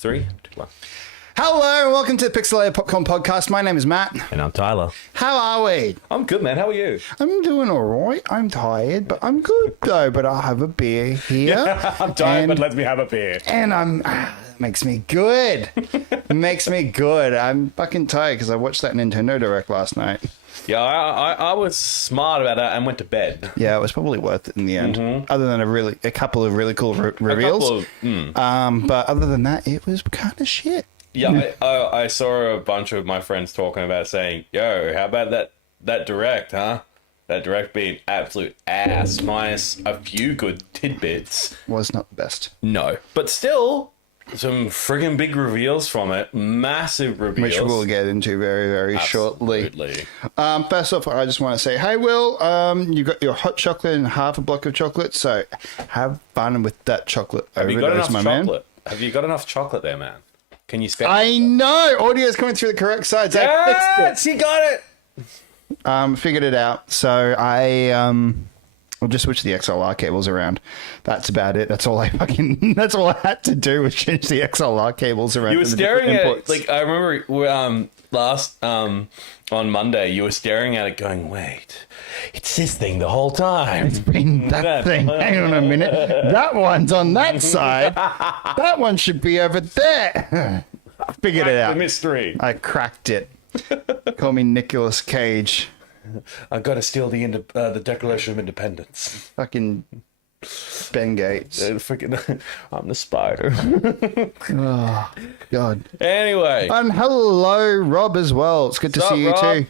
3, 2, 1. Hello and welcome to the Pixelated Popcorn Podcast. My name is Matt. And I'm Tyler. How are we? I'm good, man. How are you? I'm doing all right. I'm tired, but I'm good though. But I'll have a beer here. I'm tired, but let me have a beer. And makes me good. Makes me good. I'm fucking tired because I watched that Nintendo Direct last night. Yeah, I was smart about that and went to bed. Yeah, it was probably worth it in the end. Other than a couple of really cool reveals. But other than that, it was kind of shit. Yeah, I saw a bunch of my friends talking about saying, yo, how about that Direct, huh? That Direct being absolute ass, minus a few good tidbits. Was not the best. No, but still, some friggin' big reveals from it. Massive reveals. Which we'll get into very, very shortly. First off, I just want to say, hey, Will, you got your hot chocolate and half a block of chocolate, so have fun with that chocolate overdose, my man. Have you got enough chocolate there, man? Can you spend? I know! Audio's coming through the correct sides. Yes, you got it! Figured it out. So I'll just switch the XLR cables around. That's about it. That's all I had to do was change the XLR cables around. You were staring at it, like, I remember last on Monday, you were staring at it going, wait, it's this thing the whole time. It's been that thing. Hang on a minute. That one's on that side. That one should be over there. I figured it out. The mystery. I cracked it. Call me Nicolas Cage. I gotta steal the Declaration of Independence. Fucking Ben Gates. I'm the spider. Oh, God. Anyway. And hello, Rob, as well. It's good to see you, Rob? Too.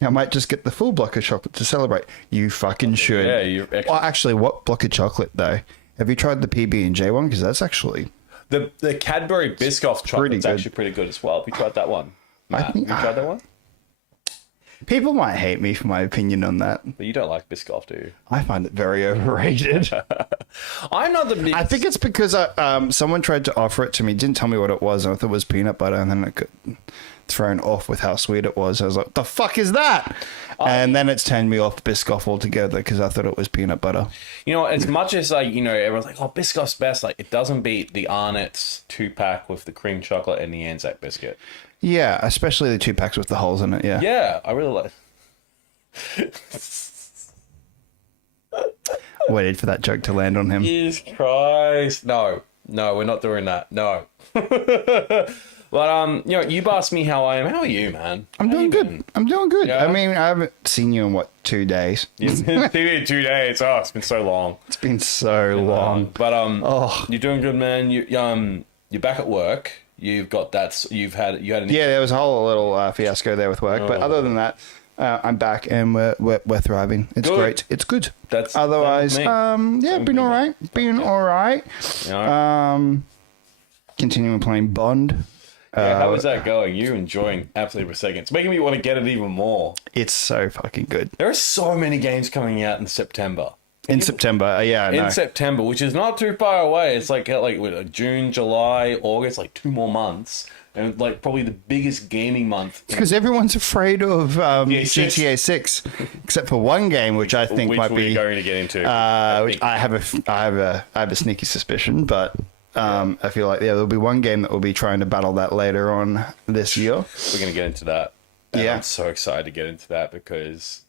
I might just get the full block of chocolate to celebrate. You fucking should. Yeah, you're Well, actually, what block of chocolate, though? Have you tried the PB&J one? Because that's actually... The Cadbury Biscoff chocolate's actually pretty good as well. Have you tried that one? Matt, have you tried that one? People might hate me for my opinion on that. But you don't like Biscoff, do you? I find it very overrated. I'm not the biggest... I think it's because someone tried to offer it to me, didn't tell me what it was. I thought it was peanut butter, and then it got thrown off with how sweet it was. I was like, the fuck is that? And then it's turned me off Biscoff altogether because I thought it was peanut butter. You know, as much as, like, you know, everyone's like, oh, Biscoff's best, like, it doesn't beat the Arnott's 2-pack with the cream chocolate and the Anzac biscuit. Yeah, especially the 2-packs with the holes in it, yeah. Yeah, I really like... Waited for that joke to land on him. Jesus Christ. No, we're not doing that. No. But, you know, you've asked me how I am. How are you, man? I'm doing good. I'm doing good. Yeah? I mean, I haven't seen you in, 2 days? It's been 2 days. Oh, it's been so long. It's been so long. But, you're doing good, man. You're back at work. You've got that. You had an... Yeah, there was a whole little fiasco there with work. But other than that, I'm back and we're thriving. It's good. Great. It's good. That's otherwise, been all right. Been all right. Continuing playing Bond. Yeah, how is that going? You enjoying absolutely every second. It's making me want to get it even more. It's so fucking good. There are so many games coming out in September. In September, yeah, I know. In September, which is not too far away. It's like June, July, August, like 2 more months. And like probably the biggest gaming month. It's because everyone's afraid of GTA 6, except for one game, which I think might be going to get into. Which I have a sneaky suspicion, but I feel like there'll be one game that will be trying to battle that later on this year. We're going to get into that. And yeah, I'm so excited to get into that because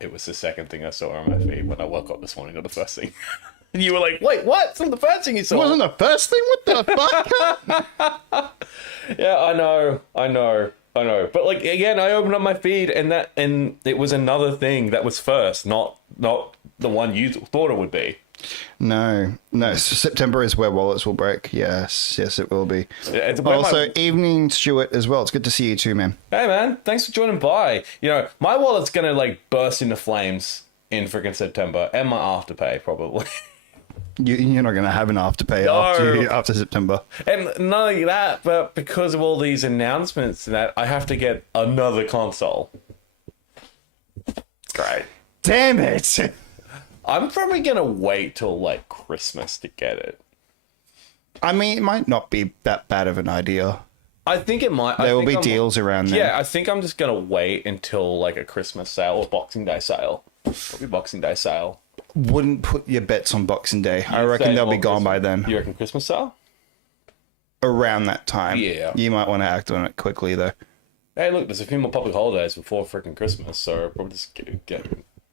it was the second thing I saw on my feed when I woke up this morning, not the first thing. And you were like, wait, what? It's not the first thing you saw. It wasn't the first thing? What the fuck? Yeah, I know. But like, again, I opened up my feed and it was another thing that was first, not the one you thought it would be. No. So September is where wallets will break. Yes, it will be. It's also, evening, Stuart, as well. It's good to see you too, man. Hey, man. Thanks for joining by. You know, my wallet's going to like burst into flames in freaking September and my Afterpay probably. You're not going to have an Afterpay after September. And not only that, but because of all these announcements and that, I have to get another console. Great. Damn it. I'm probably going to wait till like Christmas to get it. I mean, it might not be that bad of an idea. I think it might. There will be deals around there. Yeah, I think I'm just going to wait until like a Christmas sale or Boxing Day sale. Probably Boxing Day sale. Wouldn't put your bets on Boxing Day. I reckon they'll be gone by then. You reckon Christmas sale? around that time. Yeah. You might want to act on it quickly, though. Hey, look, there's a few more public holidays before freaking Christmas, so I'll probably just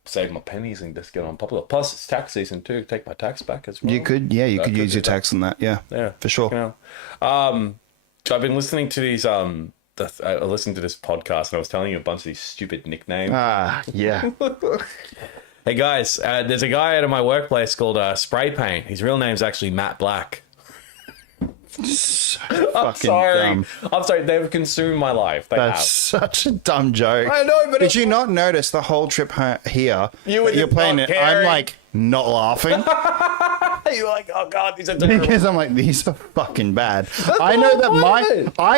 save my pennies and just get on public. Plus, it's tax season too. Take my tax back as well. You could use your tax on that. Yeah, for sure. You know. I've been listening to these. I listened to this podcast and I was telling you a bunch of these stupid nicknames. Yeah. Hey guys, there's a guy out of my workplace called Spray Paint. His real name's actually Matt Black. I'm sorry. Dumb. I'm sorry. They've consumed my life. That's such a dumb joke. I know, but did you not notice the whole trip here? You're playing it. Caring. I'm like not laughing. You're like, oh god, these are terrible. Because I'm like, these are fucking bad. I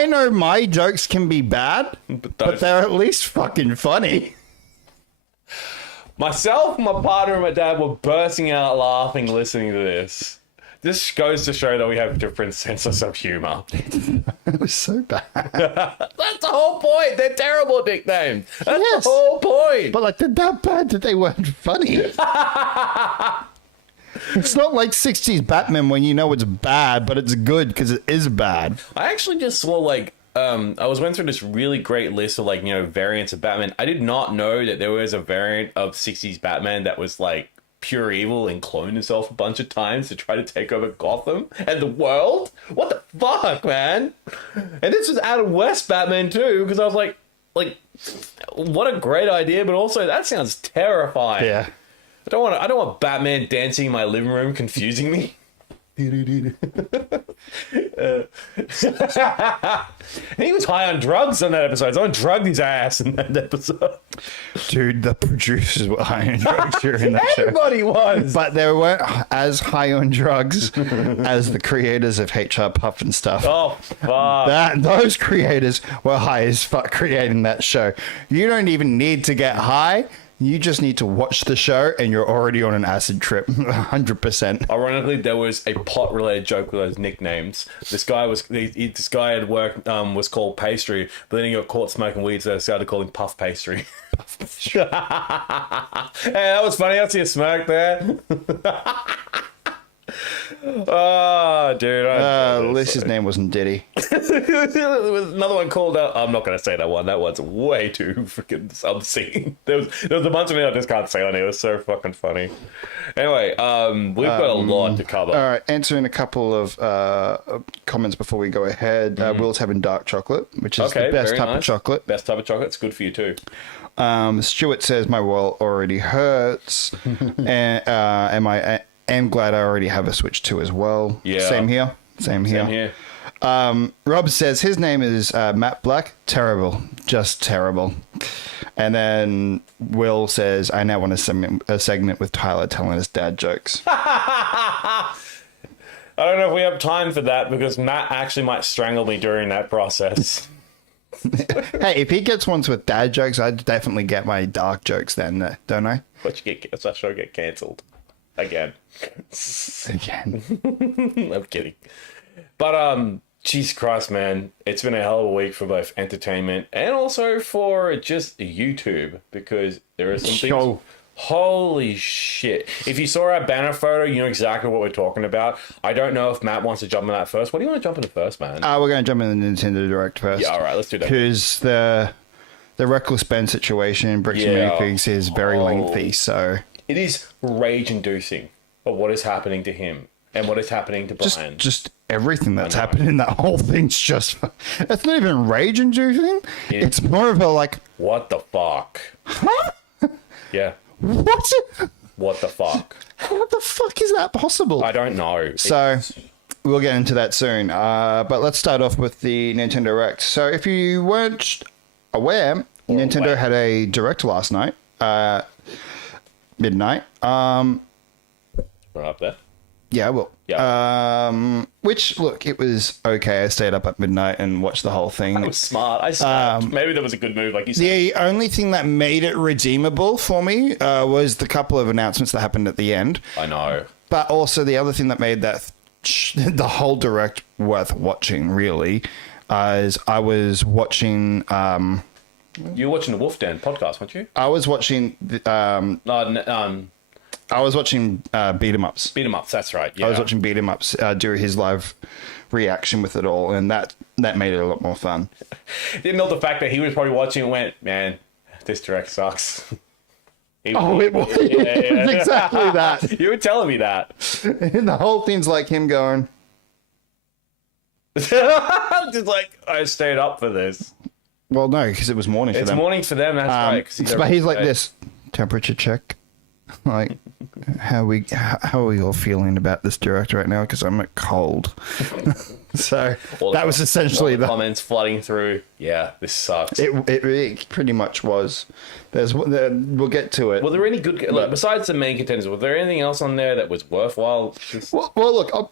know my jokes can be bad, but they're at least fucking funny. Myself, my partner, and my dad were bursting out laughing listening to this. This goes to show that we have different senses of humor. It was so bad. That's the whole point. They're terrible nicknames. That's the whole point. But like, they're that bad that they weren't funny. It's not like 60s Batman when you know it's bad, but it's good because it is bad. I actually just saw like, I was went through this really great list of like, you know, variants of Batman. I did not know that there was a variant of 60s Batman that was like pure evil and cloned himself a bunch of times to try to take over Gotham and the world. What the fuck, man? And this was Adam West Batman too, because I was like, what a great idea, but also that sounds terrifying. Yeah. I don't want Batman dancing in my living room confusing me. And he was high on drugs on that episode. Someone drugged his ass in that episode. Dude, the producers were high on drugs during that show. Everybody was. But they weren't as high on drugs as the creators of HR Puff and stuff. Oh, fuck. Those creators were high as fuck creating that show. You don't even need to get high. You just need to watch the show and you're already on an acid trip. 100%. Ironically, there was a pot-related joke with those nicknames. This guy at work was called Pastry, but then he got caught smoking weed, so they started calling Puff Pastry. Puff Pastry. Hey, that was funny. I see a smirk there. Oh, dude. At least his name wasn't Diddy. There was another one called... I'm not going to say that one. That one's way too freaking obscene. There was a bunch of me I just can't say on it. It was so fucking funny. Anyway, we've got a lot to cover. All right, answering a couple of comments before we go ahead. Will's having dark chocolate, which is the best type of chocolate. Best type of chocolate. It's good for you too. Stuart says, my wallet already hurts. And I am glad I already have a Switch 2 as well. Yeah. Same here. Rob says his name is Matt Black. Terrible. Just terrible. And then Will says, I now want a segment with Tyler telling us dad jokes. I don't know if we have time for that because Matt actually might strangle me during that process. Hey, if he gets ones with dad jokes, I'd definitely get my dark jokes then, don't I? But that show get cancelled. Again. I'm kidding. But, Jesus Christ, man. It's been a hell of a week for both entertainment and also for just YouTube because there are some things... Holy shit. If you saw our banner photo, you know exactly what we're talking about. I don't know if Matt wants to jump in that first. What do you want to jump into first, man? We're going to jump in the Nintendo Direct first. Yeah, all right, let's do that. Because the Reckless Ben situation in Bricks Minifigs is very lengthy, so... It is rage-inducing of what is happening to him and what is happening to Brian. Just everything that's happened in that whole thing's just... It's not even rage-inducing. It's more of a like... What the fuck? Huh? Yeah. What? What the fuck? How the fuck is that possible? I don't know. So... We'll get into that soon. But let's start off with the Nintendo Direct. So if you weren't aware, Nintendo had a Direct last night. Midnight. Right up there. Yeah, well. Yeah. Which, look, it was okay. I stayed up at midnight and watched the whole thing. That was smart. I slept. Maybe that was a good move, like you said. The only thing that made it redeemable for me was the couple of announcements that happened at the end. I know. But also the other thing that made that the whole Direct worth watching, really, is I was watching... You were watching the Wolf Den podcast, weren't you? I was watching... I was watching beat 'em ups. Beat 'em ups, that's right. Yeah. I was watching beat 'em ups do his live reaction with it all, and that made it a lot more fun. Didn't know the fact that he was probably watching and went, man, this direct sucks. It was exactly that. You were telling me that. And the whole thing's like him going. Just like, I stayed up for this. Well, no, because it was morning for them. It's morning for them, that's right. But he's like this, temperature check. Like, how are we all feeling about this direct right now? Because I'm at cold. So that was essentially the comments flooding through. Yeah, this sucks. It pretty much was. We'll get to it. Were there any good... Look, besides the main contenders, was there anything else on there that was worthwhile? Well, look...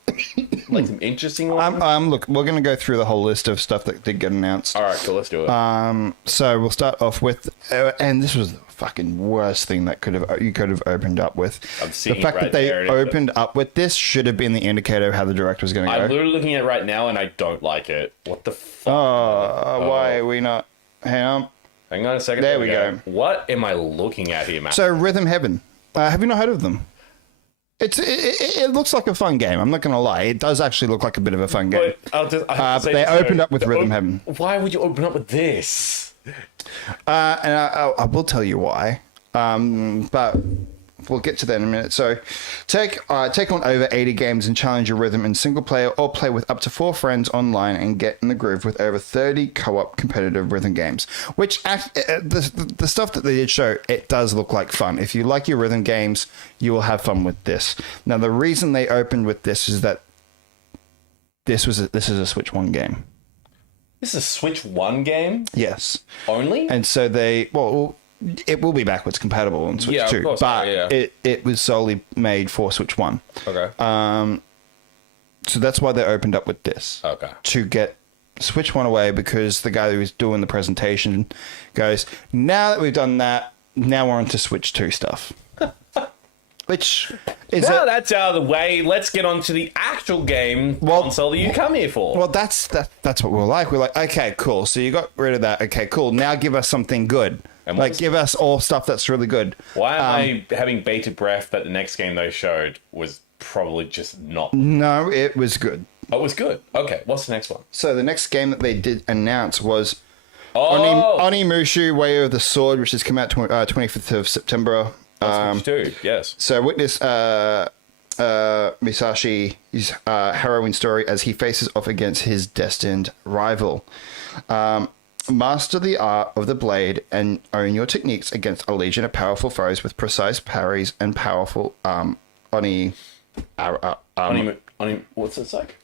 like some interesting ones? Look, we're going to go through the whole list of stuff that did get announced. All right, cool, let's do it. So we'll start off with... and this was the fucking worst thing that you could have opened up with. The fact that they opened up with this should have been the indicator of how the direct was going to go. I'm literally looking at it right now and I don't like it. What the fuck? Why are we not... Hang on a second. There we go. What am I looking at here, man? So, Rhythm Heaven. Have you not heard of them? It looks like a fun game. I'm not going to lie. It does actually look like a bit of a fun game. But they opened up with Rhythm Heaven. Why would you open up with this? And I will tell you why. But we'll get to that in a minute. So, take on over 80 games and challenge your rhythm in single player or play with up to 4 friends online and get in the groove with over 30 co-op competitive rhythm games. Which, the stuff that they did show, it does look like fun. If you like your rhythm games, you will have fun with this. Now, the reason they opened with this is that this is a Switch 1 game. This is a Switch 1 game? Yes. Only? And so it will be backwards compatible on Switch 2, course, but it was solely made for Switch 1. Okay. So that's why they opened up with this. Okay. To get Switch 1 away, because the guy who was doing the presentation goes, now that we've done that, now we're on to Switch 2 stuff. Which is... Now that's out of the way, let's get on to the actual game console that you come here for. Well, that's what we're like. We're like, okay, cool. So you got rid of that. Okay, cool. Now give us something good. Like, give us all stuff that's really good. Why am I having bated breath that the next game they showed was probably just not... No, it was good. Oh, it was good. Okay, what's the next one? So the next game that they did announce was Onimusha Way of the Sword, which has come out 25th of September. Switch 2, yes. So witness Misashi's harrowing story as he faces off against his destined rival. Master the art of the blade and own your techniques against a legion of powerful foes with precise parries and powerful Oni... what's it like?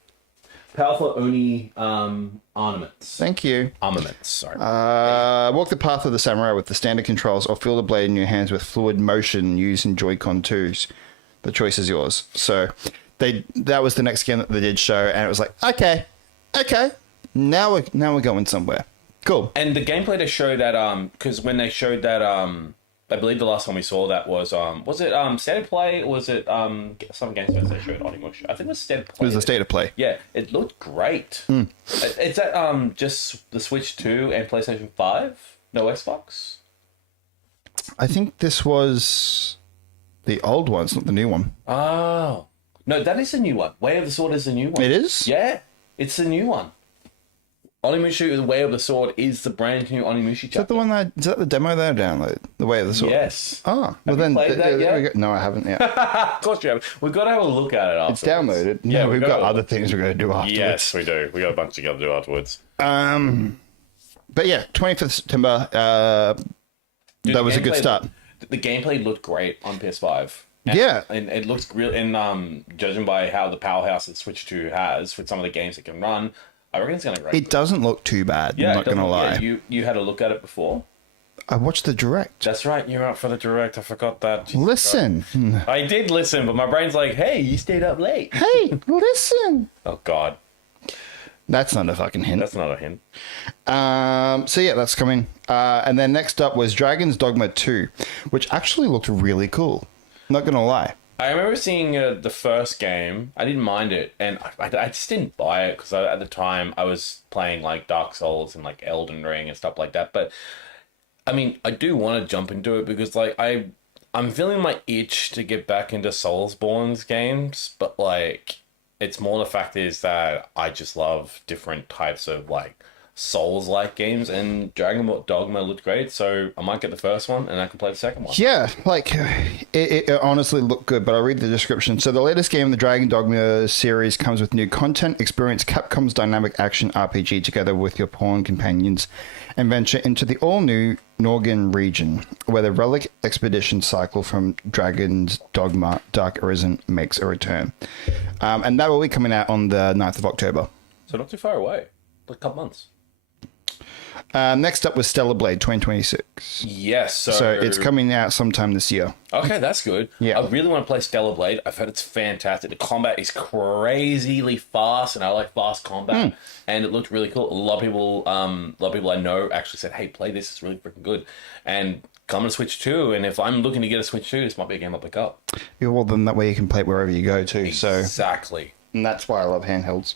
Powerful Oni armaments. Thank you. Armaments, sorry. Walk the path of the samurai with the standard controls or feel the blade in your hands with fluid motion using Joy-Con 2s. The choice is yours. So that was the next game that they did show, and it was like, okay, now we're going somewhere. Cool. And the gameplay to show that, because when they showed that, I believe the last time we saw that was it State of Play, or was it some games they showed Onimusha? I think it was State of Play. It was the State of Play. Yeah, it looked great. Is that just the Switch 2 and PlayStation 5? No Xbox? I think this was the old one, it's not the new one. Oh. No, that is the new one. Way of the Sword is the new one. It is? Yeah, it's the new one. Onimusha, The Way of the Sword, is the brand new Onimusha chapter. Is that the one is that the demo that I downloaded? The Way of the Sword? Yes. Oh, well then... Played that yet? No, I haven't yet. Of course you have. We've got to have a look at it afterwards. It's downloaded. Yeah, we've got other things we're going to do afterwards. Yes, we do. We got a bunch to do afterwards. But yeah, 25th September, Dude, that was a good start. The gameplay looked great on PS5. And it looks real. And judging by how the powerhouse that Switch 2 has with some of the games it can run, I reckon it's going to be great. It doesn't look too bad. I'm not going to lie. Yeah, you had a look at it before? I watched the direct. That's right. You were out for the direct. I forgot that. Jesus listen. Christ. I did listen, but my brain's like, hey, you stayed up late. Hey, listen. Oh, God. That's not a fucking hint. That's not a hint. So yeah, that's coming. And then next up was Dragon's Dogma 2, which actually looked really cool. Not going to lie. I remember seeing the first game. I didn't mind it, and I just didn't buy it because at the time I was playing like Dark Souls and like Elden Ring and stuff like that. But I mean, I do want to jump into it because like I'm I'm feeling my itch to get back into Soulsborne's games, but like, it's more the fact is that I just love different types of like Souls-like games, and Dragon Ball Dogma looked great, so I might get the first one and I can play the second one. Yeah, like it honestly looked good, but I'll read the description. So the latest game in the Dragon Dogma series comes with new content. Experience Capcom's dynamic action RPG together with your pawn companions and venture into the all-new Norgan region, where the relic expedition cycle from Dragon's Dogma Dark Arisen makes a return. And that will be coming out on the 9th of October. So not too far away. Like a couple months. Next up was Stellar Blade 2026. Yes, So it's coming out sometime this year. Okay, that's good. Yeah. I really want to play Stellar Blade. I've heard it's fantastic. The combat is crazily fast, and I like fast combat. And it looked really cool. A lot of people I know actually said, "Hey, play this. It's really freaking good." And coming to Switch 2, and if I'm looking to get a Switch 2, this might be a game I'll pick up. Yeah, well, then that way you can play it wherever you go too. Exactly. And that's why I love handhelds.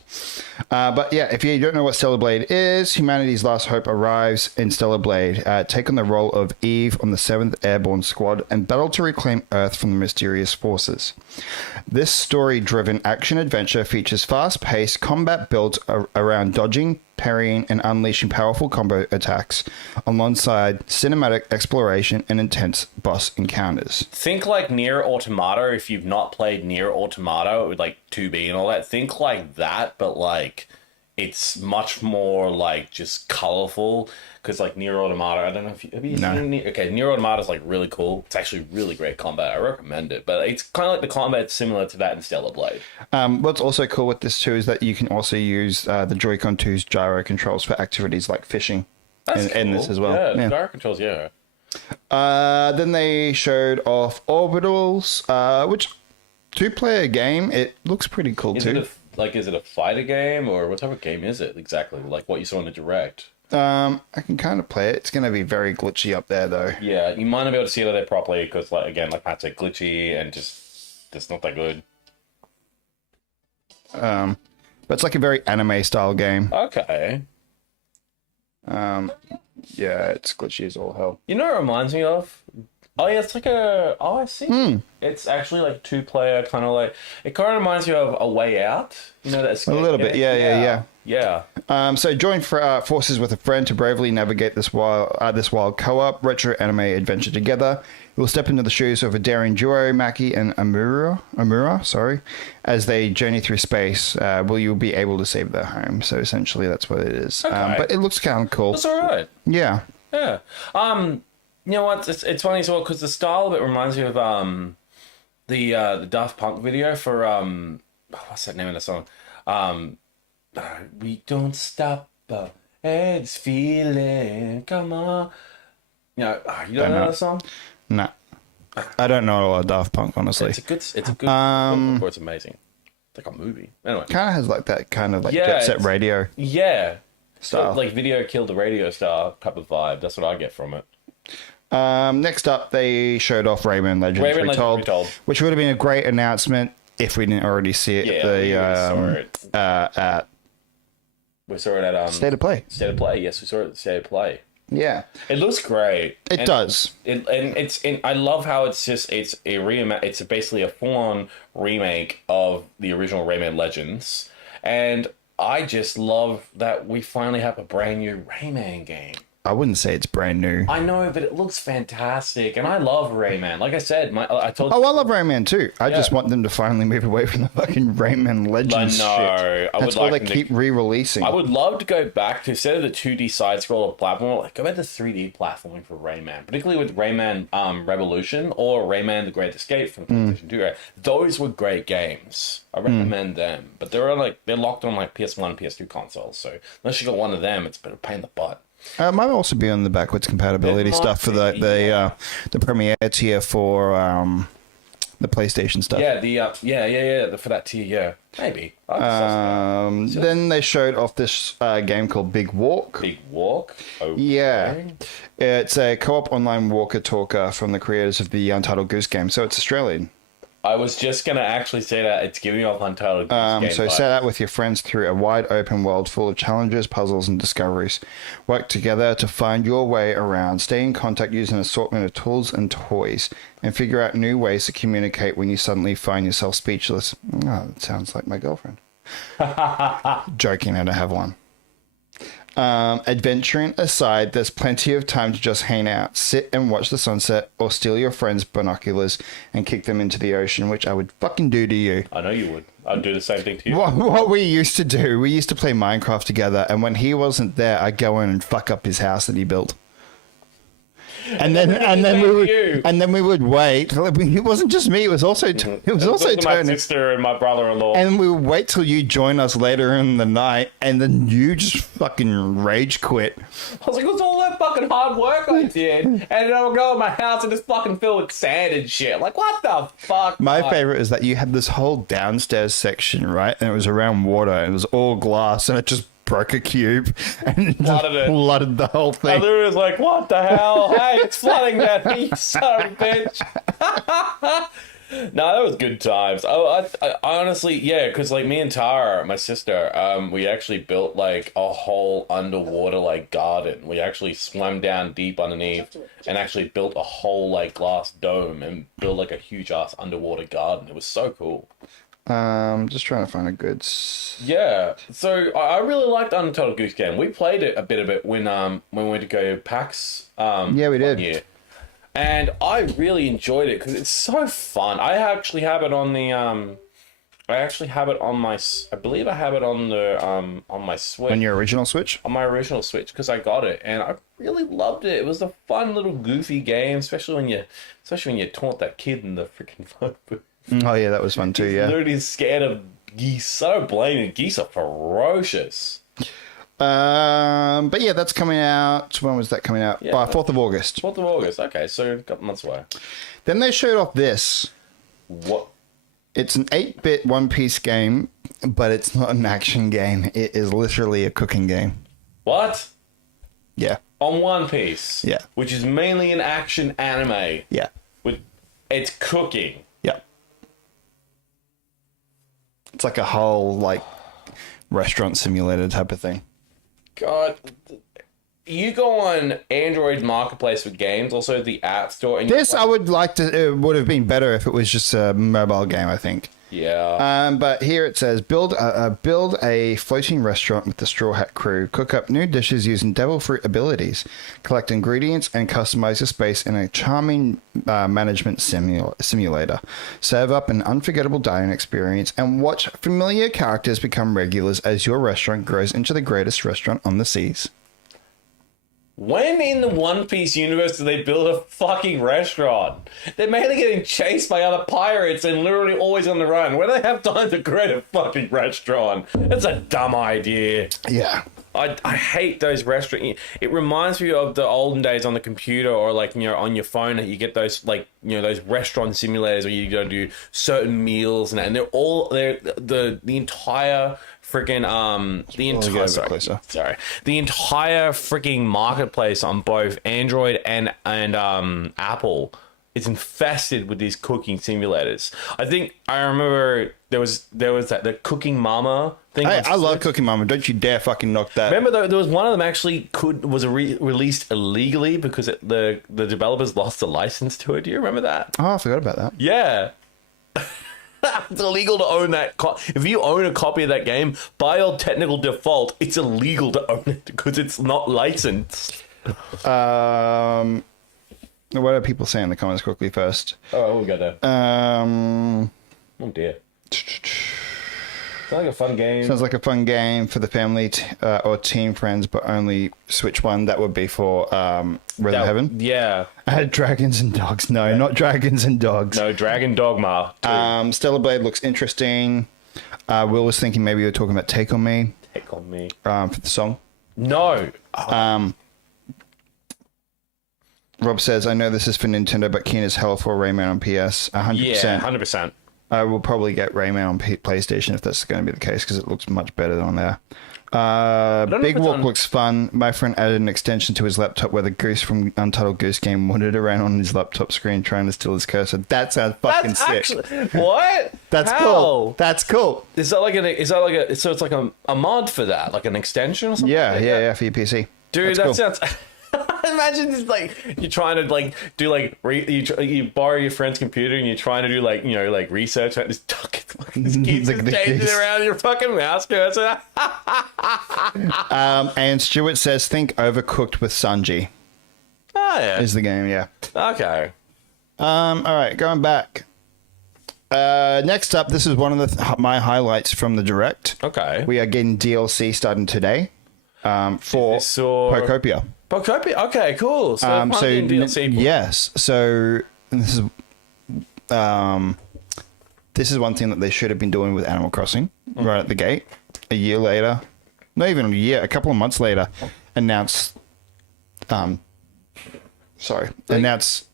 But yeah, if you don't know what Stellar Blade is, humanity's last hope arrives in Stellar Blade. Take on the role of Eve on the 7th Airborne Squad and battle to reclaim Earth from the mysterious forces. This story-driven action-adventure features fast-paced combat built around dodging, parrying, and unleashing powerful combo attacks, alongside cinematic exploration and intense boss encounters. Think like Nier Automata. If you've not played Nier Automata with like 2B and all that, think like that, but like it's much more like just colorful. Because like Nier Automata, I don't know if you have you seen Nier? Okay, Nier Automata is like really cool. It's actually really great combat. I recommend it, but it's kind of like the combat similar to that in Stellar Blade. What's also cool with this too is that you can also use the Joy-Con 2's gyro controls for activities like fishing in this as well. Yeah, the gyro controls, yeah. Then they showed off Orbitals, which 2-player game. It looks pretty cool too. Is it a fighter game, or what type of game is it exactly? Like what you saw in the Direct? I can kind of play it. It's going to be very glitchy up there, though. Yeah, you might not be able to see it there properly because, like, again, like Pat said, glitchy and just not that good. But it's like a very anime style game. Okay. Yeah, it's glitchy as all hell. You know what it reminds me of? Oh yeah, it's like I see. It's actually like 2-player, kind of like, it kind of reminds you of A Way Out. You know that? A little bit, yeah. So join forces with a friend to bravely navigate this wild co-op retro anime adventure together. You will step into the shoes of a daring duo, Maki and Amura, as they journey through space. Will you be able to save their home? So essentially, that's what it is. Okay. But it looks kind of cool. That's all right. Yeah. Yeah. You know what? It's funny as well because the style of it reminds me of the Daft Punk video for what's that name of the song? We don't stop our heads feeling. Come on. You don't know that song? Nah. I don't know a lot of Daft Punk, honestly. It's a good it's amazing. It's like a movie. Anyway. Kind of has like that kind of like Jet Set Radio. Yeah. Style. So, like video killed the radio star type of vibe. That's what I get from it. Next up, they showed off Rayman Legends Retold, which would have been a great announcement if we didn't already see it. We saw it at State of Play. State of Play. Yes, we saw it at State of Play. Yeah, it looks great. It does. I love how it's basically a full-on remake of the original Rayman Legends, and I just love that we finally have a brand new Rayman game. I wouldn't say it's brand new. I know, but it looks fantastic, and I love Rayman. Like I said, I told you. Oh, I love Rayman too. I just want them to finally move away from the fucking Rayman Legends shit. That's all they keep re-releasing. I would love to go back to, instead of the 2D side-scroller platform, like go back to 3D platforming for Rayman, particularly with Rayman Revolution or Rayman The Great Escape from PlayStation 2. Right? Those were great games. I recommend them, but they're locked on like PS1, PS2 consoles. So unless you got one of them, it's a bit of a pain in the butt. Might also be on the backwards compatibility stuff for the Premiere tier for the PlayStation stuff. Yeah, for that tier, yeah, maybe. Then they showed off this game called Big Walk. Big Walk. Okay. Yeah, it's a co-op online walker talker from the creators of the Untitled Goose Game, so it's Australian. I was just gonna actually say that it's giving off Untitled Goose Game So vibes. set out with your friends through a wide open world full of challenges, puzzles, and discoveries. Work together to find your way around. Stay in contact using an assortment of tools and toys, and figure out new ways to communicate when you suddenly find yourself speechless. Oh, that sounds like my girlfriend. Joking, I don't have one. Adventuring aside, there's plenty of time to just hang out, sit and watch the sunset, or steal your friend's binoculars and kick them into the ocean, which I would fucking do to you. I know you would. I'd do the same thing to you. What we used to do, we used to play Minecraft together, and when he wasn't there, I'd go in and fuck up his house that he built. And then we would wait. It wasn't just me. It was also my Tony. sister and my brother-in-law. And we would wait till you join us later in the night, and then you just fucking rage quit. I was like, it was all that fucking hard work I did, and then I would go to my house and it's fucking filled with sand and shit. Like, what the fuck? My favorite is that you had this whole downstairs section, right? And it was around water. It was all glass, and it just broke a cube and flooded the whole I thing. literally was like, what the hell? Hey, it's flooding that, you son of a bitch. No, that was good times. Oh, I honestly, yeah, because like me and Tara, my sister, we actually built like a whole underwater like garden. We actually swam down deep underneath and actually built a whole like glass dome and built like a huge ass underwater garden. It was so cool. Just trying to find a good. Yeah, so I really liked Untitled Goose Game. We played it a bit when we went to go PAX. Yeah, we did. Yeah, and I really enjoyed it because it's so fun. I actually have it on the I believe I have it on the on my Switch. On your original Switch? On my original Switch, because I got it and I really loved it. It was a fun little goofy game, especially when you taunt that kid in the freaking phone booth. Oh yeah, that was fun too. Yeah. Literally scared of geese. So blatant. Geese are ferocious. But yeah, that's coming out. When was that coming out? Yeah. 4th of August. 4th of August. Okay, so a couple months away. Then they showed off this. What? It's an 8-bit one-piece game, but it's not an action game. It is literally a cooking game. What? Yeah. On One Piece. Yeah. Which is mainly an action anime. Yeah. It's cooking. Yeah. It's like a whole like restaurant simulator type of thing. God, you go on Android Marketplace for games, also the App Store. And This I would like to. It would have been better if it was just a mobile game, I think. Yeah. But here it says build a floating restaurant with the Straw Hat crew. Cook up new dishes using devil fruit abilities. Collect ingredients and customize your space in a charming management simulator. Serve up an unforgettable dining experience and watch familiar characters become regulars as your restaurant grows into the greatest restaurant on the seas. When in the One Piece universe do they build a fucking restaurant? They're mainly getting chased by other pirates and literally always on the run. Where do they have time to create a fucking restaurant? That's a dumb idea. Yeah. I hate those restaurants. It reminds me of the olden days on the computer or like, you know, on your phone. You get those like, you know, those restaurant simulators where you go do certain meals and they're the entire freaking the entire freaking marketplace on both Android and Apple is infested with these cooking simulators. I remember there was the Cooking Mama thing. Hey, I love Cooking Mama. Don't you dare fucking knock that. Remember there was one of them actually was released illegally because the developers lost the license to it. Do you remember that? Oh, I forgot about that. Yeah. It's illegal to own that. If you own a copy of that game, by your technical default, it's illegal to own it because it's not licensed. What are people saying in the comments quickly first? Oh, we'll go there. Oh dear. Sounds like a fun game. Sounds like a fun game for the family or team friends, but only Switch one. That would be for Red Heaven. Yeah. I had Dragons and Dogs. No, yeah. Not Dragons and Dogs. No, Dragon Dogma. Stellar Blade looks interesting. Will was thinking maybe you were talking about Take On Me. Take On Me. For the song. No. Rob says, I know this is for Nintendo, but keen as hell for Rayman on PS. 100%. Yeah, 100%. I will probably get Rayman on PlayStation if that's going to be the case, because it looks much better on there. know Big if it's Walk on- looks fun. My friend added an extension to his laptop where the goose from Untitled Goose Game wandered around on his laptop screen trying to steal his cursor. That sounds fucking That's sick. actually what? That's How? cool. That's cool. Is that like a? So it's like a mod for that, like an extension or something? Yeah, like yeah, that? yeah, for your PC. Dude, That's that cool. sounds. Imagine it's like you're trying to like do like you borrow your friend's computer and you're trying to do like like research on this duck. This keeps Look at the changing keys. around your fucking mouse cursor. And Stuart says, think Overcooked with Sanji Oh yeah. is the game, yeah. Okay. All right, going back. Next up, this is one of my highlights from the Direct. Okay. We are getting DLC starting today for This or- Pocopia. Pocopia. Okay, cool. So, DLC. Yes, so this is one thing that they should have been doing with Animal Crossing right at the gate. A year later, not even a year, a couple of months later, announced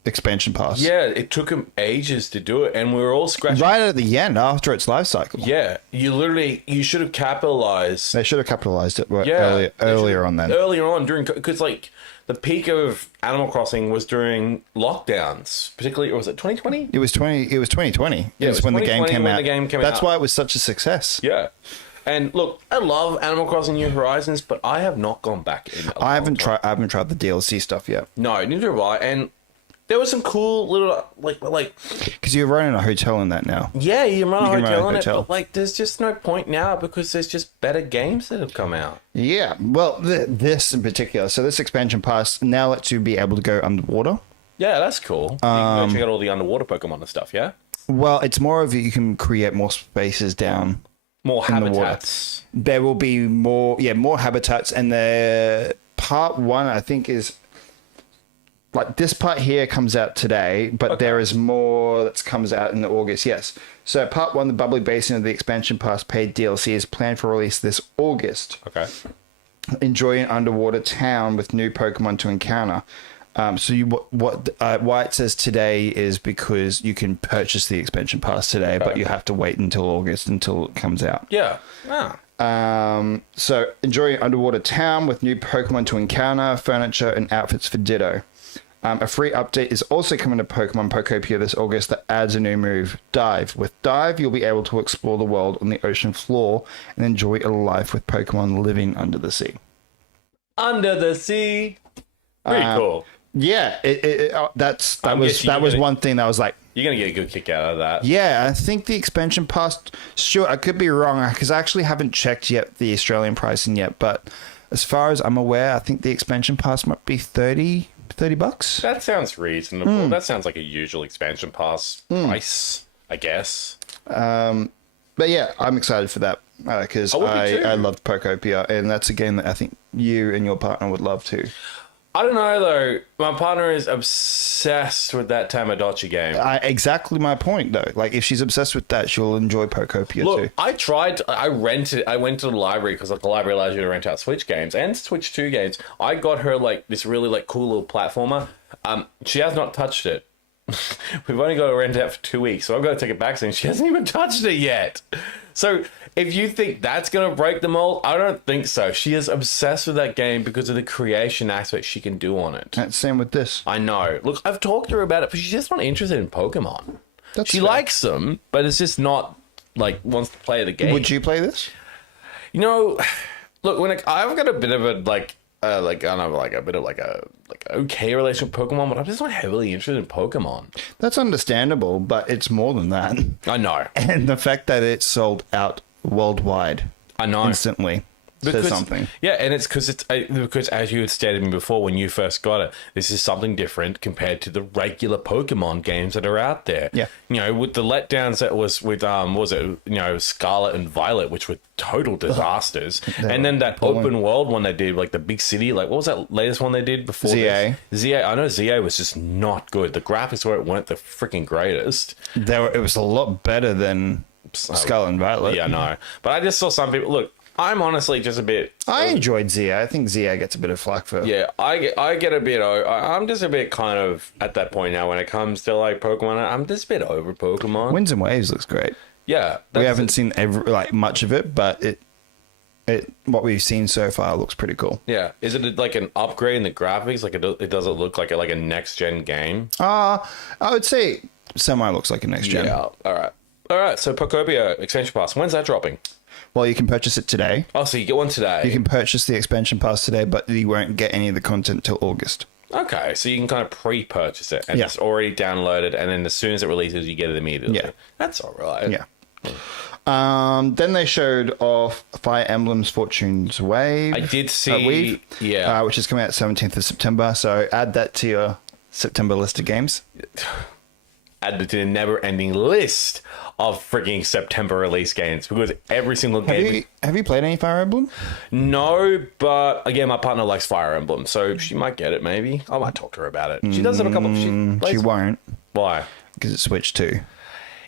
expansion pass. Yeah, it took them ages to do it, and we were all scratching. Right at the end, after its life cycle. Yeah, you should have capitalized. They should have capitalized it Yeah, earlier on then. Earlier on, because like the peak of Animal Crossing was during lockdowns, particularly. Or was it 2020? It was 2020. Yeah, it It's was when the game 2020 came when out. the game came That's out. why it was such a success. Yeah, and look, I love Animal Crossing New Horizons, but I have not gone back in. I haven't tried the DLC stuff yet. No, neither have I. And there was some cool little like Because you're running a hotel in that now. yeah, you run a You can run a hotel on it, hotel. but like there's just no point now because there's just better games that have come out. Yeah, well, this in particular. So this expansion pass now lets you be able to go underwater. Yeah, that's cool. You can go check out all the underwater Pokemon and stuff. Yeah, Well, it's more of you can create more spaces down. more In the water. habitats. There will be more habitats, and the part one I think is like this part here comes out today, but Okay. there is more that comes out in August. Yes, so part one, the Bubbly Basin of the expansion pass paid DLC is planned for release this August. Okay. Enjoy an underwater town with new Pokemon to encounter. So why it says today is because you can purchase the expansion pass today, but you have to wait until August until it comes out. Yeah. So enjoy an underwater town with new Pokemon to encounter, furniture, and outfits for Ditto. A free update is also coming to Pokemon Pocopia this August that adds a new move, Dive. With Dive, you'll be able to explore the world on the ocean floor and enjoy a life with Pokemon living under the sea. Under the sea. Pretty cool. Yeah, that I'm was guessing you're gonna- one thing that was like, You're gonna get a good kick out of that. yeah, I think the expansion pass, sure, I could be wrong because I actually haven't checked yet the Australian pricing yet, but as far as I'm aware, I think the expansion pass might be $30. That sounds reasonable. That sounds like a usual expansion pass price, I guess. But yeah, I'm excited for that because I would be too. I loved Pocopia, and that's a game that I think you and your partner would love too. I don't know though. My partner is obsessed with that Tamagotchi game. Exactly my point though. Like if she's obsessed with that, she'll enjoy Pocopia Look, too. I went to the library because the library allows you to rent out Switch games and Switch 2 games. I got her like this really like cool little platformer. She has not touched it. We've only got to rent it out for 2 weeks, so I've got to take it back soon. She hasn't even touched it yet. So if you think that's going to break the mold, I don't think so. She is obsessed with that game because of the creation aspect she can do on it. Same with this. I know. Look, I've talked to her about it, but she's just not interested in Pokemon. She fair. likes them, but it's just not like wants to play the game. Would you play this? You know, look, I've got a bit of a I don't know, like a bit of like okay relation with Pokemon, but I'm just not heavily interested in Pokemon. That's understandable, but it's more than that. I know. And the fact that it's sold out worldwide I know. instantly says something. Yeah, and it's because as you had stated to me before when you first got it, this is something different compared to the regular Pokemon games that are out there. Yeah. You know, with the letdowns that was with what was it, you know, Scarlet and Violet, which were total disasters. And then that open world one they did, like the big city, like what was that latest one they did before ZA. this? ZA. I know ZA was just not good. The graphics weren't the freaking greatest. It was a lot better than Scarlet and Violet. Yeah, no. But I just saw some people look. I'm honestly just a bit. I enjoyed Zia. I think Zia gets a bit of flack for. Yeah, I get a bit. I'm just a bit kind of at that point now when it comes to like Pokemon. I'm just a bit over Pokemon. Winds and Waves looks great. Yeah, We haven't seen much of it, but what we've seen so far looks pretty cool. Yeah. Is it like an upgrade in the graphics? Like it doesn't look like a next gen game? I would say semi looks like a next gen. Yeah. All right. So Pocopia expansion pass. When's that dropping? Well, you can purchase it today. Oh, so you get one today. You can purchase the expansion pass today, but you won't get any of the content till August. Okay, so you can kind of pre-purchase it, and it's already downloaded, and then as soon as it releases, you get it immediately. Yeah. That's all right. Yeah. Then they showed off Fire Emblem's Fortune's Wave. I did see, Weave, yeah. which is coming out 17th of September. So add that to your September list of games. Add it to the never-ending list of freaking September release games, because every single game... Have you played any Fire Emblem? No, but again, my partner likes Fire Emblem, so she might get it, maybe. I might talk to her about it. She does have a couple... She won't. Why? Because it's Switch 2.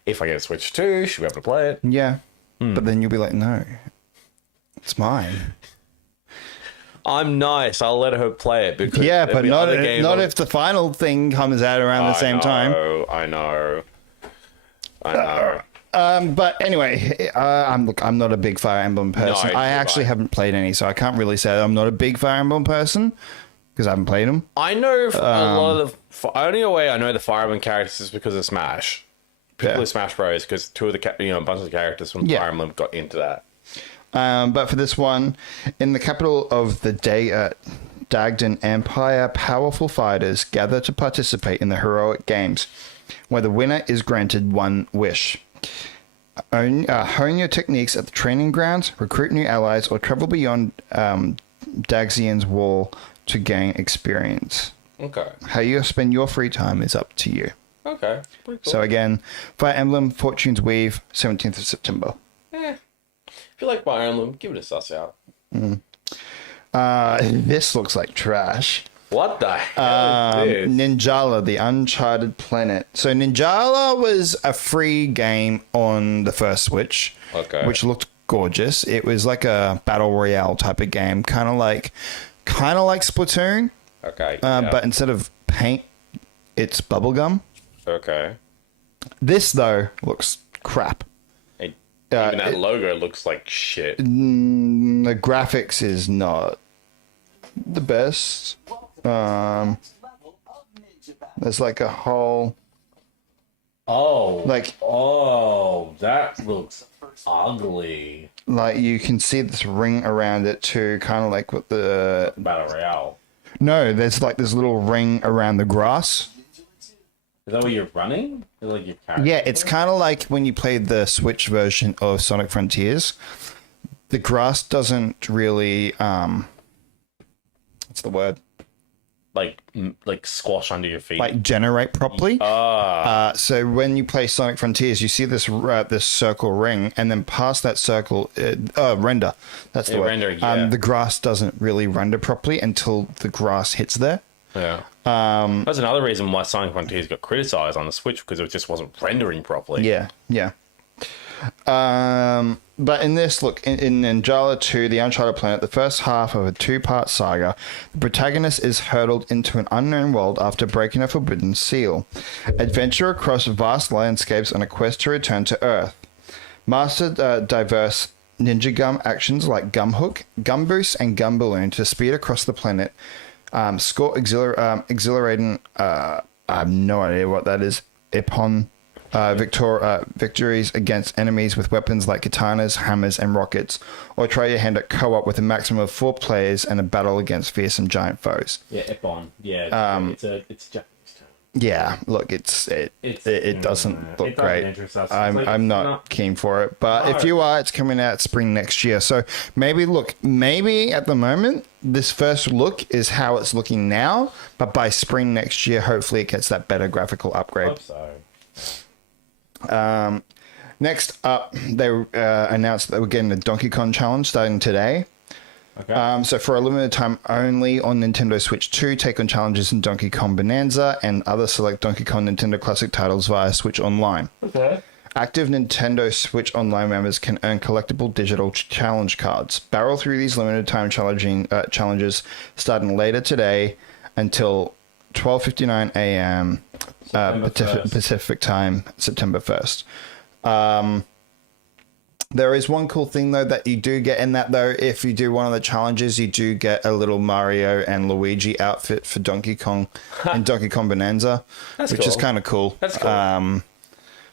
If I get a Switch 2, she'll be able to play it. Yeah. But then you'll be like, no, it's mine. I'm nice. I'll let her play it. Because yeah, but not if the final thing comes out around the same time. I know. But anyway, I'm not a big Fire Emblem person. I actually haven't played any, so I can't really say that I'm not a big Fire Emblem person because I haven't played them. I know a lot of the only way I know the Fire Emblem characters is because of Smash, particularly Smash Bros. Because two of the a bunch of the characters from Fire Emblem got into that. But for this one, in the capital of the Dagdan Empire, powerful fighters gather to participate in the heroic games, where the winner is granted one wish. Hone your techniques at the training grounds, recruit new allies, or travel beyond Dagzian's wall to gain experience. Okay. How you spend your free time is up to you. Okay. Pretty cool. So again, Fire Emblem Fortune's Weave, 17th of September. If you like Fire Emblem, give it a suss out. This looks like trash. What the hell is this? Ninjala, the Uncharted Planet. So Ninjala was a free game on the first Switch, which looked gorgeous. It was like a battle royale type of game, kind of like Splatoon. Okay. But instead of paint, it's bubblegum. Okay. This though looks crap. Even that logo looks like shit. The graphics is not the best. There's like a whole... that looks ugly. Like you can see this ring around it too, kind of like with the... Battle Royale. No, there's like this little ring around the grass. Is that where you're running? Like your character? Yeah, it's kind of like when you played the Switch version of Sonic Frontiers. The grass doesn't really... what's the word? Like squash under your feet. Like generate properly. So when you play Sonic Frontiers, you see this circle ring, and then past that circle, render. That's the word. Render, yeah. The grass doesn't really render properly until the grass hits there. Yeah. That's another reason why Sonic Frontiers got criticized on the Switch, because it just wasn't rendering properly. Yeah. But in this, look, in Ninjala 2, The Uncharted Planet, the first half of a two-part saga, the protagonist is hurtled into an unknown world after breaking a forbidden seal. Adventure across vast landscapes on a quest to return to Earth. Master diverse ninja gum actions like Gum Hook, Gum Boost, and Gum Balloon to speed across the planet. Score exhilarating, I have no idea what that is, Ippon. Victories against enemies with weapons like katanas, hammers, and rockets, or try your hand at co-op with a maximum of 4 players and a battle against fearsome giant foes. Yeah, Ippon. Yeah, it's a Japanese term. Yeah, look, it doesn't look great. I'm not keen for it, but if you are, it's coming out spring next year. So maybe at the moment, this first look is how it's looking now, but by spring next year, hopefully it gets that better graphical upgrade. Hope so. Next up, they announced that we're getting a Donkey Kong challenge starting today. Okay. So for a limited time only on Nintendo Switch 2, take on challenges in Donkey Kong Bonanza and other select Donkey Kong Nintendo Classic titles via Switch Online. Okay. Active Nintendo Switch Online members can earn collectible digital challenge cards. Barrel through these limited time challenges starting later today until 12:59 a.m. Pacific time, September 1st. There is one cool thing, though, that you do get in that, though. If you do one of the challenges, you do get a little Mario and Luigi outfit for Donkey Kong and Donkey Kong Bonanza, which is kind of cool. That's cool.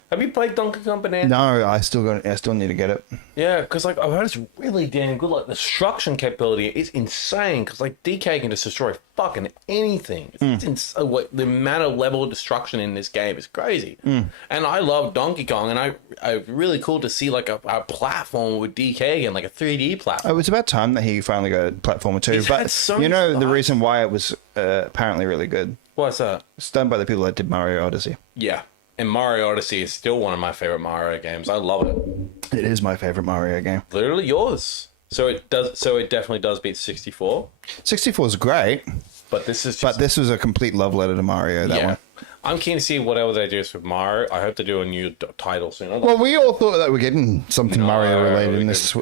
Have you played Donkey Kong Bonanza? No, I still need to get it. Yeah, because like I've heard it's really damn good. Like the destruction capability is insane. Because like DK can just destroy fucking anything. It's the amount of level of destruction in this game is crazy. And I love Donkey Kong, and I really cool to see like a platform with DK again, like a 3D platform. It was about time that he finally got a platformer too. But the reason why it was apparently really good. What's that? It's done by the people that did Mario Odyssey. Yeah. And Mario Odyssey is still one of my favorite Mario games. I love it. It is my favorite Mario game. Literally yours. So it definitely does beat 64. 64 is great, but this is this was a complete love letter to Mario. That one. I'm keen to see whatever they do with Mario. I hope to do a new title soon. Well, we all thought that we're getting something Mario related in this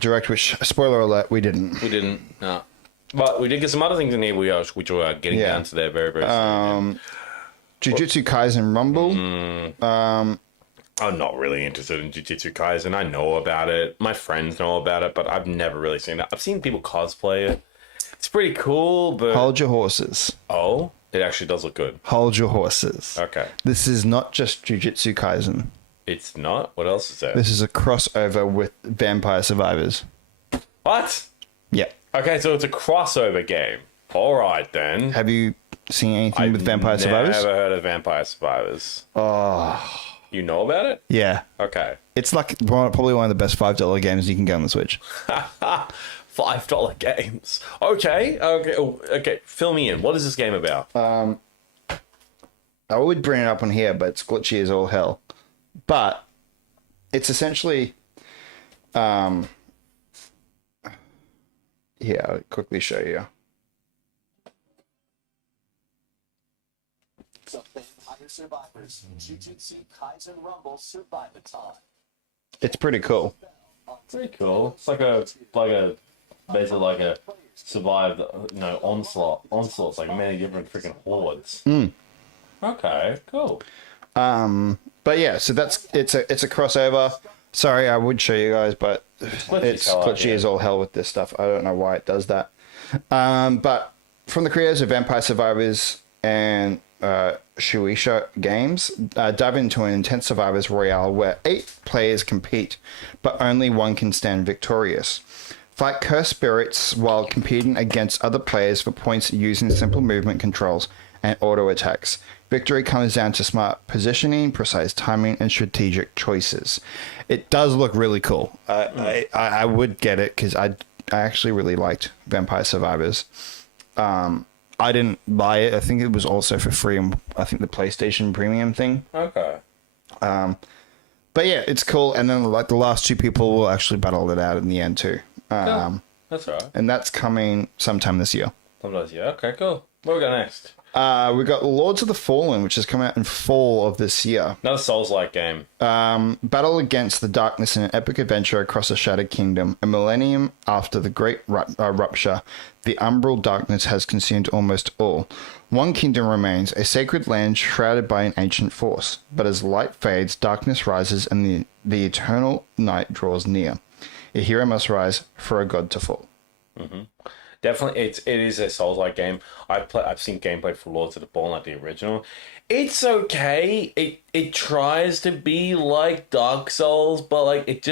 direct. Which, spoiler alert, we didn't. We didn't. No. But we did get some other things in here which we are getting down to there very, very soon. Jujutsu Kaisen Rumble. I'm not really interested in Jujutsu Kaisen. I know about it. My friends know about it, but I've never really seen it. I've seen people cosplay it. It's pretty cool, but... Hold your horses. Oh? It actually does look good. Hold your horses. Okay. This is not just Jujutsu Kaisen. It's not? What else is there? This is a crossover with Vampire Survivors. What? Yeah. Okay, so it's a crossover game. All right, then. Have you seen anything with Vampire Survivors? I've never heard of Vampire Survivors. Oh. You know about it? Yeah. Okay. It's like probably one of the best $5 games you can get on the Switch. $5 games. Okay. Fill me in. What is this game about? I would bring it up on here, but it's glitchy as all hell. But it's essentially... I'll quickly show you. Survivors, Jujutsu Kaisen Rumble Survivathon. It's pretty cool. Pretty cool. It's basically like a survive, onslaught. Onslaught's like many different freaking hordes. Okay, cool. But yeah, so it's a crossover. Sorry, I would show you guys, but it's glitchy as all hell with this stuff. I don't know why it does that. But from the creators of Vampire Survivors and Shueisha Games, dive into an intense survivors royale where 8 players compete, but only one can stand victorious. Fight cursed spirits while competing against other players for points using simple movement controls and auto attacks. Victory comes down to smart positioning, precise timing, and strategic choices. It does look really cool. I would get it because I actually really liked Vampire Survivors. I didn't buy it. I think it was also for free on, I think, the PlayStation Premium thing. Okay. But yeah, it's cool. And then like the last 2 people will actually battle it out in the end too. That's all right. And that's coming sometime this year. Okay, cool. What we got next? We got Lords of the Fallen, which has come out in fall of this year. Another Souls-like game. Battle against the darkness in an epic adventure across a shattered kingdom. A millennium after the great rupture, the umbral darkness has consumed almost all. One kingdom remains, a sacred land shrouded by an ancient force. But as light fades, darkness rises and the eternal night draws near. A hero must rise for a god to fall. Mm-hmm. Definitely, it is a Souls-like game. I've seen gameplay for Lords of the Fallen, like the original. It's okay. It tries to be like Dark Souls, but like it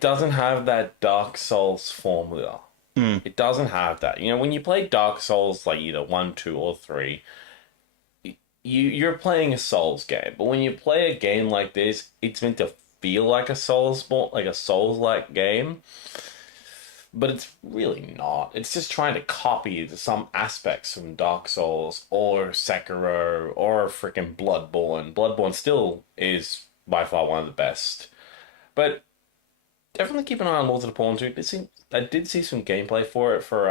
doesn't have that Dark Souls formula. It doesn't have that. You know, when you play Dark Souls, like either 1, 2, or 3, you're playing a Souls game. But when you play a game like this, it's meant to feel like a Souls-like game. But it's really not. It's just trying to copy some aspects from Dark Souls or Sekiro or freaking Bloodborne. Bloodborne still is by far one of the best. But definitely keep an eye on Lords of the Fallen 2. I did see some gameplay for it for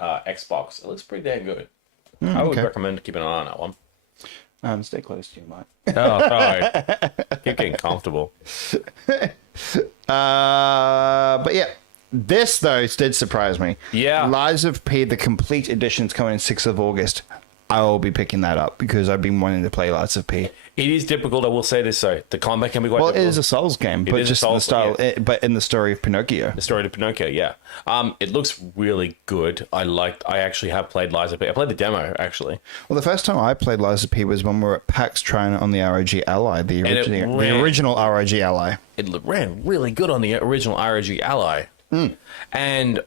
Xbox. It looks pretty damn good. I would recommend keeping an eye on that one. Stay close to you, Mike. Oh, sorry. Keep getting comfortable. But yeah. This, though, did surprise me. Yeah. Lies of P, the complete edition's coming in 6th of August. I'll be picking that up because I've been wanting to play Lies of P. It is difficult. I will say this though: the combat can be quite. Well, difficult. it is a Souls game, but is a just in the Souls, style. yeah. But in the story of Pinocchio. The story to Pinocchio, yeah. It looks really good. I actually have played Lies of P. I played the demo actually. Well, the first time I played Lies of P was when we were at PAX trying it on the ROG Ally, the original ROG Ally. It ran really good on the original ROG Ally, and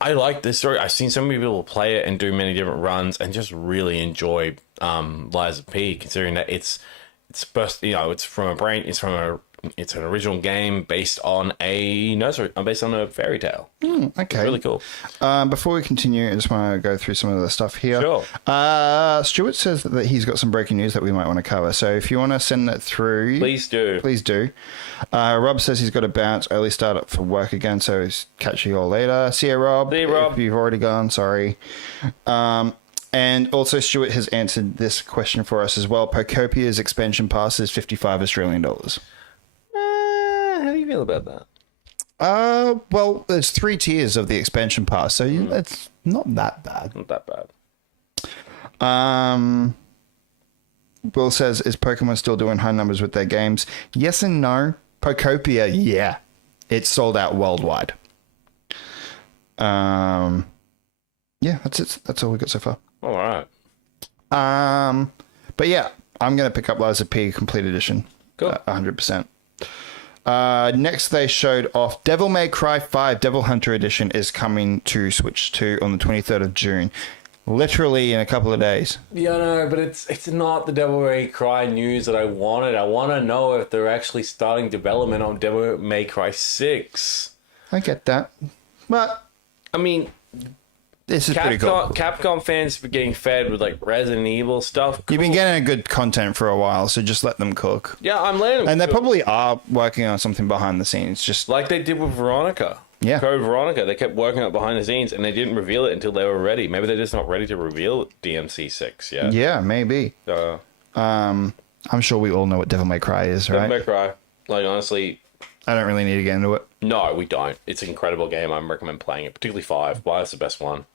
I like this story. I've seen so many people play it and do many different runs, and just really enjoy Lies of P. Considering that it's supposed, it's an original game based on a fairy tale. Okay, It's really cool. Before we continue, I just want to go through some of the stuff here. Sure. Stuart says that he's got some breaking news that we might want to cover. So if you want to send that through, Please do. Rob says he's got to bounce early start up for work again, so catch you all later. See you, Rob. See you, Rob. If you've already gone, sorry. And also Stuart has answered this question for us as well. Pocopia's expansion pass is $55 Australian. How do you feel about that? Well, there's 3 tiers of the expansion pass, so it's not that bad. Not that bad. Will says, is Pokemon still doing high numbers with their games? Yes and no. Pokopia, yeah. It's sold out worldwide. Yeah, that's it. That's all we got so far. All right. But yeah, I'm going to pick up Lies of P Complete Edition. Cool. 100%. Next, they showed off Devil May Cry 5 Devil Hunter Edition is coming to Switch 2 on the 23rd of June. Literally in a couple of days. Yeah, I know, but it's not the Devil May Cry news that I wanted. I want to know if they're actually starting development on Devil May Cry 6. I get that. But, I mean, this is pretty cool. Capcom fans are getting fed with like Resident Evil stuff. You've been getting a good content for a while, so just let them cook. Yeah, I'm letting them And they cook. probably are working on something behind the scenes. Just Like they did with Veronica. Yeah. Code Veronica. They kept working on it behind the scenes and they didn't reveal it until they were ready. Maybe they're just not ready to reveal DMC 6 yet. yeah, maybe. I'm sure we all know what Devil May Cry is, right? Devil May Cry. Like, honestly, I don't really need to get into it. no, we don't. It's an incredible game. I recommend playing it, particularly 5. Why it's the best one.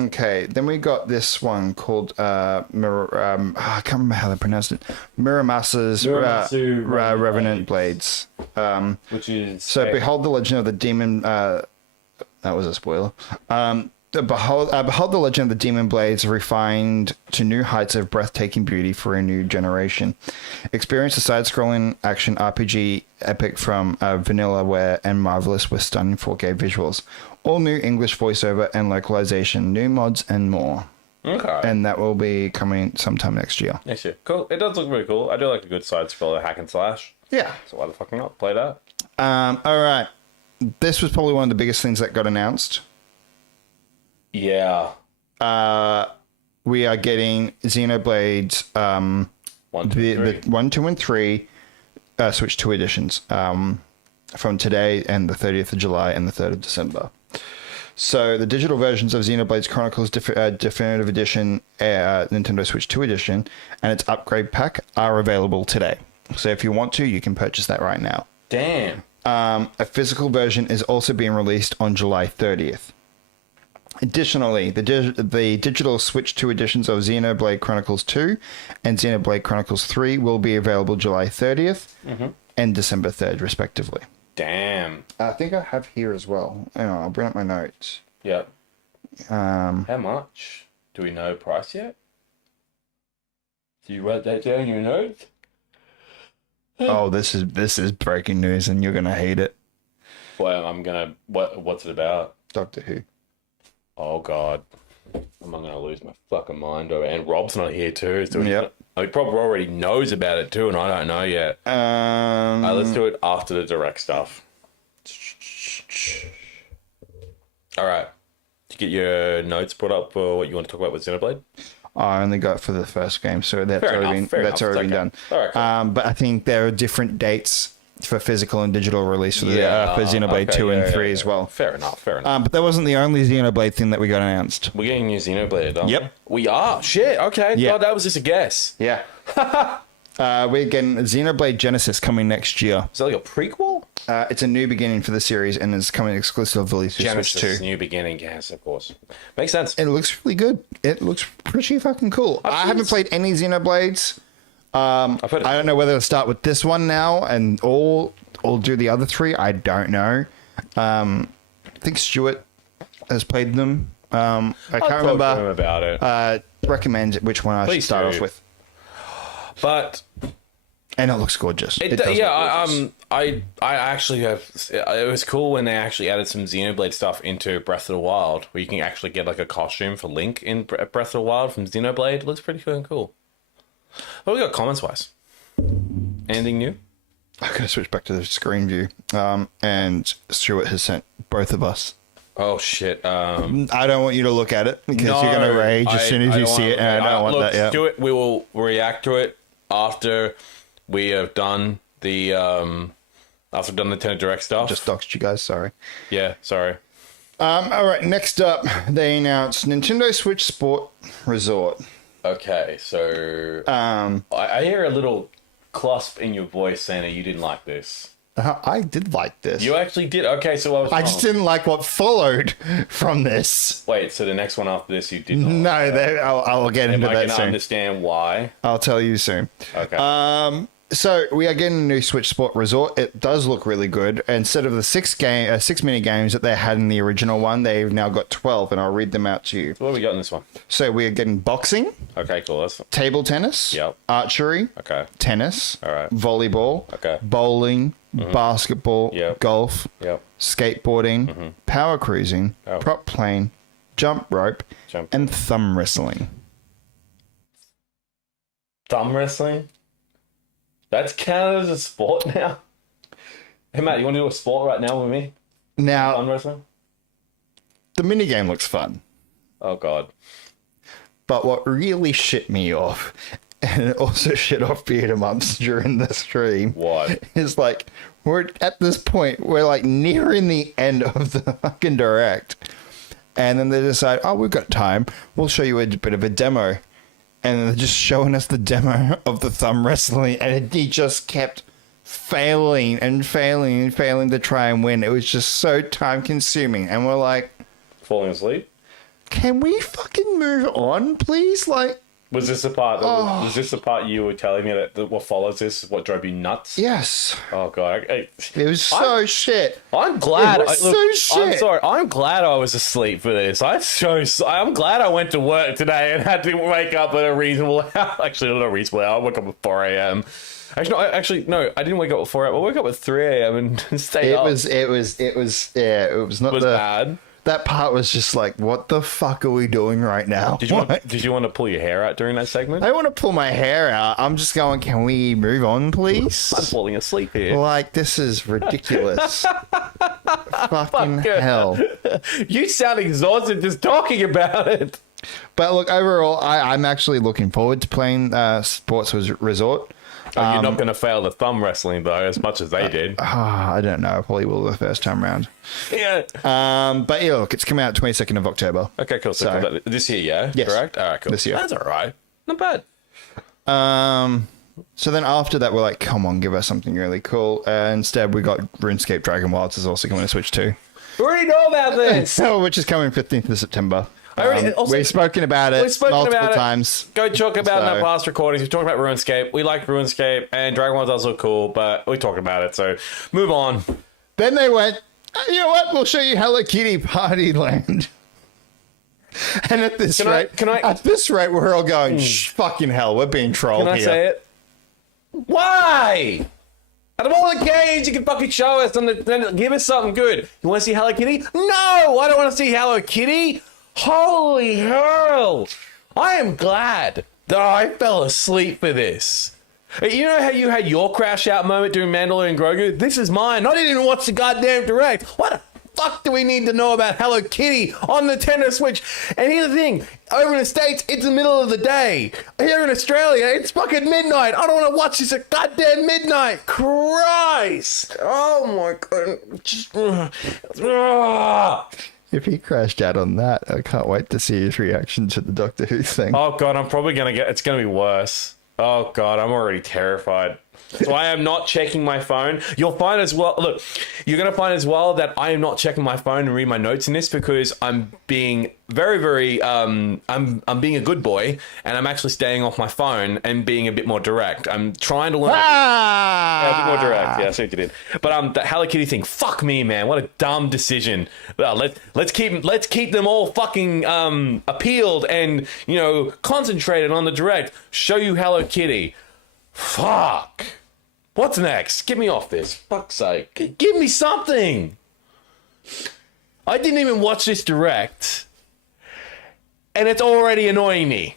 Okay, then we got this one called I can't remember how they pronounced it. Muramasa's Revenant Blades. Which is... So behold the legend of the demon. That was a spoiler. Behold the legend of the demon blades refined to new heights of breathtaking beauty for a new generation. Experience a side-scrolling action RPG epic from Vanillaware and marvelous with stunning 4K visuals. All new English voiceover and localization, new mods and more. Okay. And that will be coming sometime next year. Next year. Cool. It does look very cool. I do like a good side-scroller hack and slash. Yeah. So why the fuck not? Play that. All right. This was probably one of the biggest things that got announced. Yeah. We are getting Xenoblade 1, 2, and 3 Switch 2 editions from today and the 30th of July and the 3rd of December. So the digital versions of Xenoblade Chronicles Definitive Edition, Nintendo Switch 2 edition, and its upgrade pack are available today. So if you want to, you can purchase that right now. Damn. A physical version is also being released on July 30th. Additionally, the digital Switch 2 editions of Xenoblade Chronicles 2 and Xenoblade Chronicles 3 will be available July 30th and December 3rd, respectively. Damn. I think I have here as well. Hang on, I'll bring up my notes. Yep. How much? Do we know price yet? Do you write that down in your notes? Oh, this is breaking news, and you're gonna hate it. Well, what's it about? Doctor Who. Oh God, I'm not gonna lose my fucking mind over. And Rob's not here too, so he probably already knows about it too, and I don't know yet. Let's do it after the direct stuff. All right, did you get your notes put up for what you want to talk about with Xenoblade? I only got for the first game, so that's already been done. All right, cool. But I think there are different dates for physical and digital release for Xenoblade 2 and 3 as well. Fair enough. But that wasn't the only Xenoblade thing that we got announced. We're getting new Xenoblade, aren't we? Yep. We are? Shit, okay. Yeah. God, that was just a guess. Yeah. We're getting Xenoblade Genesis coming next year. Is that like a prequel? It's a new beginning for the series, and it's coming exclusively to Genesis, Switch 2. new beginning, yes, of course. Makes sense. It looks really good. It looks pretty fucking cool. I haven't played any Xenoblades. I don't know whether to start with this one now and all do the other 3. I don't know. I think Stuart has played them. I can't remember about it. Recommend which one I should start off with. But and it looks gorgeous. I actually have. It was cool when they actually added some Xenoblade stuff into Breath of the Wild, where you can actually get like a costume for Link in Breath of the Wild from Xenoblade. It looks pretty cool. What we got comments wise? Anything new? I'm gonna switch back to the screen view. And Stuart has sent both of us. Oh shit! I don't want you to look at it because you're gonna rage as soon as you see it, and I don't want that yet. Stuart, we will react to it after we have done the Nintendo Direct stuff. Just doxed you guys, sorry. Yeah, sorry. All right, next up, they announced Nintendo Switch Sport Resort. Okay, so I hear a little clasp in your voice saying that you didn't like this. I did like this. You actually did? Okay, so I just didn't like what followed from this. Wait, so the next one after this you did not No, I'll get into that soon. Am I going to understand why? I'll tell you soon. Okay. So we are getting a new Switch Sport Resort. It does look really good. Instead of the 6 mini games that they had in the original one, they've now got 12, and I'll read them out to you. So what have we got in this one? So we are getting boxing. Okay, cool. Table tennis. Yep. Archery. Okay. Tennis. All right. Volleyball. Okay. Bowling. Basketball. Yep. Golf. Yep. Skateboarding. Power cruising. Oh. Prop plane. Jump rope. And thumb wrestling. Thumb wrestling? That's counted as a sport now? Hey, Matt, you want to do a sport right now with me? Now, Thumb wrestling? The minigame looks fun. Oh, God. But what really shit me off, and it also shit off beat 'em ups during the stream, what? Is like, we're at this point, we're like nearing the end of the fucking direct. And then they decide, oh, we've got time. We'll show you a bit of a demo. And they're just showing us the demo of the thumb wrestling, and he just kept failing to try and win. It was just so time consuming, and we're like, falling asleep? Can we fucking move on, please? Like, was this the part? Was this the part you were telling me that what follows this is what drove you nuts? Yes. Oh God, it was so shit. I'm glad. Shit. I'm sorry. I'm glad I was asleep for this. I'm glad I went to work today and had to wake up at a reasonable hour. Actually, not a reasonable hour. I woke up at 4 a.m. No, I didn't wake up at 4 a.m. I woke up at 3 a.m. and stayed up. It was not bad. That part was just like, what the fuck are we doing right now? Did you want to pull your hair out during that segment? I don't want to pull my hair out. I'm just going, can we move on, please? I'm falling asleep here. Like, this is ridiculous. Fucking hell. You sound exhausted just talking about it. But look, overall, I'm actually looking forward to playing Sports Resort. You're not going to fail the thumb wrestling, though, as much as they did. I don't know. I probably will the first time round. Yeah. But yeah, look, it's coming out 22nd of October. Okay, cool. So this year, yeah? Yes. Correct? All right, cool. This year. That's all right. Not bad. So then after that, we're like, come on, give us something really cool. Instead, we got RuneScape Dragon Wilds is also coming to Switch 2. We already know about this. Which is coming 15th of September. We've spoken about it multiple times. Go talk about it in our past recordings. We talked about RuneScape. We like RuneScape, and Dragon Ball does look cool, but we talked about it, so move on. Then they went, you know what? We'll show you Hello Kitty Party Land. And at this rate, we're all going, fucking hell, we're being trolled here. Can I say it? Why? Out of all the games you can fucking show us, then give us something good. You want to see Hello Kitty? No, I don't want to see Hello Kitty. Holy hell! I am glad that I fell asleep for this. You know how you had your crash out moment during Mandalorian and Grogu? This is mine. I didn't even watch the goddamn direct. What the fuck do we need to know about Hello Kitty on the Nintendo Switch? And here's the thing. Over in the States, it's the middle of the day. Here in Australia, it's fucking midnight. I don't want to watch this at goddamn midnight. Christ! Oh my god. If he crashed out on that, I can't wait to see his reaction to the Doctor Who thing. Oh god, I'm probably gonna it's gonna be worse. Oh god, I'm already terrified. So I am not checking my phone. You'll find as well. Look, you're going to find as well that I am not checking my phone and read my notes in this because I'm being very, very. I'm being a good boy, and I'm actually staying off my phone and being a bit more direct. I'm trying to learn. Yeah, a bit more direct. Yeah, I see what you did. But the Hello Kitty thing. Fuck me, man. What a dumb decision. Well, let's keep them all fucking appealed and concentrated on the direct. Show you Hello Kitty. Fuck. What's next? Get me off this. Fuck's sake. Give me something. I didn't even watch this direct. And it's already annoying me.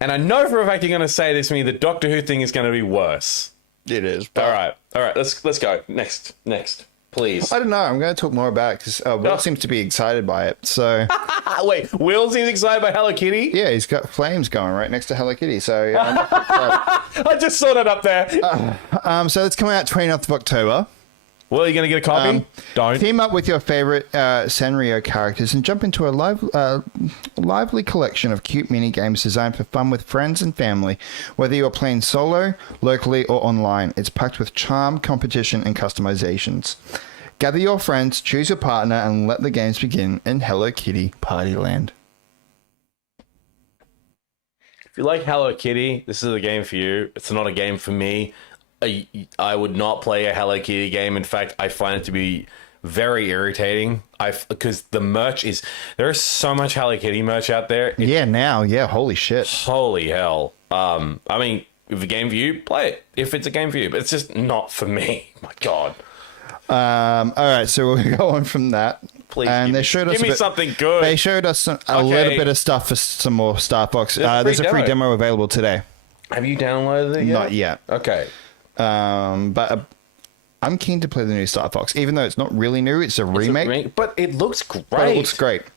And I know for a fact you're going to say this to me. The Doctor Who thing is going to be worse. It is. All right. Let's go. Next. Please. I don't know. I'm going to talk more about it because Will seems to be excited by it. So wait, Will seems excited by Hello Kitty? yeah, he's got flames going right next to Hello Kitty. So I just saw that up there. so it's coming out 29th of October. Well, are you going to get a copy? Don't. Team up with your favorite Sanrio characters and jump into a lively collection of cute mini games designed for fun with friends and family. Whether you're playing solo, locally, or online, it's packed with charm, competition, and customizations. Gather your friends, choose your partner, and let the games begin in Hello Kitty Partyland. If you like Hello Kitty, this is a game for you. It's not a game for me. I would not play a Hello Kitty game. In fact, I find it to be very irritating. Because the merch is... There is so much Hello Kitty merch out there. Holy shit. Holy hell. I mean, if it's a game for you, play it. If it's a game for you. But it's just not for me. My God. All right, so we'll go on from that. Please and give me something good. They showed us a little bit of stuff for some more Star Fox. There's a free demo available today. Have you downloaded it yet? Not yet. Okay. But I'm keen to play the new Star Fox, even though it's not really new. It's a remake. But it looks great.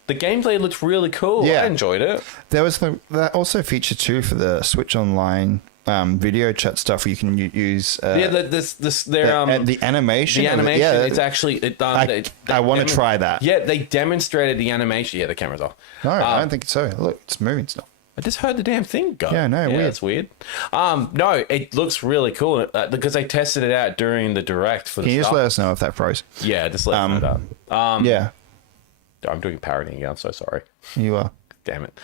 The gameplay looks really cool. Yeah. I enjoyed it. There was that also featured too for the Switch Online video chat stuff where you can use the animation. The animation. Yeah, it's actually. I want to try that. Yeah, they demonstrated the animation. Yeah, the camera's off. No, I don't think so. Look, it's moving still. I just heard the damn thing go. Yeah, no, weird. That's weird. No, it looks really cool because they tested it out during the direct for the Can you just let us know if that froze? Yeah, just let us know that. Yeah. I'm doing parodying again. I'm so sorry. You are. Damn it.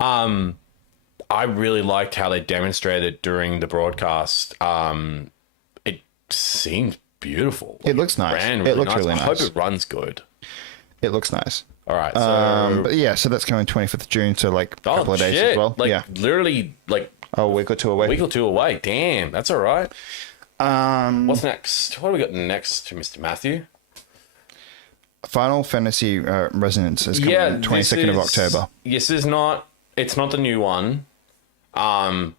I really liked how they demonstrated during the broadcast. It seemed beautiful. It looks nice. It looks really nice. I hope it runs good. It looks nice. All right. So, but yeah, so that's coming 25th of June, so like a couple of days as well. Literally a week or two away. Damn, that's all right. What's next? What do we got next, Mr. Matthew? Final Fantasy Resonance is coming on 22nd of October. Yes, it's not the new one.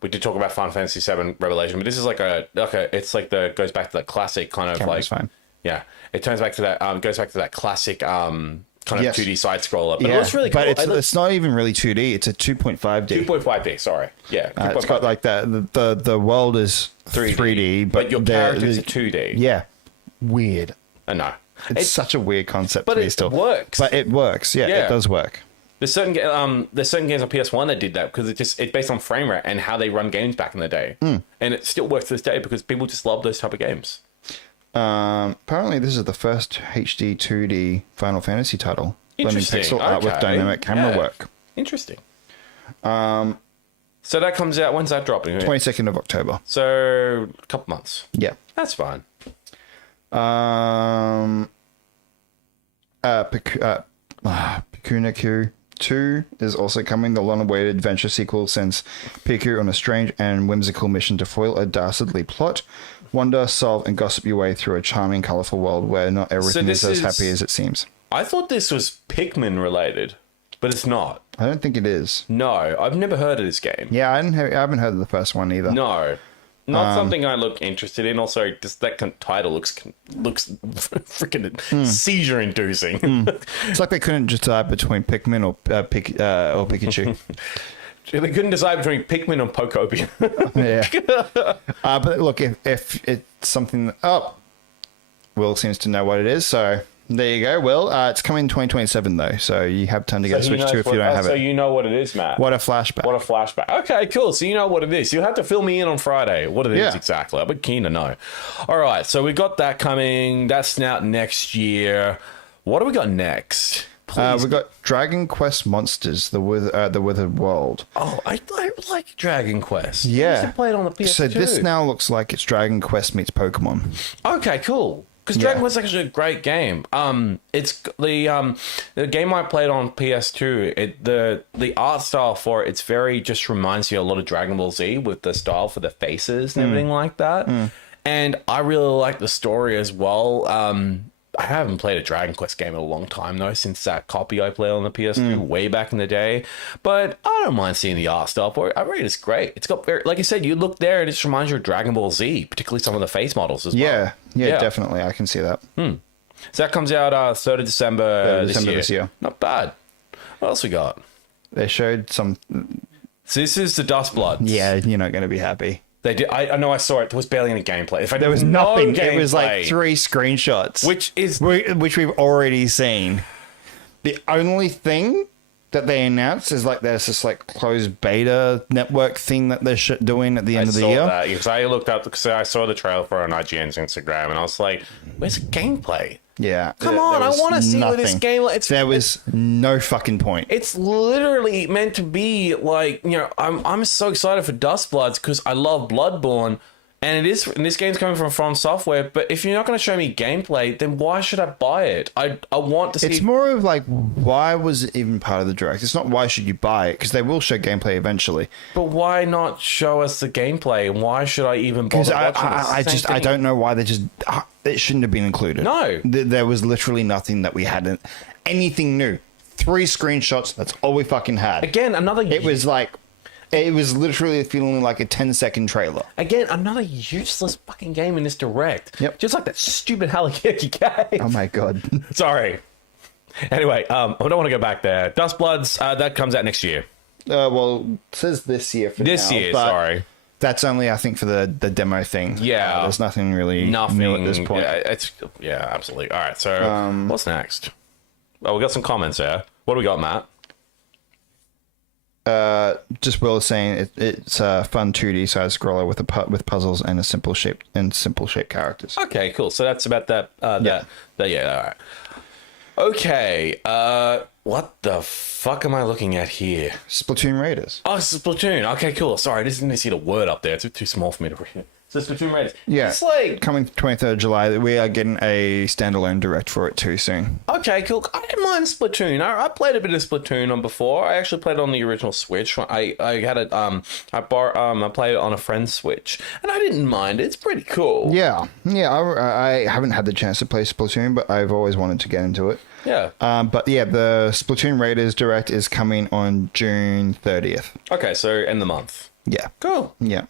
We did talk about Final Fantasy VII Revelation, but this is goes back to that classic kind of Camera's fine. Yeah, it turns back to that goes back to that classic kind of 2D side scroller. But yeah, it looks really cool. But it's not even really 2D. It's a 2.5D. 2.5D. Sorry. Yeah. It's got like that. The world is 3D, but your characters are 2D. Yeah. Weird. I know. It's such a weird concept. But it works. But it works. Yeah, it does work. There's certain games on PS1 that did that because it's based on frame rate and how they run games back in the day, and it still works to this day because people just love those type of games. Apparently, this is the first HD 2D Final Fantasy title, blending pixel art with dynamic camera work. Interesting. So that comes out. When's that dropping? 22nd of October. So a couple months. Yeah, that's fine. Pikuniku 2 is also coming. The long-awaited adventure sequel sends Piku on a strange and whimsical mission to foil a dastardly plot, wander, solve, and gossip your way through a charming, colourful world where not everything is as happy as it seems. I thought this was Pikmin related, but it's not. I don't think it is. No, I've never heard of this game. Yeah, I haven't heard of the first one either. No. Not something I look interested in. Also, just that title looks freaking seizure-inducing. It's like they couldn't decide between Pikmin or Pikachu. They couldn't decide between Pikmin and Pokopia. Yeah. But look, if it's something... Will seems to know what it is, so There you go. Well, it's coming in 2027 though, so you have time to get a Switch 2 if you don't have So it. you know what it is, Matt. What a flashback. What a flashback. Okay, cool. So you know what it is. You'll have to fill me in on Friday. What it is exactly. I'd be keen to know. All right, so we got that coming. That's out next year. What do we got next? We got Dragon Quest Monsters, the Withered World. Oh, I like Dragon Quest. Yeah. I used to play it on the PS2. So this now looks like it's Dragon Quest meets Pokemon. Okay, cool. Because Dragon Quest is actually a great game. It's the game I played on PS2. The art style for it, it's very just reminds you a lot of Dragon Ball Z with the style for the faces and everything like that. And I really like the story as well. I haven't played a Dragon Quest game in a long time though, since that copy I played on the PS2 way back in the day. But I don't mind seeing the art style for it. I rate it's great. It's got very, like I said, you look there, it just reminds you of Dragon Ball Z, particularly some of the face models as well. Yeah, definitely. I can see that. So that comes out 3rd of December, this year. Not bad. What else we got? They showed some. So this is the Dust Bloods. Yeah, you're not going to be happy. They did. I know. I saw it. There was barely any gameplay. In fact, There was nothing. No it was like gameplay, 3 screenshots, which we've already seen. The only thing that they announced is like there's this like closed beta network thing that they're doing at the end of the year. That because I looked up because I saw the trailer for it on IGN's Instagram and I was like, "Where's the gameplay?" Yeah, Come on, I want to see what this game. There was no fucking point. It's literally meant to be like, you know, I'm so excited for Dust Bloods because I love Bloodborne, and it is. And this game's coming from Software. But if you're not going to show me gameplay, then why should I buy it? I want to see. It's more of like, why was it even part of the direct? It's not why should you buy it, because they will show gameplay eventually. But why not show us the gameplay? And why should I even bother watching this? I don't know why they just. It shouldn't have been included. No. There was literally nothing that we hadn't. Anything new. 3 screenshots. That's all we fucking had. Again, another. It was literally feeling like a 10-second trailer. Again, another useless fucking game in this direct. Yep. Just like that stupid Hello Kitty game. Oh my god. Sorry. Anyway, I don't want to go back there. Dust Bloods, that comes out next year. Well, it says this year for This now, year, but sorry. That's only, I think, for the demo thing. Yeah. There's nothing really new at this point. Yeah, absolutely. All right, so what's next? Oh, we got some comments there. What do we got, Matt? Just Will is saying it's a fun 2D side scroller with puzzles and simple shaped characters. Okay, cool. So that's about that. All right. Okay. What the fuck am I looking at here? Splatoon Raiders. Oh, it's Splatoon. Okay, cool. Sorry, I just didn't see the word up there. It's too small for me to read. So Splatoon Raiders. Yeah. It's like... Coming 23rd of July. We are getting a standalone direct for it too soon. Okay, cool. I didn't mind Splatoon. I played a bit of Splatoon on before. I actually played it on the original Switch. I had it. I played it on a friend's Switch, and I didn't mind it. It's pretty cool. Yeah. I haven't had the chance to play Splatoon, but I've always wanted to get into it. Yeah. But yeah, the Splatoon Raiders direct is coming on June 30th. Okay, so end of the month. Yeah. Cool. Yeah.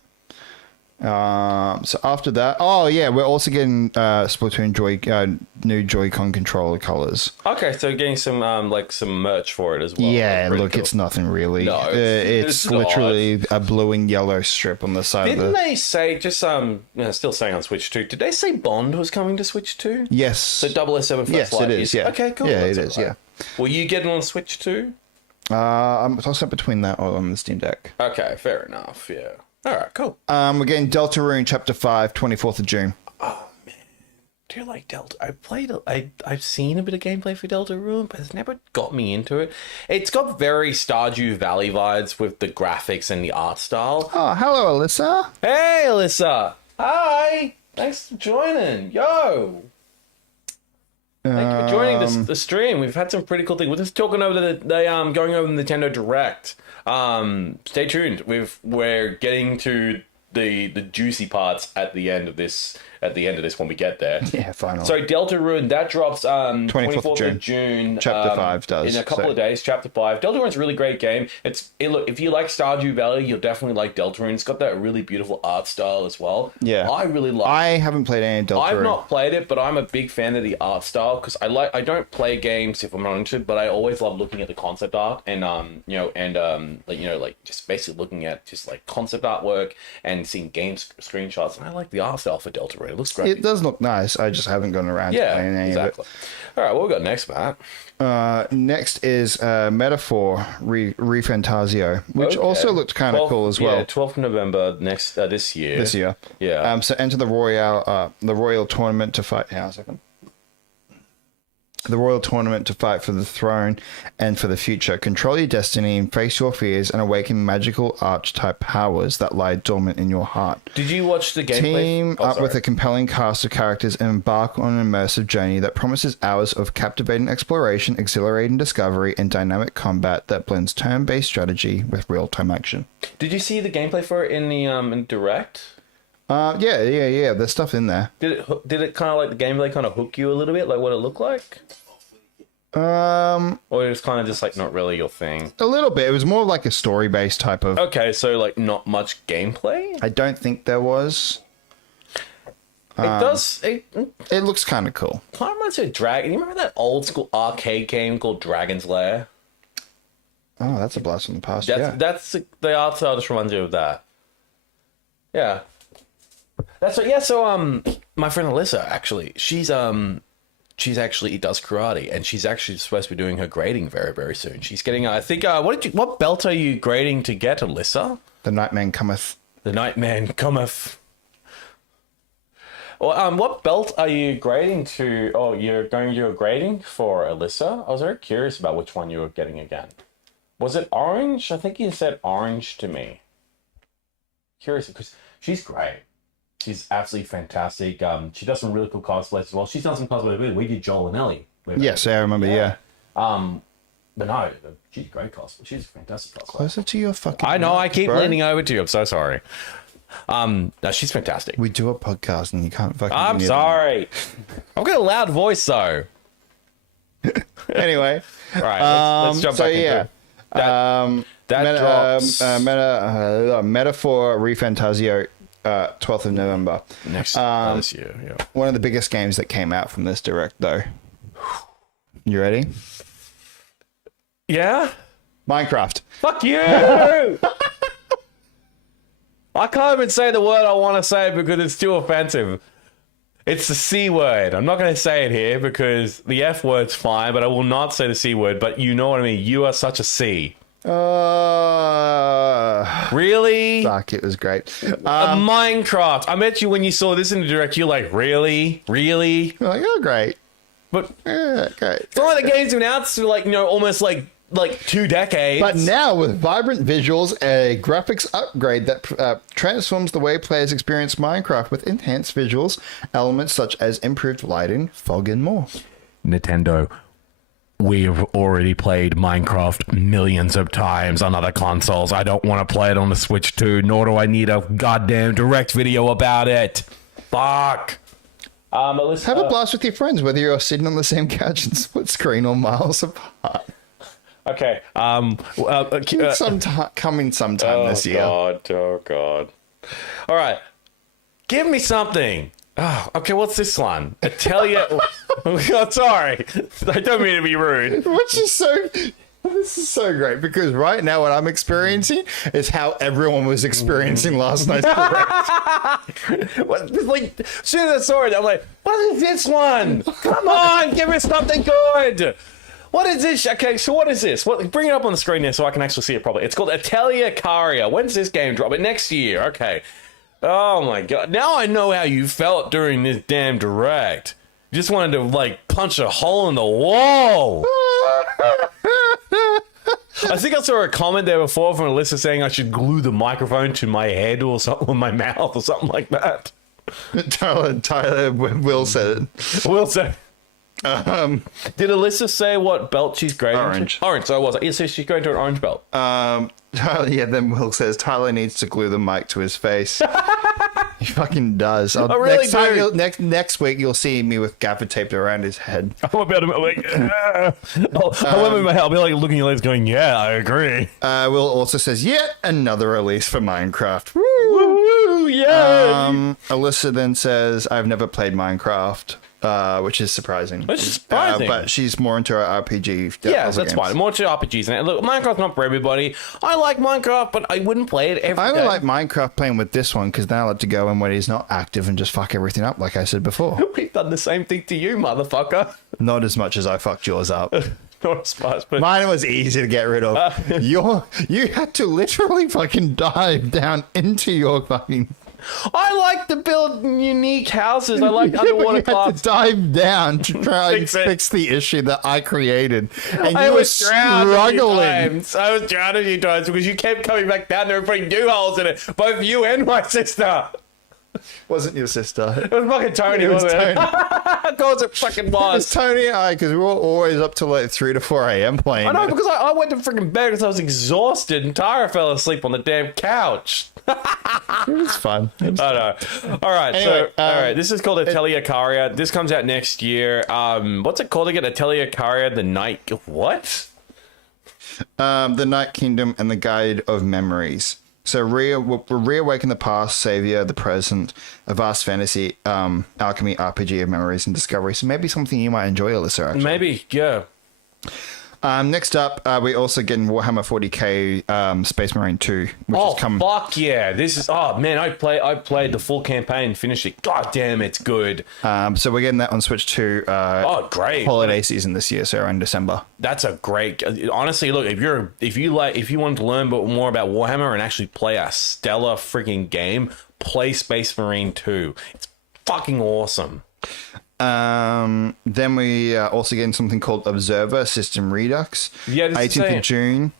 So after that, we're also getting Splatoon new Joy-Con controller colors. Okay, so getting some some merch for it as well. Yeah, look, cool. It's nothing really. No, it's literally a blue and yellow strip on the side. Didn't they say still saying on Switch 2? Did they say Bond was coming to Switch 2? Yes. So 007 First Yes, Light it is. Yeah. Okay, cool. Yeah, That's it is. right. Yeah. Will you get it on Switch 2? I'm tossing up between that or on the Steam Deck. Okay, fair enough. Yeah. All right, cool. We're getting Deltarune Chapter 5, 24th of June. Oh, man. Do you like Delta? I've seen a bit of gameplay for Deltarune, but it's never got me into it. It's got very Stardew Valley vibes with the graphics and the art style. Oh, hello, Alyssa. Hey, Alyssa. Hi. Thanks for joining. Yo. Thank you for joining the stream. We've had some pretty cool things. We're just talking over going over the Nintendo Direct. Stay tuned. We're getting to the juicy parts at the end of this when we get there. Yeah, finally. So Deltarune, that drops 24th of June. Chapter 5 does. In a couple of days, Chapter 5. Deltarune's a really great game. Look, if you like Stardew Valley, you'll definitely like Deltarune. It's got that really beautiful art style as well. Yeah. I haven't played any Deltarune. I've not played it, but I'm a big fan of the art style because I don't play games if I'm not interested, but I always love looking at the concept art and just basically looking at just like concept artwork and and seen screenshots, and I like the art style for Deltarune. It looks great. It does look nice. I just haven't gone around to playing any of it. All right, what we got next, Matt? Next is Metaphor Refantasio, which also looked kind of cool as well. Yeah, 12th of November this year. This year. Yeah. So enter the Royal Tournament to fight. Hang on a second. The Royal Tournament to fight for the throne and for the future. Control your destiny and face your fears and awaken magical archetype powers that lie dormant in your heart. Did you watch the gameplay? Team up with a compelling cast of characters and embark on an immersive journey that promises hours of captivating exploration, exhilarating discovery, and dynamic combat that blends turn-based strategy with real-time action. Did you see the gameplay for it in the Direct? Yeah. There's stuff in there. Did it kind of like the gameplay kind of hook you a little bit, like what it looked like? Or it was kind of just like not really your thing? A little bit. It was more like a story-based type of... Okay, so like not much gameplay? I don't think there was. It looks kind of cool. Kind of reminds me of Dragon. You remember that old school arcade game called Dragon's Lair? Oh, that's a blast from the past. That's the art style just reminds you of that. Yeah. That's right. Yeah. So, my friend Alyssa, actually, she's actually does karate, and she's actually supposed to be doing her grading very, very soon. She's getting, I think, what belt are you grading to get, Alyssa? The Nightman Cometh. The Nightman Cometh. Well, what belt are you grading to? Oh, you're going to your grading for, Alyssa? I was very curious about which one you were getting again. Was it orange? I think you said orange to me. Curious, because she's great. She's absolutely fantastic. She does some really cool cosplays as well. She's done some cosplays. We did Joel and Ellie. Yes, I remember, yeah. But no, she's a great cosplay. She's a fantastic cosplay. Closer to your fucking... I know, I keep leaning over to you. I'm so sorry. No, she's fantastic. We do a podcast and you can't fucking... I'm sorry. I've got a loud voice, though. Anyway. Right, let's jump back into it. That drops... Metaphor Refantasio, 12th of November. Next this year, yeah. One of the biggest games that came out from this Direct, though. You ready? Yeah? Minecraft. Fuck you! I can't even say the word I want to say because it's too offensive. It's the C word. I'm not going to say it here because the F word's fine, but I will not say the C word, but you know what I mean. You are such a C. Really? Fuck, it was great. Minecraft. I bet you when you saw this in the Direct, you're like, really? Really? You're like, oh, great. But yeah, great. It's one of the games been out for like, you know, almost like 2 decades. But now with vibrant visuals, a graphics upgrade that transforms the way players experience Minecraft with enhanced visuals, elements such as improved lighting, fog, and more. Nintendo, we've already played Minecraft millions of times on other consoles. I don't want to play it on the Switch 2, nor do I need a goddamn Direct video about it. Fuck. Have a blast with your friends, whether you're sitting on the same couch and split screen or miles apart. Okay. Coming sometime this year. Oh god. All right. Give me something. Oh, okay, what's this one? Atelier. Oh, sorry. I don't mean to be rude. This is so great because right now what I'm experiencing is how everyone was experiencing last night's Direct. Like, as soon as I saw it, I'm like, what is this one? Come on, give me something good. What is this? Okay, so what is this? Bring it up on the screen there so I can actually see it properly. It's called Atelier Caria. When's this game drop? Next year. Okay. Oh my god. Now I know how you felt during this damn Direct. You just wanted to, like, punch a hole in the wall. I think I saw a comment there before from Alyssa saying I should glue the microphone to my head or something, or my mouth or something like that. Tyler Will said it. Will said. Did Alyssa say what belt she's grading? Orange. So I was. Yeah, so she's going to an orange belt. Then Will says Tyler needs to glue the mic to his face. He fucking does. I really do. Next week you'll see me with gaffer taped around his head. I'm about to like. I'll be like looking at Liz, going, "Yeah, I agree." Will also says yet another release for Minecraft. Woo! Yeah. Alyssa then says, "I've never played Minecraft." which is surprising. Which is surprising. But she's more into her RPG. Yeah, puzzle that's games. fine. More to RPGs. And look, Minecraft's not for everybody. I like Minecraft, but I wouldn't play it every I day. only like Minecraft playing with this one because now I like to go in when he's not active and just fuck everything up, like I said before. We've done the same thing to you, motherfucker. Not as much as I fucked yours up. Not as much, but Mine was easy to get rid of. You had to literally fucking dive down into your fucking... I like to build unique houses. I like Yeah, but underwater you had to crafts. dive down to try and Fix it. fix the issue that I created. And I you were was drowned a few struggling. times. I was drowned a few times because you kept coming back down there and putting new holes in it. Both you and my sister. Wasn't your sister. It was fucking Tony, It was wasn't it? Tony. Of course it fucking It was was. Tony and I, because we were always up to like 3 to 4 a.m. playing. I know, it. because I went to freaking bed because I was exhausted and Tara fell asleep on the damn couch. It was fun. It was I know. All right, Anyway, all right. This is called Atelier Caria. This comes out next year. What's it called again? Atelier Caria, the Night. What? The Night Kingdom and the Guide of Memories. So reawaken the past, savior the present, a vast fantasy, alchemy, RPG of memories and discovery. So maybe something you might enjoy, Alyssa. Actually. Maybe, yeah. Next up, we're also getting Warhammer 40k Space Marine 2, which Oh is coming. fuck yeah! This is man. I played the full campaign and finished it. God damn, it's good. So we're getting that on Switch 2. Oh great! Holiday season this year, so around December. That's a great. Honestly, look, if you want to learn more about Warhammer and actually play a stellar freaking game, play Space Marine 2. It's fucking awesome. Then we are also getting something called Observer System Redux. Yeah, this is 18th of June.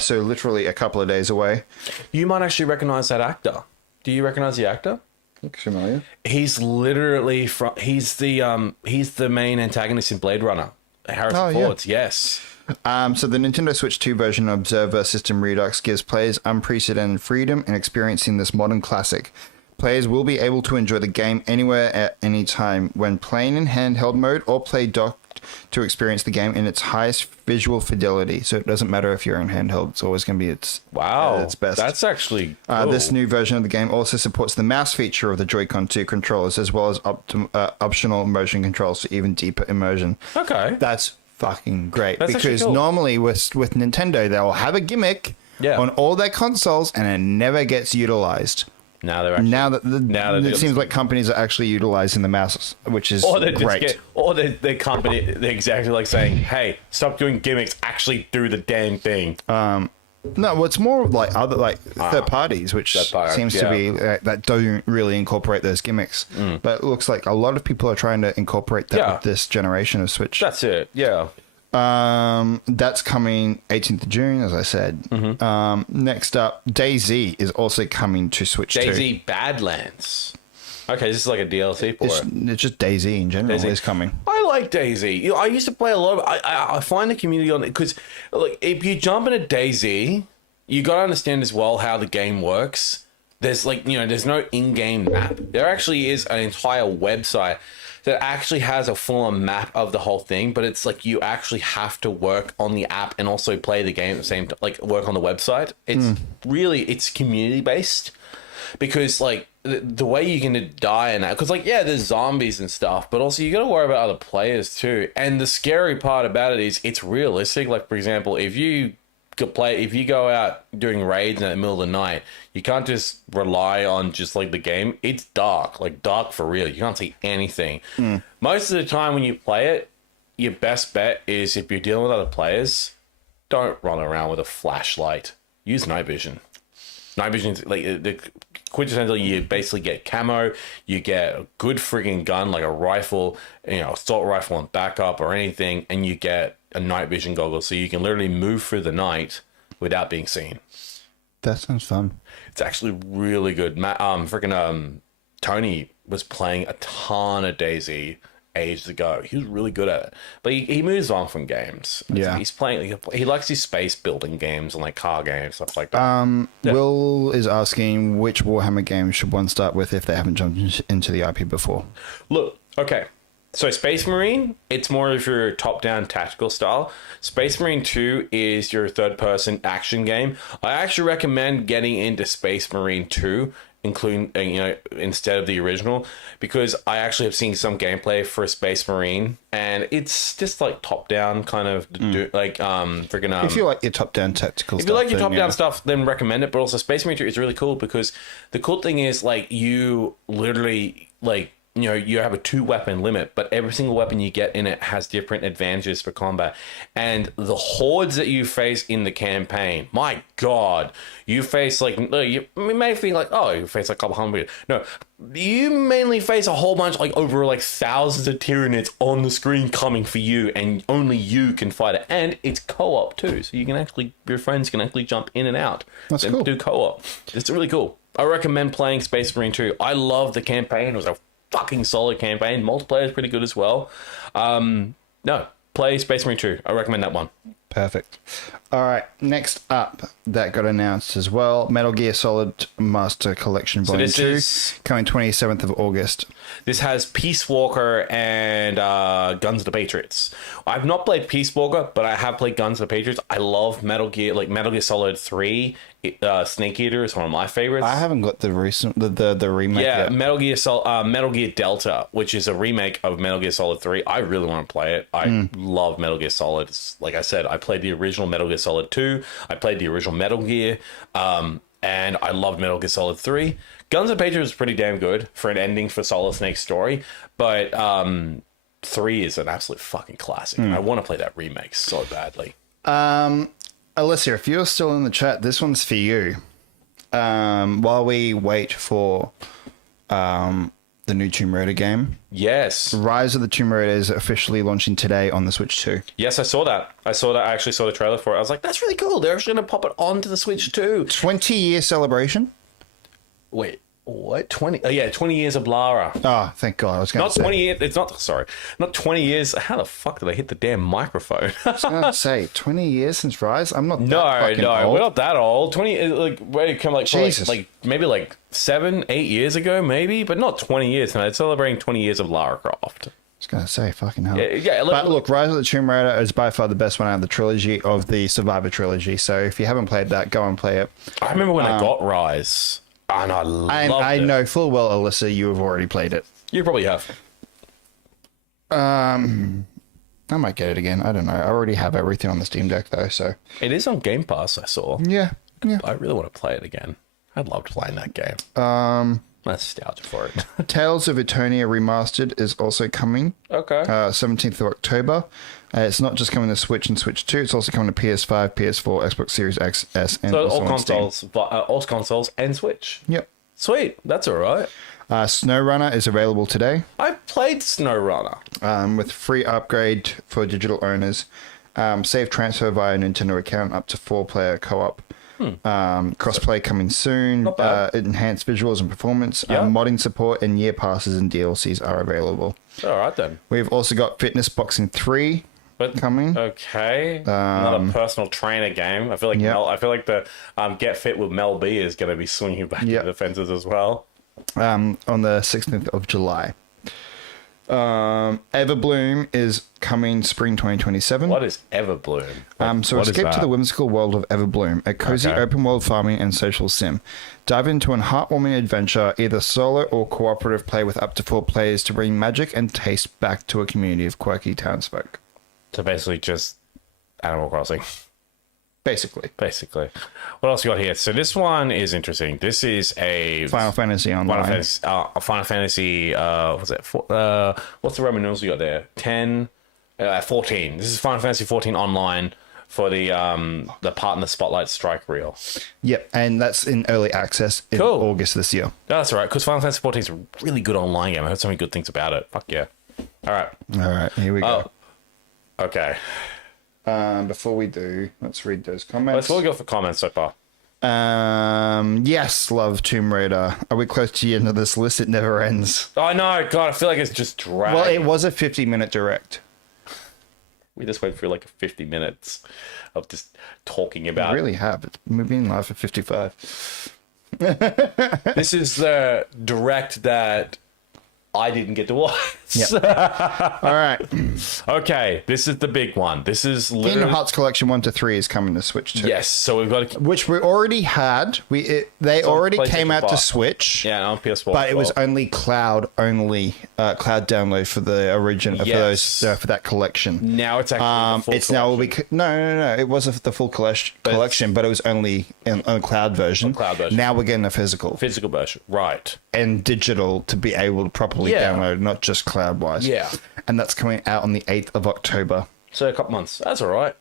So literally a couple of days away. You might actually recognize that actor. Do you recognize the actor? Looks familiar. He's literally he's the main antagonist in Blade Runner. Harrison yeah. Ford. Yes. So the Nintendo Switch 2 version of Observer System Redux gives players unprecedented freedom in experiencing this modern classic. Players will be able to enjoy the game anywhere at any time when playing in handheld mode or play docked to experience the game in its highest visual fidelity. So it doesn't matter if you're in handheld; it's always going to be its best. That's actually cool. This new version of the game also supports the mouse feature of the Joy-Con 2 controllers, as well as optional motion controls for even deeper immersion. Okay. That's fucking great. That's actually because cool. normally with Nintendo, they'll have a gimmick on all their consoles and it never gets utilized. Now they're actually, It seems like companies are actually utilizing the mouse, which is great. The company, they're exactly like saying, "Hey, stop doing gimmicks. Actually, do the damn thing." No, it's more like other third parties, which seems to be that don't really incorporate those gimmicks. But it looks like a lot of people are trying to incorporate that with this generation of Switch. That's it. Yeah. That's coming 18th of June, as I said. Next up, DayZ is also coming to Switch 2. DayZ Badlands. Okay, this is like a DLC for it. It's just DayZ in general is coming. I like DayZ. I used to play a lot of. I find the community on it because, like, if you jump into DayZ, you got to understand as well how the game works. There's there's no in-game map. There actually is an entire website that actually has a full-on map of the whole thing, but it's like you actually have to work on the app and also play the game at the same time, like work on the website. It's it's community-based because like the way you're gonna die in that, because like there's zombies and stuff, but also you got to worry about other players too. And the scary part about it is it's realistic. Like for example, if you go out doing raids in the middle of the night, you can't just rely on just like the game. It's dark for real. You can't see anything. Most of the time when you play it, your best bet is if you're dealing with other players, don't run around with a flashlight. Use night vision. Night vision, like the quintessential, you basically get camo, you get a good friggin' gun like a rifle, assault rifle and backup or anything, and you get a night vision goggle so you can literally move through the night without being seen. That sounds fun. It's actually really good. Tony was playing a ton of DayZ ages ago. He was really good at it, but he moves on from games. He's playing. He likes his space building games and like car games, stuff like that. Will is asking which Warhammer game should one start with if they haven't jumped into the IP before. Look, okay. So Space Marine, it's more of your top-down tactical style. Space Marine 2 is your third-person action game. I actually recommend getting into Space Marine 2 include instead of the original, because I actually have seen some gameplay for Space Marine, and it's just like top down kind of freaking. If you like your top down tactical stuff, if you like your top down stuff, then recommend it. But also, Space Marine 2 is really cool because the cool thing is like you literally you have a 2-weapon limit, but every single weapon you get in it has different advantages for combat. And the hordes that you face in the campaign, my God, you face you may feel like, oh, you face like a couple hundred. No, you mainly face a whole bunch, like over like thousands of Tyranids on the screen coming for you, and only you can fight it. And it's co-op too, so you can actually, your friends can actually jump in and out. That's cool. Do co-op. It's really cool. I recommend playing Space Marine 2. I love the campaign. It was a fucking solid campaign. Multiplayer is pretty good as well. No, play Space Marine 2. I recommend that one. Perfect. All right, next up, that got announced as well. Metal Gear Solid Master Collection Volume 2, coming 27th of August. This has Peace Walker and Guns of the Patriots. I've not played Peace Walker, but I have played Guns of the Patriots. I love Metal Gear, like Metal Gear Solid 3. Snake Eater is one of my favorites. I haven't got the recent the remake yet. Metal Gear Delta, which is a remake of Metal Gear Solid 3. I really want to play it. I love Metal Gear Solid. Like I said, I played the original Metal Gear Solid 2. I played the original Metal Gear, and I loved Metal Gear Solid 3. Guns of Patriots is pretty damn good for an ending for Solid Snake's story, but 3 is an absolute fucking classic. I want to play that remake so badly. Alyssa, if you're still in the chat, this one's for you. While we wait for the new Tomb Raider game. Yes. Rise of the Tomb Raider is officially launching today on the Switch 2. Yes, I saw that. I actually saw the trailer for it. I was like, that's really cool. They're actually going to pop it onto the Switch 2. 20-year celebration? Wait, what? 20? Oh, yeah, 20 years of Lara. Oh, thank God. I was going to say. Not 20 years. It's not, sorry. Not 20 years. How the fuck did I hit the damn microphone? I was going to say, 20 years since Rise? I'm not that fucking old. old. We're not that old. 20, like, where it come like, Jesus. like maybe like 7, 8 years ago, maybe, but not 20 years. No, it's celebrating 20 years of Lara Croft. I was going to say, fucking hell. Yeah, but look, Rise of the Tomb Raider is by far the best one out of the trilogy, of the Survivor trilogy. So if you haven't played that, go and play it. I remember when I got Rise, and I loved it. I know full well, Alyssa, you have already played it. You probably have. I might get it again. I don't know. I already have everything on the Steam Deck, though, so... It is on Game Pass, I saw. Yeah. I really want to play it again. I'd love playing that game. Nostalgia for it. Tales of Eternia Remastered is also coming. Okay. 17th of October. It's not just coming to Switch and Switch 2. It's also coming to PS5, PS4, Xbox Series X, S, and so also all consoles and Switch. Yep. Sweet. That's all right. SnowRunner is available today. I played SnowRunner. With free upgrade for digital owners. Save transfer via Nintendo account, up to 4-player co-op. Crossplay coming soon. Not bad. Enhanced visuals and performance. Yeah. Modding support and year passes and DLCs are available. All right then. We've also got Fitness Boxing 3 coming. Okay. Another personal trainer game. I feel like the Get Fit with Mel B is going to be swinging back to the fences as well. On the 16th of July. Everbloom is coming spring 2027. What is Everbloom? So escape to the whimsical world of Everbloom, a cozy open world farming and social sim. Dive into a heartwarming adventure, either solo or cooperative play with up to 4 players to bring magic and taste back to a community of quirky townsfolk. So basically just Animal Crossing. Basically. What else you got here? So this one is interesting. This is a Final Fantasy Online. Final Fantasy, what's it? What's the Roman numerals you got there? 10, 14. This is Final Fantasy 14 Online for the Partner Spotlight Strike Reel. Yep, and that's in early access in August this year. That's all right, because Final Fantasy 14 is a really good online game. I heard so many good things about it. Fuck yeah. All right, here we go. Okay. Before we do, let's read those comments. Let's go for comments so far. Yes, love Tomb Raider. Are we close to the end of this list? It never ends. Oh no, God, I feel like it's just dragged. Well, it was a 50-minute direct. We just went through like 50 minutes of just talking about We really have. We've been live for 55. This is the direct that I didn't get to watch. All right. Okay, this is the big one. This is Kingdom literally... Hearts Collection 1 to 3 is coming to Switch too. Yes, so we've got... Which we already had. They already came out to Switch. Yeah, on PS4. But it was only cloud download for the origin for those for that collection. Now it's actually the full it's now will be no. It was the full collection, but it was only on a cloud version. Now we're getting a physical version, right? And digital to be able to properly download, not just cloud wise. Yeah, and that's coming out on the 8th of October. So a couple months. That's all right.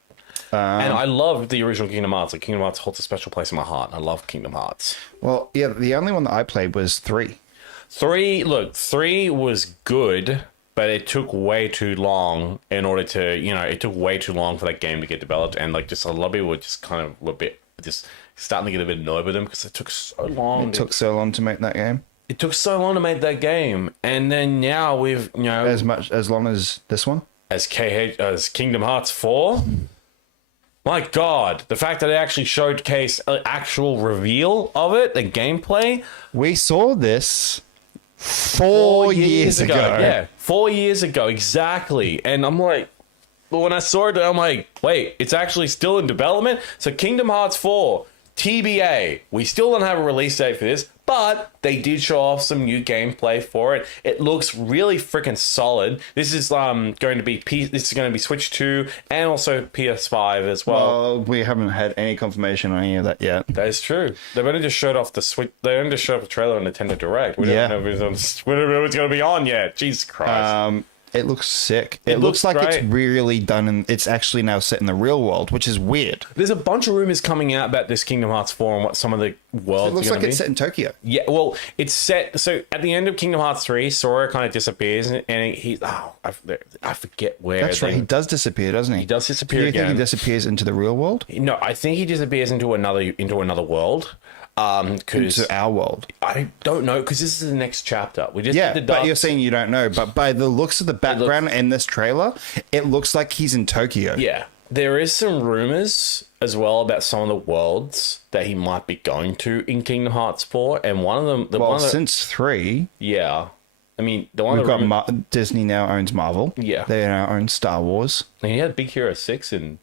And I love the original Kingdom Hearts. Like Kingdom Hearts holds a special place in my heart. I love Kingdom Hearts. Well, yeah, the only one that I played was 3. 3 was good, but it took way too long in order to, it took way too long for that game to get developed. And like just a lot of people were just kind of a bit, just starting to get a bit annoyed with them because it took so long. It took so long to make that game. It took so long to make that game. And then now we've, as long as this one? As Kingdom Hearts 4? My God, the fact that it actually showcased an actual reveal of it, the gameplay. We saw this 4 years ago. Yeah, 4 years ago, exactly. And I'm like, when I saw it, I'm like, wait, it's actually still in development? So Kingdom Hearts 4, TBA. We still don't have a release date for this, but they did show off some new gameplay for it. It looks really freaking solid. This is going to be Switch 2 and also PS5 as well. Well, we haven't had any confirmation on any of that yet. That is true. They've only just showed off the Switch. They only just showed off the trailer on Nintendo Direct. We don't know if it's going to be on yet. Jesus Christ. It looks sick. It looks like great. It's really done, and it's actually now set in the real world, which is weird. There's a bunch of rumors coming out about this Kingdom Hearts 4 and what some of the worlds It looks like it's set in Tokyo. Yeah, well, it's set. So at the end of Kingdom Hearts 3, Sora kind of disappears, and I forget where. That's right. He does disappear, doesn't he? He does disappear. Do you think he disappears into the real world? No, I think he disappears into another world. Into our world. I don't know, because this is the next chapter. We just did the but you're saying you don't know. But by the looks of the background in this trailer, it looks like he's in Tokyo. Yeah, there is some rumors as well about some of the worlds that he might be going to in Kingdom Hearts 4, and one of them. Since 3, yeah. I mean, the one we've got Disney now owns Marvel. Yeah, they now own Star Wars. And he had Big Hero 6 and.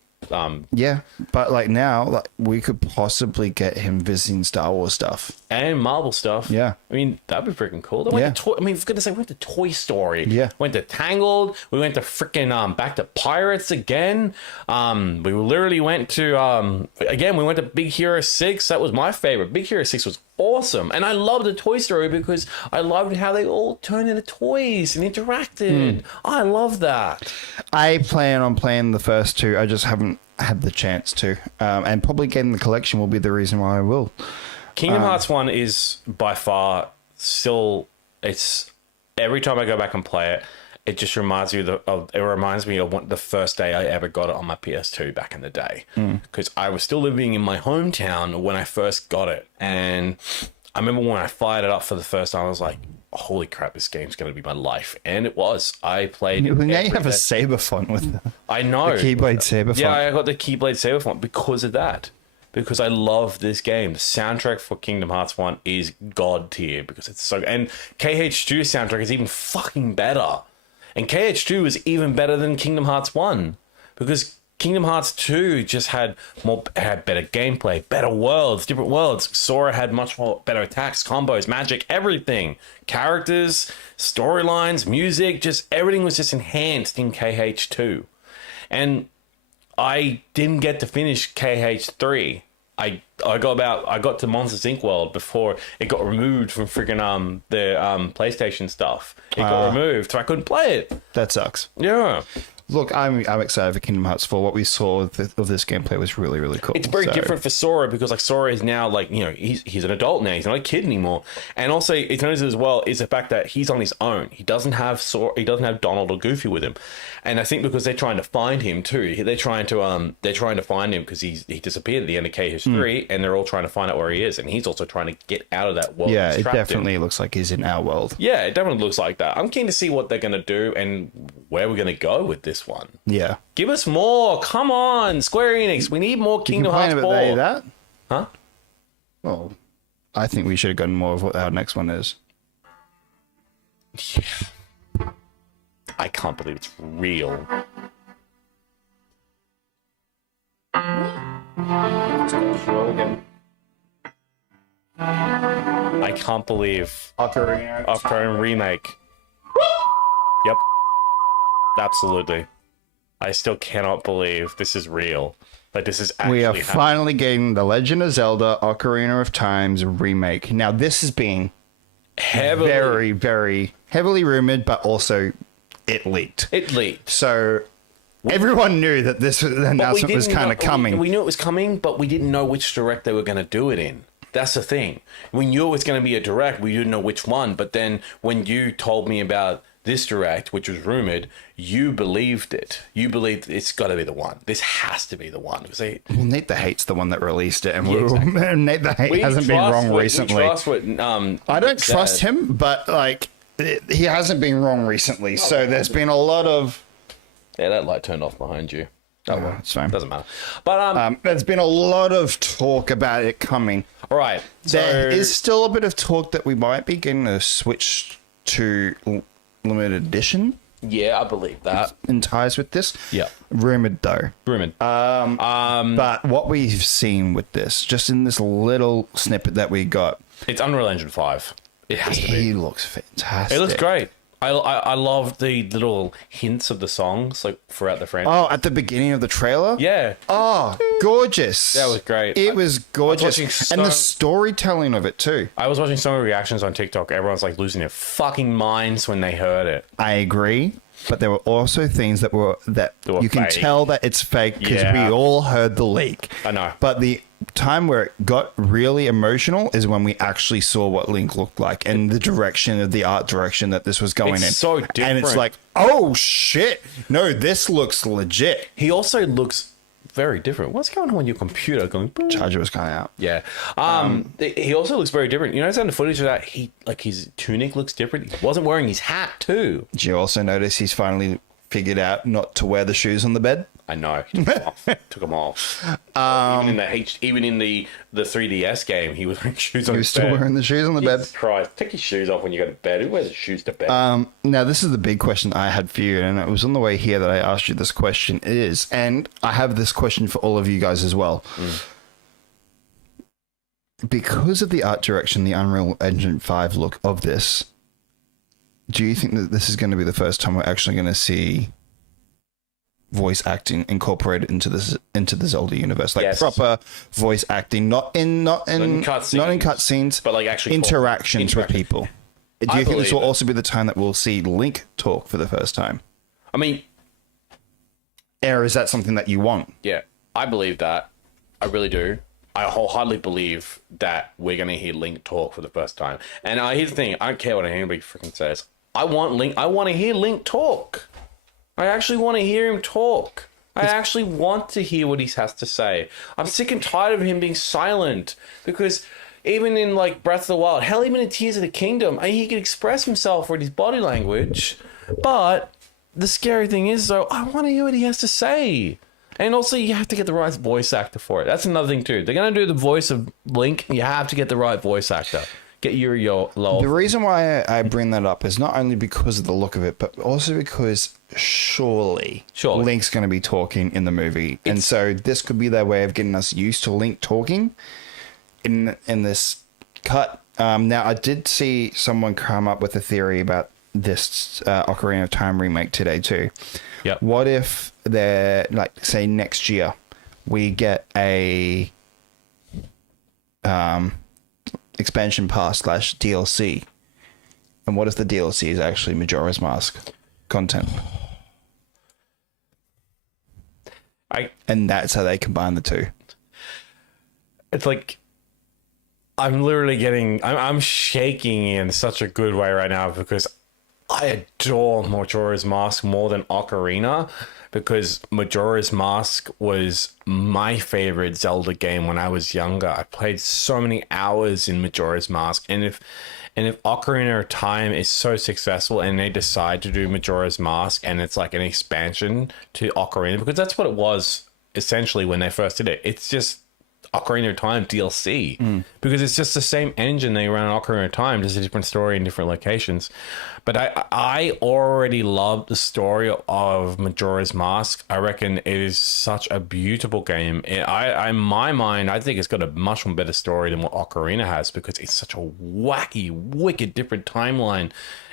Yeah, but like now, we could possibly get him visiting Star Wars stuff and Marvel stuff. Yeah, I mean that'd be freaking cool. We went to Toy Story. Yeah, went to Tangled. We went to freaking back to Pirates again. We literally went to again. We went to Big Hero 6. That was my favorite. Big Hero 6 was awesome, and I loved the Toy Story because I loved how they all turned into toys and interacted. I love that. I plan on playing the first 2. I just haven't had the chance to, and probably getting the collection will be the reason why I will. Kingdom Hearts 1 is by far still. It's every time I go back and play it, it just reminds me of the first day I ever got it on my PS2 back in the day, because I was still living in my hometown when I first got it, and I remember when I fired it up for the first time, I was like, holy crap, this game's going to be my life. And it was. I played it. Now you have a saber font with the, I know. The Keyblade saber font. Yeah, I got the Keyblade saber font because of that. Because I love this game. The soundtrack for Kingdom Hearts 1 is god tier because it's so... And KH2's soundtrack is even fucking better. And KH2 is even better than Kingdom Hearts 1. Because Kingdom Hearts 2 just had better gameplay, better worlds, different worlds. Sora had much more better attacks, combos, magic, everything. Characters, storylines, music, just everything was just enhanced in KH2. And I didn't get to finish KH3. I got to Monsters Inc. World before it got removed from freaking the PlayStation stuff. It got removed, so I couldn't play it. That sucks. Yeah. Look, I'm excited for Kingdom Hearts 4. What we saw of this gameplay was really, really cool. It's very different for Sora because like Sora is now like, he's an adult now. He's not a kid anymore. And also it's noticed as well is the fact that he's on his own. He doesn't have Donald or Goofy with him. And I think because they're trying to find him too. They're trying to find him because he disappeared at the end of KH3 and they're all trying to find out where he is. And he's also trying to get out of that world. Yeah, it definitely looks like he's in our world. Yeah, it definitely looks like that. I'm keen to see what they're going to do and where we're going to go with this one. Yeah. Give us more. Come on, Square Enix. We need more Kingdom Hearts 4. That? Huh? Well, I think we should have gotten more of what our next one is. Yeah. I can't believe it's real. I can't believe Ocarina remake. Yep. Absolutely. I still cannot believe this is real. Like, this is actually We are happening. finally getting The Legend of Zelda Ocarina of Time's remake. Now, this has been very, very heavily rumored, but also it leaked. It leaked. So everyone knew that this announcement was kind of coming. We knew it was coming, but we didn't know which direct they were going to do it in. That's the thing. We knew it was going to be a direct. We didn't know which one. But then when you told me about this direct, which was rumored, you believed it. You believed it's got to be the one. This has to be the one. Well, Nate the Hate's the one that released it, and exactly. Nate the Hate hasn't been wrong recently. I don't trust him, but like he hasn't been wrong recently. So there's been a lot of that light turned off behind you. Oh, it's fine. Doesn't matter. But there's been a lot of talk about it coming. All right. There is still a bit of talk that we might be getting a switch to limited edition. Yeah, I believe that. In ties with this. Yeah. Rumored though. Rumored. But what we've seen with this, just in this little snippet that we got, it's Unreal Engine 5. It has to be. He looks fantastic. It looks great. I love the little hints of the songs like throughout the franchise. Oh, at the beginning of the trailer? Yeah. Oh, gorgeous. That was great. It was gorgeous. And the storytelling of it too. I was watching some of the reactions on TikTok. Everyone's like losing their fucking minds when they heard it. I agree. But there were also things that were you can fake. tell that it's fake because Yeah. we all heard the leak. I know. But the time where it got really emotional is when we actually saw what Link looked like and the direction of the art direction that this was going in. It's so different. And it's like, oh shit. No, this looks legit. He also looks very different. What's going on with your computer going boom? Charger was coming out. Yeah. He also looks very different. You notice on the footage of that, his tunic looks different. He wasn't wearing his hat too. Did you also notice he's finally figured out not to wear the shoes on the bed? I know. He took them off. Even in the 3DS game, he was wearing shoes on He was his still bed. wearing the shoes on the bed. Jesus Christ. Take your shoes off when you go to bed. Who wears his shoes to bed? Now, this is the big question I had for you, and it was on the way here that I asked you this question is, and I have this question for all of you guys as well. Because of the art direction, the Unreal Engine 5 look of this, do you think that this is going to be the first time we're actually going to see voice acting incorporated into the Zelda universe, like Yes. proper voice acting, not in cutscenes, but like actually interactions with people? Do you think this will believe it. also be the time that we'll see Link talk for the first time? I mean, Or is that something that you want? yeah, I believe that. I really do. I wholeheartedly believe that we're going to hear Link talk for the first time. And here's the thing. I don't care what anybody freaking says. I want to hear Link talk. I actually want to hear him talk. I actually want to hear what he has to say. I'm sick and tired of him being silent. Because even in like Breath of the Wild, hell, even in Tears of the Kingdom, he can express himself with his body language. But the scary thing is, though, I want to hear what he has to say. And also, you have to get the right voice actor for it. That's another thing, too. They're going to do the voice of Link. You have to get the right voice actor. Get Yuri Low. The reason why I bring that up is not only because of the look of it, but also because surely. Link's going to be talking in the movie. And so this could be their way of getting us used to Link talking in this cut. Now, I did see someone come up with a theory about this Ocarina of Time remake today, too. Yep. What if they're, like, say, next year, we get a expansion pass / DLC, and what if the DLC is actually Majora's Mask content? And that's how they combine the two. It's like I'm literally I'm shaking in such a good way right now because I adore Majora's Mask more than Ocarina, because Majora's Mask was my favorite Zelda game when I was younger. I played so many hours in Majora's Mask, and if Ocarina of Time is so successful and they decide to do Majora's Mask and it's like an expansion to Ocarina, because that's what it was essentially when they first did it. It's just Ocarina of Time DLC because it's just the same engine they ran on Ocarina of Time, just a different story in different locations. But I already love the story of Majora's Mask. I reckon it is such a beautiful game. In my mind, I think it's got a much more better story than what Ocarina has because it's such a wacky, wicked, different timeline.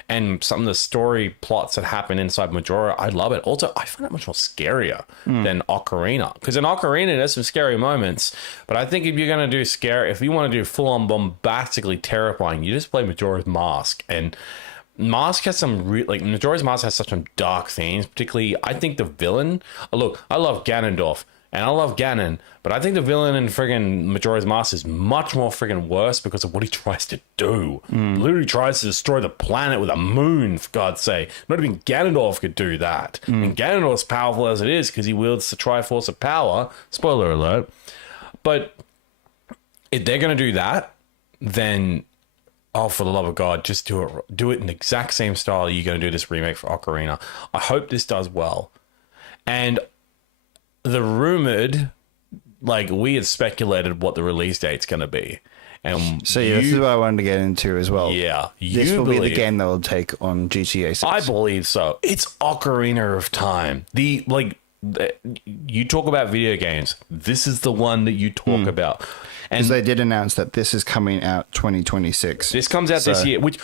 And some of the story plots that happen inside Majora, I love it. Also, I find it much more scarier than Ocarina. Because in Ocarina, there's some scary moments. But I think if you're going to do scary, if you want to do full-on bombastically terrifying, you just play Majora's Mask. And Mask has some Majora's Mask has such some dark themes. Particularly, I think the villain. Look, I love Ganondorf. And I love Ganon, but I think the villain in friggin' Majora's Mask is much more friggin' worse because of what he tries to do. Literally tries to destroy the planet with a moon, for God's sake. Not even Ganondorf could do that. And Ganondorf's powerful as it is because he wields the Triforce of Power. Spoiler alert. But if they're going to do that, then, oh, for the love of God, just do it. Do it in the exact same style you're going to do this remake for Ocarina. I hope this does well. And the rumored, we had speculated what the release date's going to be. And so this is what I wanted to get into as well. Yeah. This will be the game that will take on GTA 6. I believe so. It's Ocarina of Time. You talk about video games. This is the one that you talk about. And because they did announce that this is coming out 2026. This comes out this year, which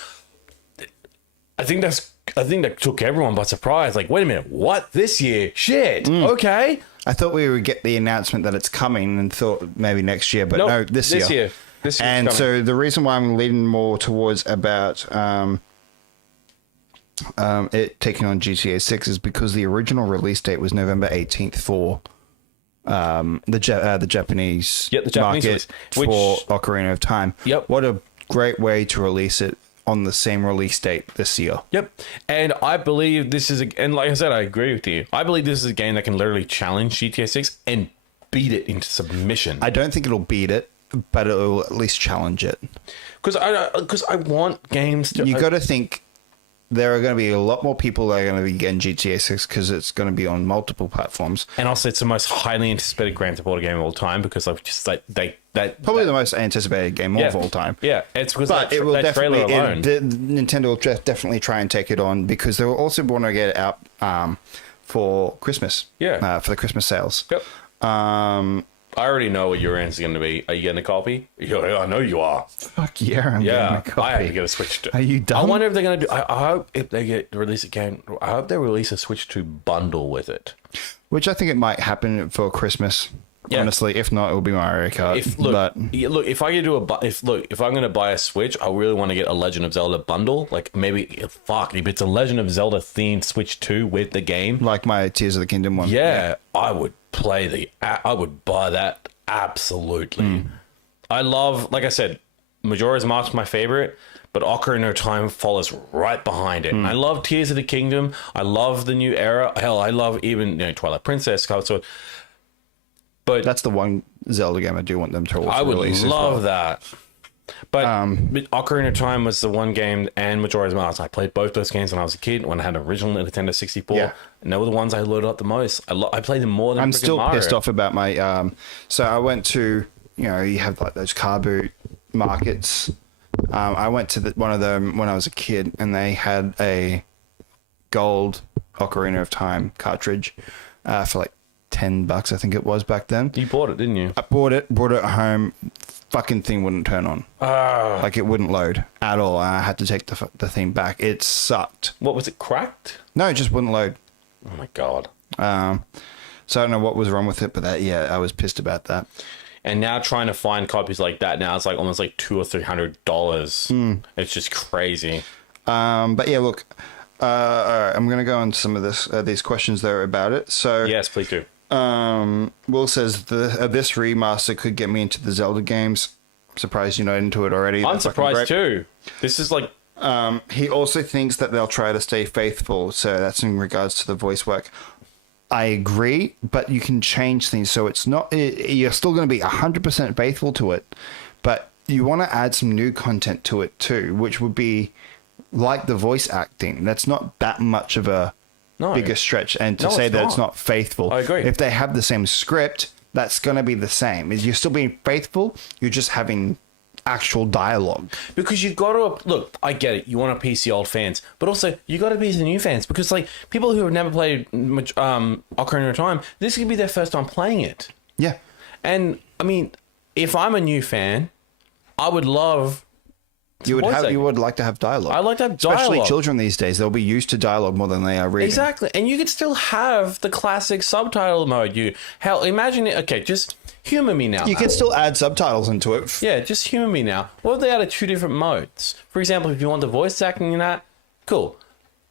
I think that took everyone by surprise. Like, wait a minute, what? This year? Shit. Okay. I thought we would get the announcement that it's coming and thought maybe next year, but no, this year. This year. And so the reason why I'm leaning more towards about it taking on GTA 6 is because the original release date was November 18th for the Japanese market release, for Ocarina of Time. Yep. What a great way to release it on the same release date this year. Yep. And I believe this is, and like I said, I agree with you. I believe this is a game that can literally challenge GTA 6 and beat it into submission. I don't think it'll beat it, but it'll at least challenge it. Because I want games to... You got to think there are going to be a lot more people that are going to be getting GTA 6 because it's going to be on multiple platforms. And also, it's the most highly anticipated Grand Theft Auto game of all time because I've just probably the most anticipated game of all time. Yeah, it's because but it will definitely Nintendo will definitely try and take it on because they will also want to get it out for Christmas. Yeah, for the Christmas sales. Yep. I already know what your answer is going to be. Are you getting a copy? Yeah, I know you are. Fuck yeah, I'm getting a copy. I have to get a Switch 2. Are you done? I wonder if they're going to do... I hope if they release a game, I hope they release a Switch 2 bundle with it. Which I think it might happen for Christmas. Yeah. Honestly, if not, it will be Mario Kart. If I could do if I'm going to buy a Switch, I really want to get a Legend of Zelda bundle. Like maybe, if it's a Legend of Zelda themed Switch 2 with the game, like my Tears of the Kingdom one. Yeah. I would I would buy that absolutely. I love, like I said, Majora's Mask my favorite, but Ocarina of Time follows right behind it. I love Tears of the Kingdom. I love the new era. Hell, I love even Twilight Princess, Skyward Sword. But that's the one Zelda game I do want them to also I would release love that. But Ocarina of Time was the one game, and Majora's Mask. I played both those games when I was a kid, when I had an original Nintendo 64. Yeah. And they were the ones I loaded up the most. I played them more than I'm still Mario. Pissed off about my... so I went to... you have like those car boot markets. I went to one of them when I was a kid, and they had a gold Ocarina of Time cartridge for like $10, I think it was back then. You bought it, didn't you? I brought it home. Fucking thing wouldn't turn on. Like it wouldn't load at all. I had to take the thing back. It sucked. What was it, cracked? No, it just wouldn't load. Oh my God. So I don't know what was wrong with it, but I was pissed about that. And now trying to find copies like that now it's like almost like $200 or $300. It's just crazy. But yeah, look, all right, I'm gonna go on some of these questions there about it. So yes, please do. Will says this remaster could get me into the Zelda games. I'm surprised you're not into it already. I'm surprised too. This is like... he also thinks that they'll try to stay faithful. So that's in regards to the voice work. I agree, but you can change things. So it's not... You're still going to be 100% faithful to it. But you want to add some new content to it too, which would be like the voice acting. That's not that much of a... bigger stretch, and to say that it's not faithful. I agree. If they have the same script, that's going to be the same. Is you're still being faithful, you're just having actual dialogue. Because you got to look. I get it. You want to appease the old fans, but also you got to appease the new fans. Because like people who have never played Ocarina of Time, this could be their first time playing it. Yeah, and I mean, if I'm a new fan, I would love. You would like to have dialogue. I like to have dialogue. Especially children these days. They'll be used to dialogue more than they are reading. Exactly. And you could still have the classic subtitle mode. Imagine it. Okay, just humor me now. You can still add subtitles into it. Yeah, just humor me now. What if they added 2 different modes? For example, if you want the voice acting in that, cool.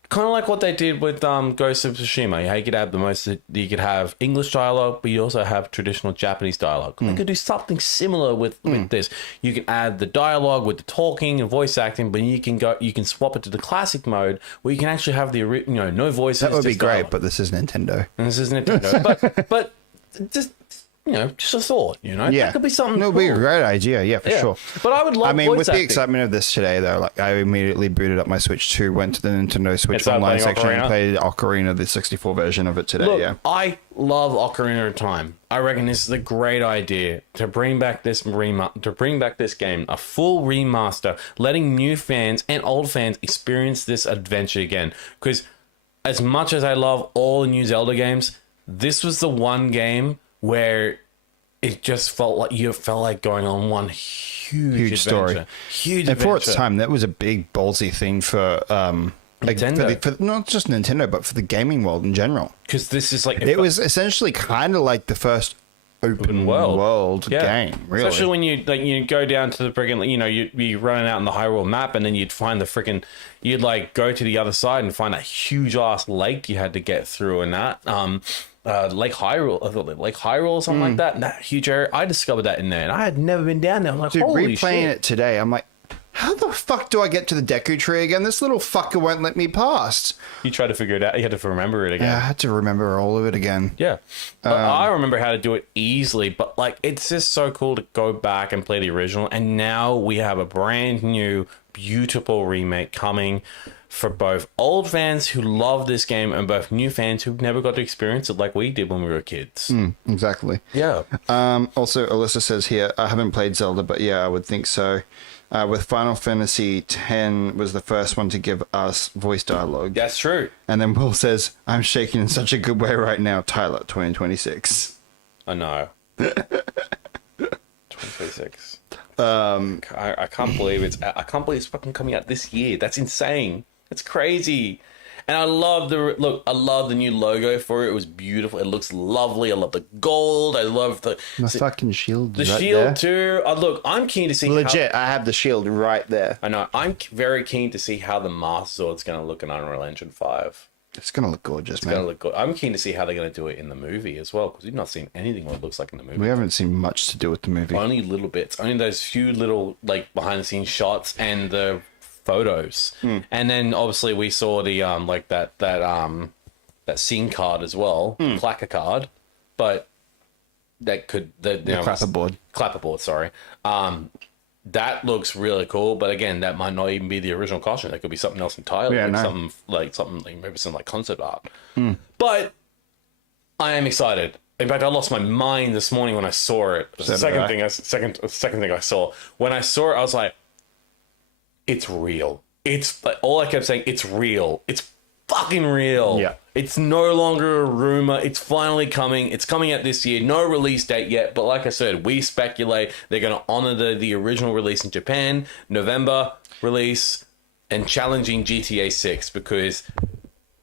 Kind of like what they did with Ghost of Tsushima. You could have you could have English dialogue, but you also have traditional Japanese dialogue. They could do something similar with this. You can add the dialogue with the talking and voice acting, but you can swap it to the classic mode where you can actually have the no voices. That would be great, dialogue. but this is Nintendo. And this is Nintendo, but just. Just a thought, Yeah. That could be something No, cool. it'd be a great idea, yeah, for sure. But I would love with acting. the excitement of this today, though, like I immediately booted up my Switch 2, went to the Nintendo Switch started online playing section Ocarina? and played Ocarina, the 64 version of it today, Look, yeah. I love Ocarina of Time. I reckon this is a great idea to bring back this game, a full remaster, letting new fans and old fans experience this adventure again. Because as much as I love all the new Zelda games, this was the one game where it just felt like going on one huge story. Huge And adventure. for its time, that was a big ballsy thing for Nintendo. for not just Nintendo, but for the gaming world in general. Because this is like... It was essentially kind of like the first open world game, really. Especially when you go down to the friggin', you'd be running out in the Hyrule map, and then you'd find you'd like go to the other side and find that huge ass lake you had to get through, and that Lake Hyrule or something like that. And that huge area, I discovered that in there, and I had never been down there. I was like, Dude, holy replaying shit. it today, I'm like, how the fuck do I get to the Deku Tree again? This little fucker won't let me past. You tried to figure it out. You had to remember it again. Yeah, I had to remember all of it again. Yeah. But I remember how to do it easily, but like it's just so cool to go back and play the original, and now we have a brand new, beautiful remake coming for both old fans who love this game and both new fans who've never got to experience it like we did when we were kids. Exactly. Yeah. Also, Alyssa says here, I haven't played Zelda, but yeah, I would think so. With Final Fantasy X was the first one to give us voice dialogue. That's true. And then Will says, I'm shaking in such a good way right now, Tyler, 2026. I know. 2026. I can't believe it's fucking coming out this year. That's insane. That's crazy. And I love the new logo for it. It was beautiful. It looks lovely. I love the gold. I love the fucking shield. The right shield there. too. Look, I'm keen to see Legit, I have the shield right there. I know. I'm very keen to see how the Master Sword's going to look in Unreal Engine 5. It's going to look gorgeous, man. Gonna look good. I'm keen to see how they're going to do it in the movie as well, because we've not seen anything what it looks like in the movie. We haven't seen much to do with the movie. Only little bits. Only those few little like behind the scenes shots and the photos. And then obviously we saw the that scene card as well, clacker card, but that could the clapperboard. Sorry. That looks really cool, but again, that might not even be the original costume. That could be something else entirely. Yeah, something like maybe some like concept art. But I am excited. In fact, I lost my mind this morning when I saw it. The second thing I saw. When I saw it, I was like, it's real. It's like, all I kept saying, it's real. It's fucking real. Yeah. It's no longer a rumor. It's finally coming. It's coming out this year. No release date yet. But like I said, we speculate they're going to honor the original release in Japan, November release, and challenging GTA 6 because...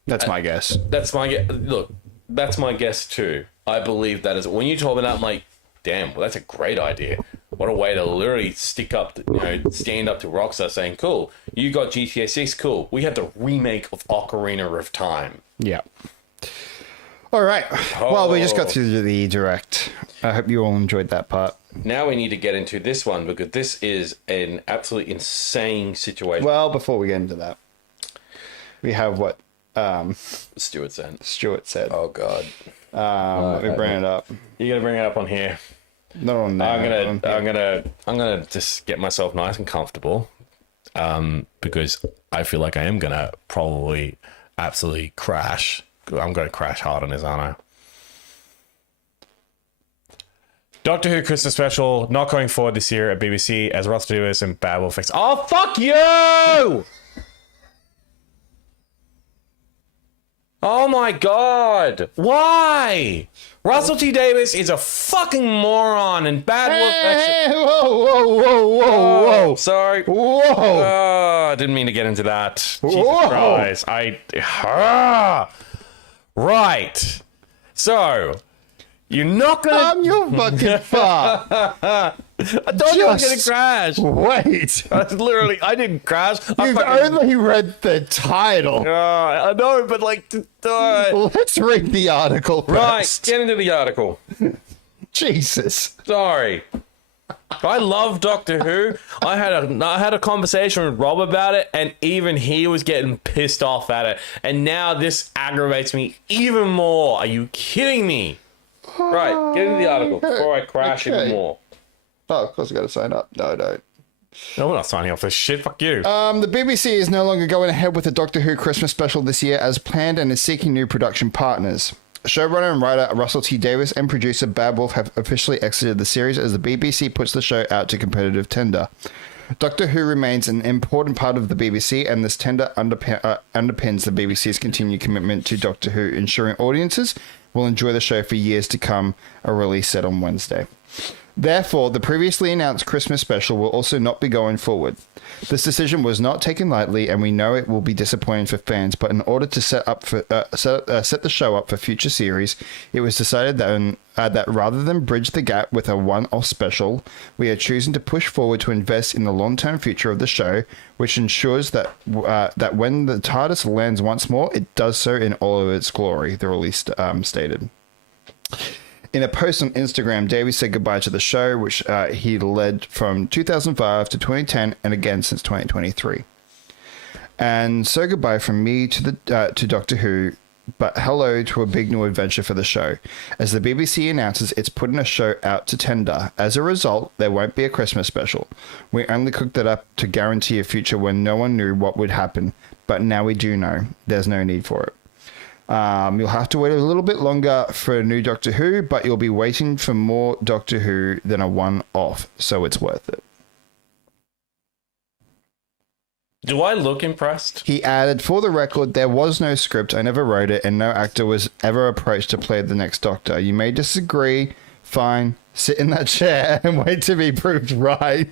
That's my guess. That's my guess. Look, that's my guess too. I believe that is... When you told me that, I'm like, damn, well, that's a great idea. What a way to literally stand up to Rockstar saying, cool, you got GTA 6, cool. We had the remake of Ocarina of Time. Yeah. All right. Well, we just got through the direct. I hope you all enjoyed that part. Now we need to get into this one because this is an absolutely insane situation. Well, before we get into that, we have what Stuart said. Oh, God. Let me bring it up. You're going to bring it up on here. Not on there. I'm gonna just get myself nice and comfortable, because I feel like I am gonna probably absolutely crash. I'm gonna crash hard on this, aren't I? Doctor Who Christmas special not going forward this year at BBC as Russell T Davies and Bad Wolf X. Oh, fuck you! Oh my god. Why? Russell T Davies is a fucking moron and Bad Wolf X. Hey, whoa. Sorry. Whoa. Oh, I didn't mean to get into that. Jesus Christ. Right. So, you're not gonna... You fucking fuck. I thought you were gonna crash. Wait. I didn't crash. You've only read the title. I know, but like... Let's read the article first. Right, get into the article. Jesus. Sorry. I love Doctor Who. I had a conversation with Rob about it, and even he was getting pissed off at it. And now this aggravates me even more. Are you kidding me? Right, get into the article before I crash even more. Oh, of course I got to sign up. No, don't. No, we're not signing up for this shit. Fuck you. The BBC is no longer going ahead with the Doctor Who Christmas special this year as planned and is seeking new production partners. Showrunner and writer Russell T Davies and producer Bad Wolf have officially exited the series as the BBC puts the show out to competitive tender. Doctor Who remains an important part of the BBC, and this tender underpins the BBC's continued commitment to Doctor Who, ensuring audiences will enjoy the show for years to come, a release set on Wednesday. Therefore, the previously announced Christmas special will also not be going forward. This decision was not taken lightly, and we know it will be disappointing for fans, but in order to set the show up for future series, it was decided that rather than bridge the gap with a one-off special, we are choosing to push forward to invest in the long-term future of the show, which ensures that when the TARDIS lands once more, it does so in all of its glory, the release stated. In a post on Instagram, Davies said goodbye to the show, which he led from 2005 to 2010 and again since 2023. And so goodbye from me to Doctor Who, but hello to a big new adventure for the show. As the BBC announces it's putting a show out to tender. As a result, there won't be a Christmas special. We only cooked it up to guarantee a future when no one knew what would happen, but now we do know. There's no need for it. You'll have to wait a little bit longer for a new Doctor Who, but you'll be waiting for more Doctor Who than a one-off, so it's worth it. Do I look impressed? He added, for the record, there was no script, I never wrote it, and no actor was ever approached to play the next Doctor. You may disagree, fine, sit in that chair and wait to be proved right.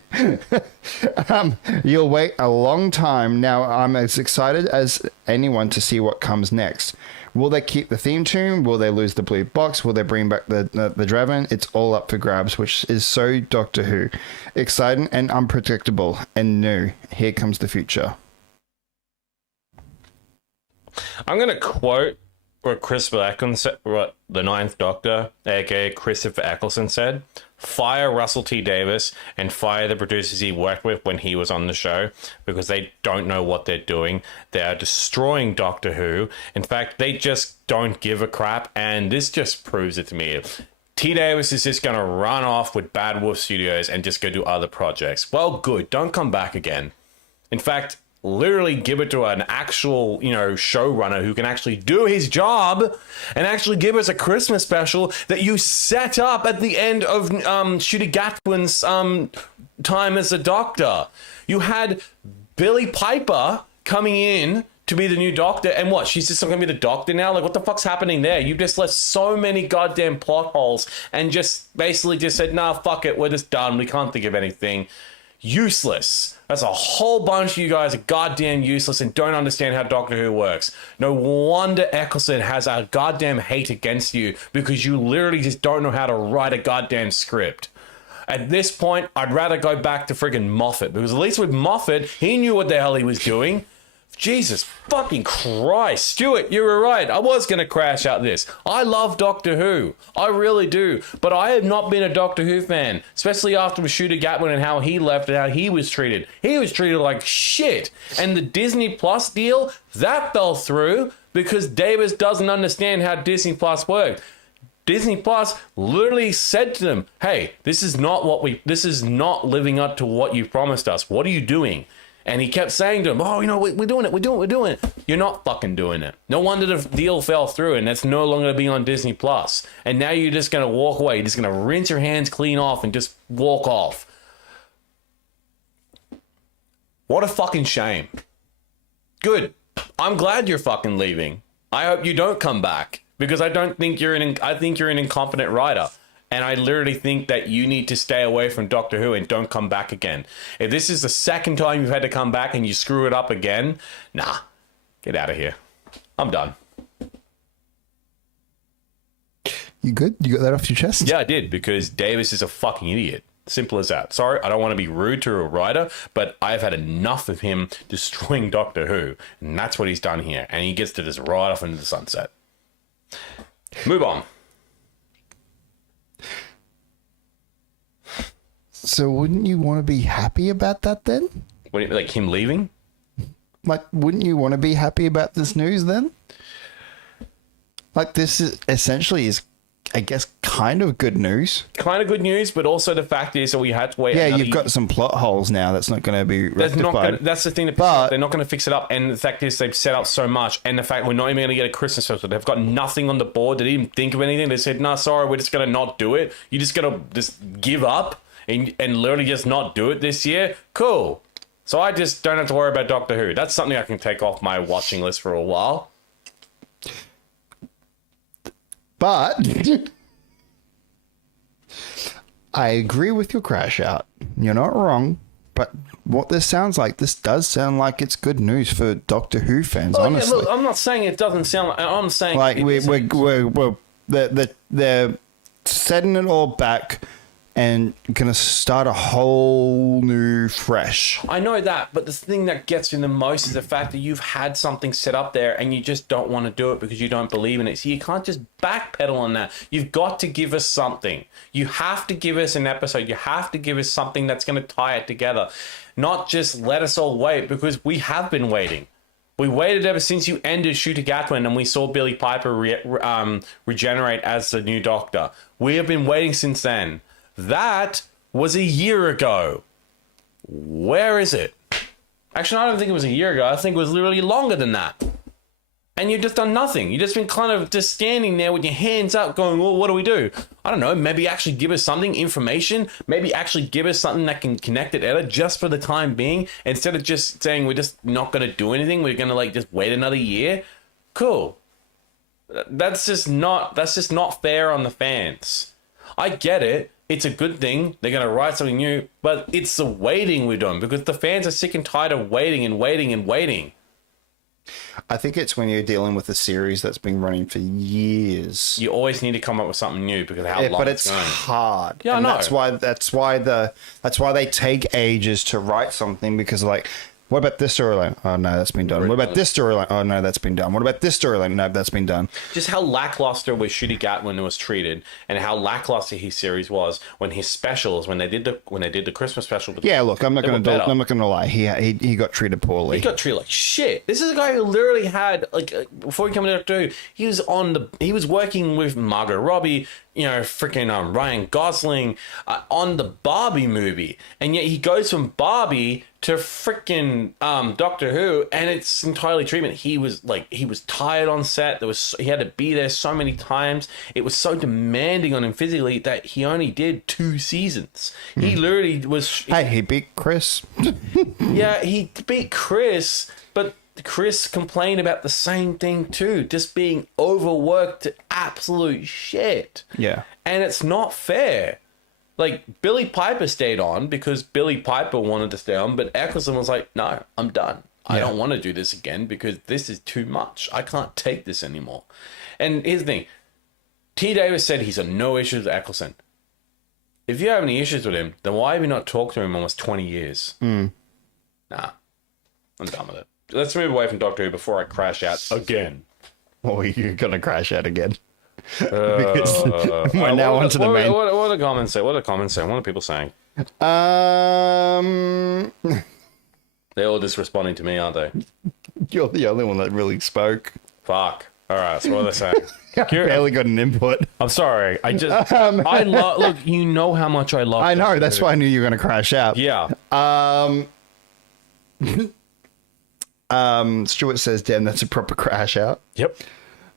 You'll wait a long time. Now I'm as excited as anyone to see what comes next. Will they keep the theme tune? Will they lose the blue box? Will they bring back the Draven? It's all up for grabs, which is so Doctor Who. Exciting and unpredictable and new. Here comes the future. I'm going to quote what Christopher Eccleston said, what the Ninth Doctor, aka Christopher Eccleston, said. Fire Russell T Davies and fire the producers he worked with when he was on the show, because they don't know what they're doing. They are destroying Doctor Who. In fact, they just don't give a crap, and this just proves it to me. T Davies is just going to run off with Bad Wolf Studios and just go do other projects. Well, good. Don't come back again. In fact, literally give it to an actual, showrunner who can actually do his job and actually give us a Christmas special that you set up at the end of Shooty Gatwin's time as a Doctor. You had Billie Piper coming in to be the new Doctor, and what? She's just not going to be the Doctor now? Like, what the fuck's happening there? You've just left so many goddamn plot holes and just basically just said, nah, fuck it, we're just done. We can't think of anything. Useless. That's a whole bunch of you guys are goddamn useless and don't understand how Doctor Who works. No wonder Eccleston has a goddamn hate against you, because you literally just don't know how to write a goddamn script. At this point, I'd rather go back to friggin' Moffat, because at least with Moffat, he knew what the hell he was doing. Jesus fucking Christ. Stuart, you were right. I was going to crash out this. I love Doctor Who. I really do. But I have not been a Doctor Who fan, especially after with Shooter Gatwin and how he left and how he was treated. He was treated like shit. And the Disney Plus deal, that fell through because Davis doesn't understand how Disney Plus worked. Disney Plus literally said to them, hey, this is not living up to what you promised us. What are you doing? And he kept saying to him, oh, you know, we're doing it. You're not fucking doing it. No wonder the deal fell through and that's no longer going to be on Disney Plus. And now you're just going to walk away. You're just going to rinse your hands clean off and just walk off. What a fucking shame. Good. I'm glad you're fucking leaving. I hope you don't come back because I think you're an incompetent writer. And I literally think that you need to stay away from Doctor Who and don't come back again. If this is the second time you've had to come back and you screw it up again, nah, get out of here. I'm done. You good? You got that off your chest? Yeah, I did, because Davis is a fucking idiot. Simple as that. Sorry, I don't want to be rude to a writer, but I've had enough of him destroying Doctor Who. And that's what he's done here. And he gets to just ride off into the sunset. Move on. So wouldn't you want to be happy about that then? What, like him leaving? Like, wouldn't you want to be happy about this news then? Like, this is essentially I guess, kind of good news. Kind of good news, but also the fact is that we had to wait. Yeah, you've got some plot holes now that's not going to be rectified. That's the thing. They're not going to fix it up. And the fact is they've set up so much. And the fact we're not even going to get a Christmas special. They've got nothing on the board. They didn't even think of anything. They said, no, sorry, we're just going to not do it. You just got to just give up and literally just not do it this year. Cool. So I just don't have to worry about Doctor Who. That's something I can take off my watching list for a while. But I agree with your crash out. You're not wrong. But what this does sound like it's good news for Doctor Who fans, honestly. Yeah, look, I'm not saying it doesn't sound like... I'm saying... Like, they're setting it all back and going to start a whole new fresh. I know that, but the thing that gets me the most is the fact that you've had something set up there and you just don't want to do it because you don't believe in it. So you can't just backpedal on that. You've got to give us something. You have to give us an episode. You have to give us something that's going to tie it together. Not just let us all wait, because we have been waiting. We waited ever since you ended Shooter Gatwin and we saw Billy Piper regenerate as the new Doctor. We have been waiting since then. That was a year ago. Where is it? Actually, I don't think it was a year ago. I think it was literally longer than that. And you've just done nothing. You've just been kind of just standing there with your hands up going, well, what do we do? I don't know. Maybe actually give us something, information. Maybe actually give us something that can connect it together just for the time being. Instead of just saying we're just not going to do anything. We're going to just wait another year. Cool. That's just not fair on the fans. I get it. It's a good thing. They're going to write something new, but it's the waiting we're doing because the fans are sick and tired of waiting and waiting and waiting. I think it's when you're dealing with a series that's been running for years. You always need to come up with something new because of how long but it's going. Hard. Yeah, I know. That's why they take ages to write something, because what about this storyline? Oh, no, that's been done. What about this storyline? Oh, no, that's been done. What about this storyline? No, that's been done. Just how lackluster was Shooty Gatwin was treated, and how lackluster his series was when his specials, when they did the Christmas special. Yeah, look, I'm not going to lie. He got treated poorly. He got treated like shit. This is a guy who literally had before he came to Doctor Who, he was working with Margot Robbie, freaking Ryan Gosling on the Barbie movie, and yet he goes from Barbie to freaking Doctor Who, and it's entirely treatment. He was tired on set. He had to be there so many times. It was so demanding on him physically that he only did 2 seasons. He literally was. He beat Chris. Yeah, he beat Chris, but Chris complained about the same thing too, just being overworked to absolute shit. Yeah, and it's not fair. Like, Billy Piper stayed on because Billy Piper wanted to stay on, but Eccleston was like, no, I'm done. I don't want to do this again because this is too much. I can't take this anymore. And here's the thing. T. Davis said he's got no issues with Eccleston. If you have any issues with him, then why have you not talked to him almost 20 years? Nah, I'm done with it. Let's move away from Doctor Who before I crash out again. Oh, you're going to crash out again. Because we're now onto the main. What are the comments say? What are people saying? They're all just responding to me, aren't they? You're the only one that really spoke. Fuck. All right. So what are they saying? I barely got an input. I'm sorry. I love. Look, you know how much I love. I know. That's why I knew you were going to crash out. Yeah. Stuart says, damn, that's a proper crash out. Yep.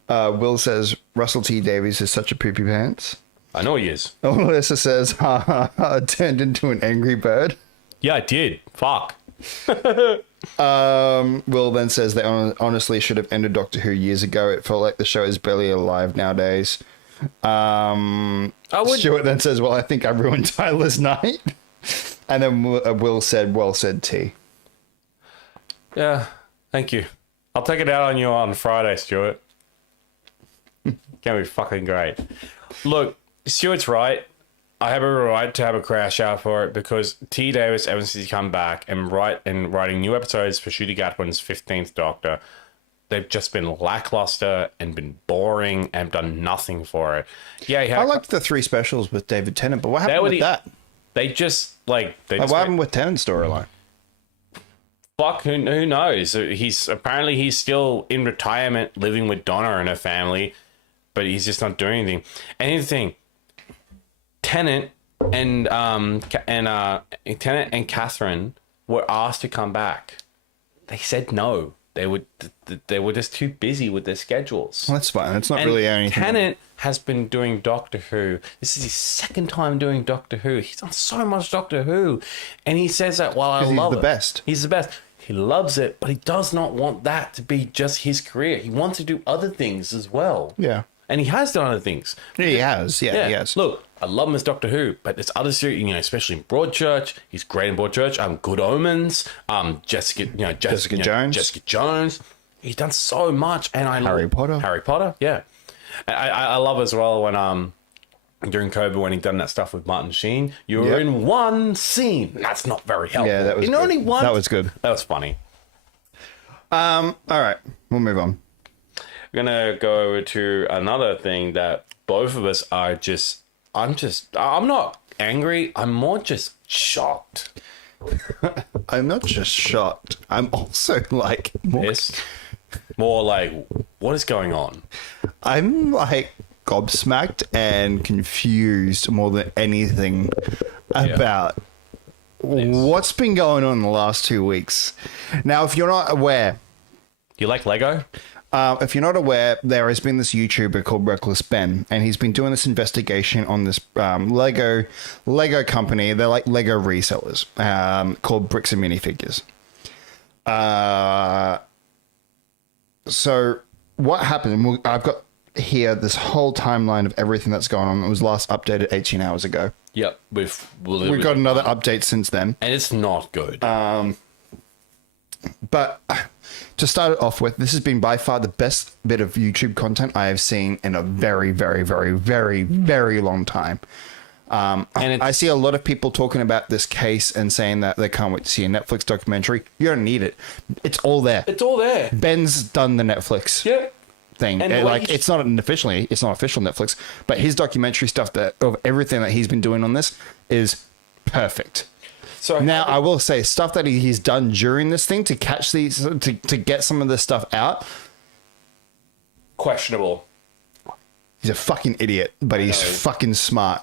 Will says, Russell T Davies is such a poopy pants. I know he is. Melissa says, ha ha ha, turned into an angry bird. Yeah, I did. Fuck. Will then says they honestly should have ended Doctor Who years ago. It felt like the show is barely alive nowadays. Stuart then says, well, I think I ruined Tyler's night. And then Will said, well said, T. Yeah, thank you. I'll take it out on you on Friday, Stuart. Can be fucking great. Look, Stuart's right. I have a right to have a crash out for it because T. Davis, ever since he's come back and writing new episodes for Ncuti Gatwin's 15th Doctor, they've just been lackluster and been boring and done nothing for it. Yeah, I liked the 3 specials with David Tennant, but what happened with that? They just what happened with Tennant's storyline? Fuck, who knows? He's still in retirement, living with Donna and her family, but he's just not doing anything. And here's the thing: Tennant and Catherine were asked to come back. They said no. They were just too busy with their schedules. Well, that's fine. It's not really anything. Tennant has been doing Doctor Who. This is his 2nd time doing Doctor Who. He's done so much Doctor Who, and he says that I love it. He's the best. He's the best. He loves it, but he does not want that to be just his career. He wants to do other things as well. Yeah. And he has done other things. Yeah, he has. Yeah, he has. Look, I love him as Doctor Who, but there's other series, especially in Broadchurch. He's great in Broadchurch. Good Omens. Jessica Jones. Jessica Jones. He's done so much, and Harry Potter. Harry Potter. Yeah. I love as well when during COVID when he done that stuff with Martin Sheen. You were in one scene. That's not very helpful. Yeah, that was good. Only one. That was good. That was funny. All right, we'll move on. We're gonna go over to another thing that both of us are I'm not angry. I'm more just shocked. I'm not just shocked. I'm also like more like, what is going on? I'm like gobsmacked and confused more than anything about what's been going on in the last 2 weeks. Now, if you're not aware, you like Lego? If you're not aware, there has been this YouTuber called Reckless Ben, and he's been doing this investigation on this Lego company. They're like Lego resellers, called Bricks Minifigs. So what happened? I've got here this whole timeline of everything that's going on. It was last updated 18 hours ago. Yep, we've got another update since then, and it's not good. But to start it off with, this has been by far the best bit of YouTube content I have seen in a very, very, very, very, very long time. And I see a lot of people talking about this case and saying that they can't wait to see a Netflix documentary. You don't need it. It's all there. It's all there. Ben's done the Netflix thing. And it's not official Netflix, but his documentary stuff of everything that he's been doing on this is perfect. So now I will say stuff that he's done during this thing to catch these, to get some of this stuff out. Questionable. He's a fucking idiot, but he's fucking smart.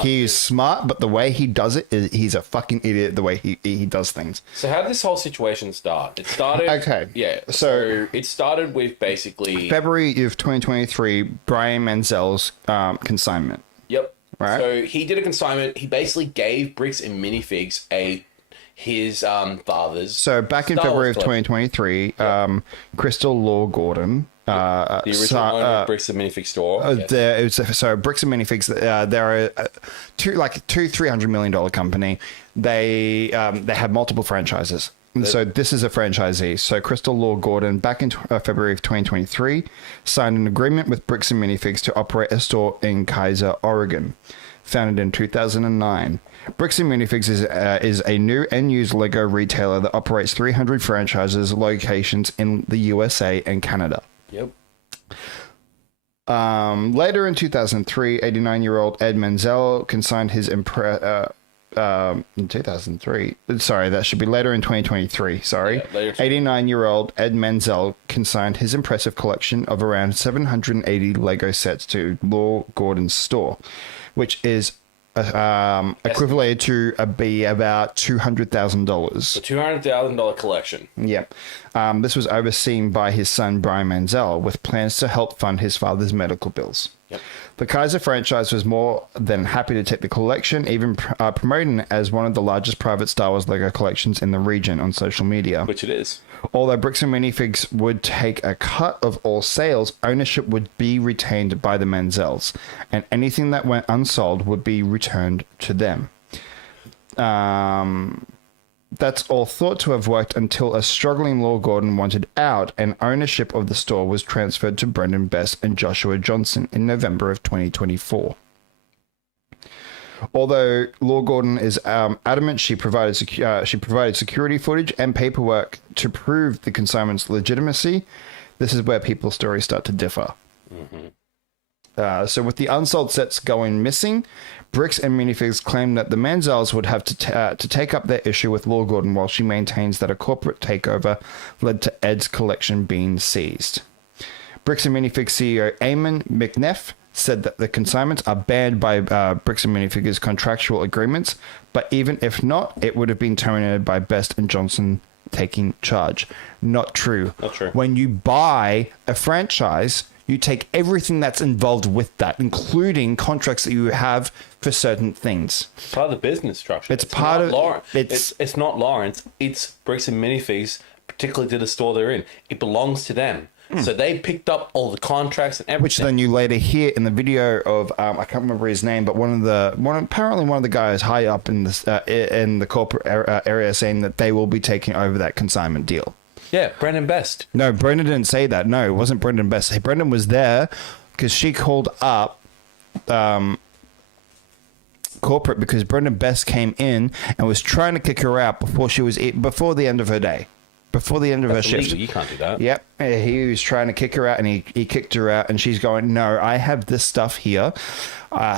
He is smart, but the way he does it is he's a fucking idiot. The way he does things. So how did this whole situation start? It started. Okay. Yeah. So it started with basically February of 2023. Brian Menzel's consignment. Yep. Right. So he did a consignment. He basically gave Bricks and Minifigs his father's. So back in February of 2023, Crystal Law Gordon, the original owner of Bricks and Minifigs store. So Bricks and Minifigs, they're a $300 million company. They have multiple franchises. And so this is a franchisee. So Crystal Law Gordon, back in February of 2023, signed an agreement with Bricks and Minifigs to operate a store in Kaiser, Oregon. Founded in 2009. Bricks and Minifigs is a new and used Lego retailer that operates 300 franchises locations in the USA and Canada. Yep. Later in 2003, 89-year-old Ed Menzel consigned his in 2003. Sorry, that should be later in 2023. Sorry. Yeah, 89-year-old Ed Menzel consigned his impressive collection of around 780 Lego sets to Law Gordon's store, which is equivalent to be about $200,000. The $200,000 collection. Yep. This was overseen by his son, Brian Manzel, with plans to help fund his father's medical bills. Yep. The Kaiser franchise was more than happy to take the collection, even promoting it as one of the largest private Star Wars Lego collections in the region on social media. Which it is. Although Bricks and Minifigs would take a cut of all sales, ownership would be retained by the Manzels, and anything that went unsold would be returned to them. That's all thought to have worked until a struggling Law Gordon wanted out, and ownership of the store was transferred to Brendan Best and Joshua Johnson in November of 2024. Although Law Gordon is adamant she provided security footage and paperwork to prove the consignment's legitimacy, this is where people's stories start to differ. So with the unsold sets going missing, Bricks and Minifigs claim that the Manzels would have to take up their issue with Law Gordon, while she maintains that a corporate takeover led to Ed's collection being seized. Bricks and Minifigs CEO Eamon McNeff said that the consignments are banned by Bricks and Minifigs contractual agreements, but even if not, it would have been terminated by Best and Johnson taking charge. Not true. Not true. When you buy a franchise, you take everything that's involved with that, including contracts that you have for certain things. It's part of the business structure. It's part of Lawrence. It's It's not Lawrence. It's Bricks and Minifigs, particularly to the store they're in. It belongs to them. So they picked up all the contracts and everything. which then you later hear in the video of I can't remember his name, but apparently one of the guys high up in the corporate area saying that they will be taking over that consignment deal. Yeah, Brendan Best. No, Brendan didn't say that. No, it wasn't Brendan Best. Hey, Brendan was there because she called up corporate because Brendan Best came in and was trying to kick her out before the end of her day. Before the end of her shift. You can't do that. Yep. He was trying to kick her out, and he kicked her out, and she's going, no, I have this stuff here.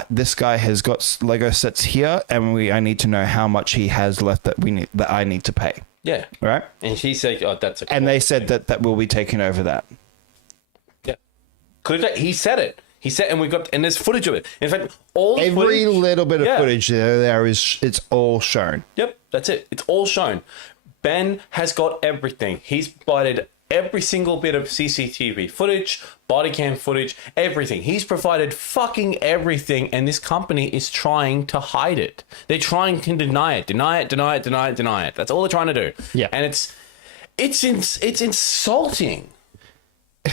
This guy has got Lego sets here, and I need to know how much he has left that I need to pay. Yeah. Right? And she said, oh, that's a... And they said that we'll be taking over that. Yeah. He said it. He said, and there's footage of it. In fact, all the Every footage, little bit of footage there is, it's all shown. Yep, that's it. It's all shown. Ben has got everything. He's provided every single bit of CCTV footage, body cam footage, everything. He's provided fucking everything, and this company is trying to hide it. They're trying to deny it. That's all they're trying to do. Yeah. And it's insulting.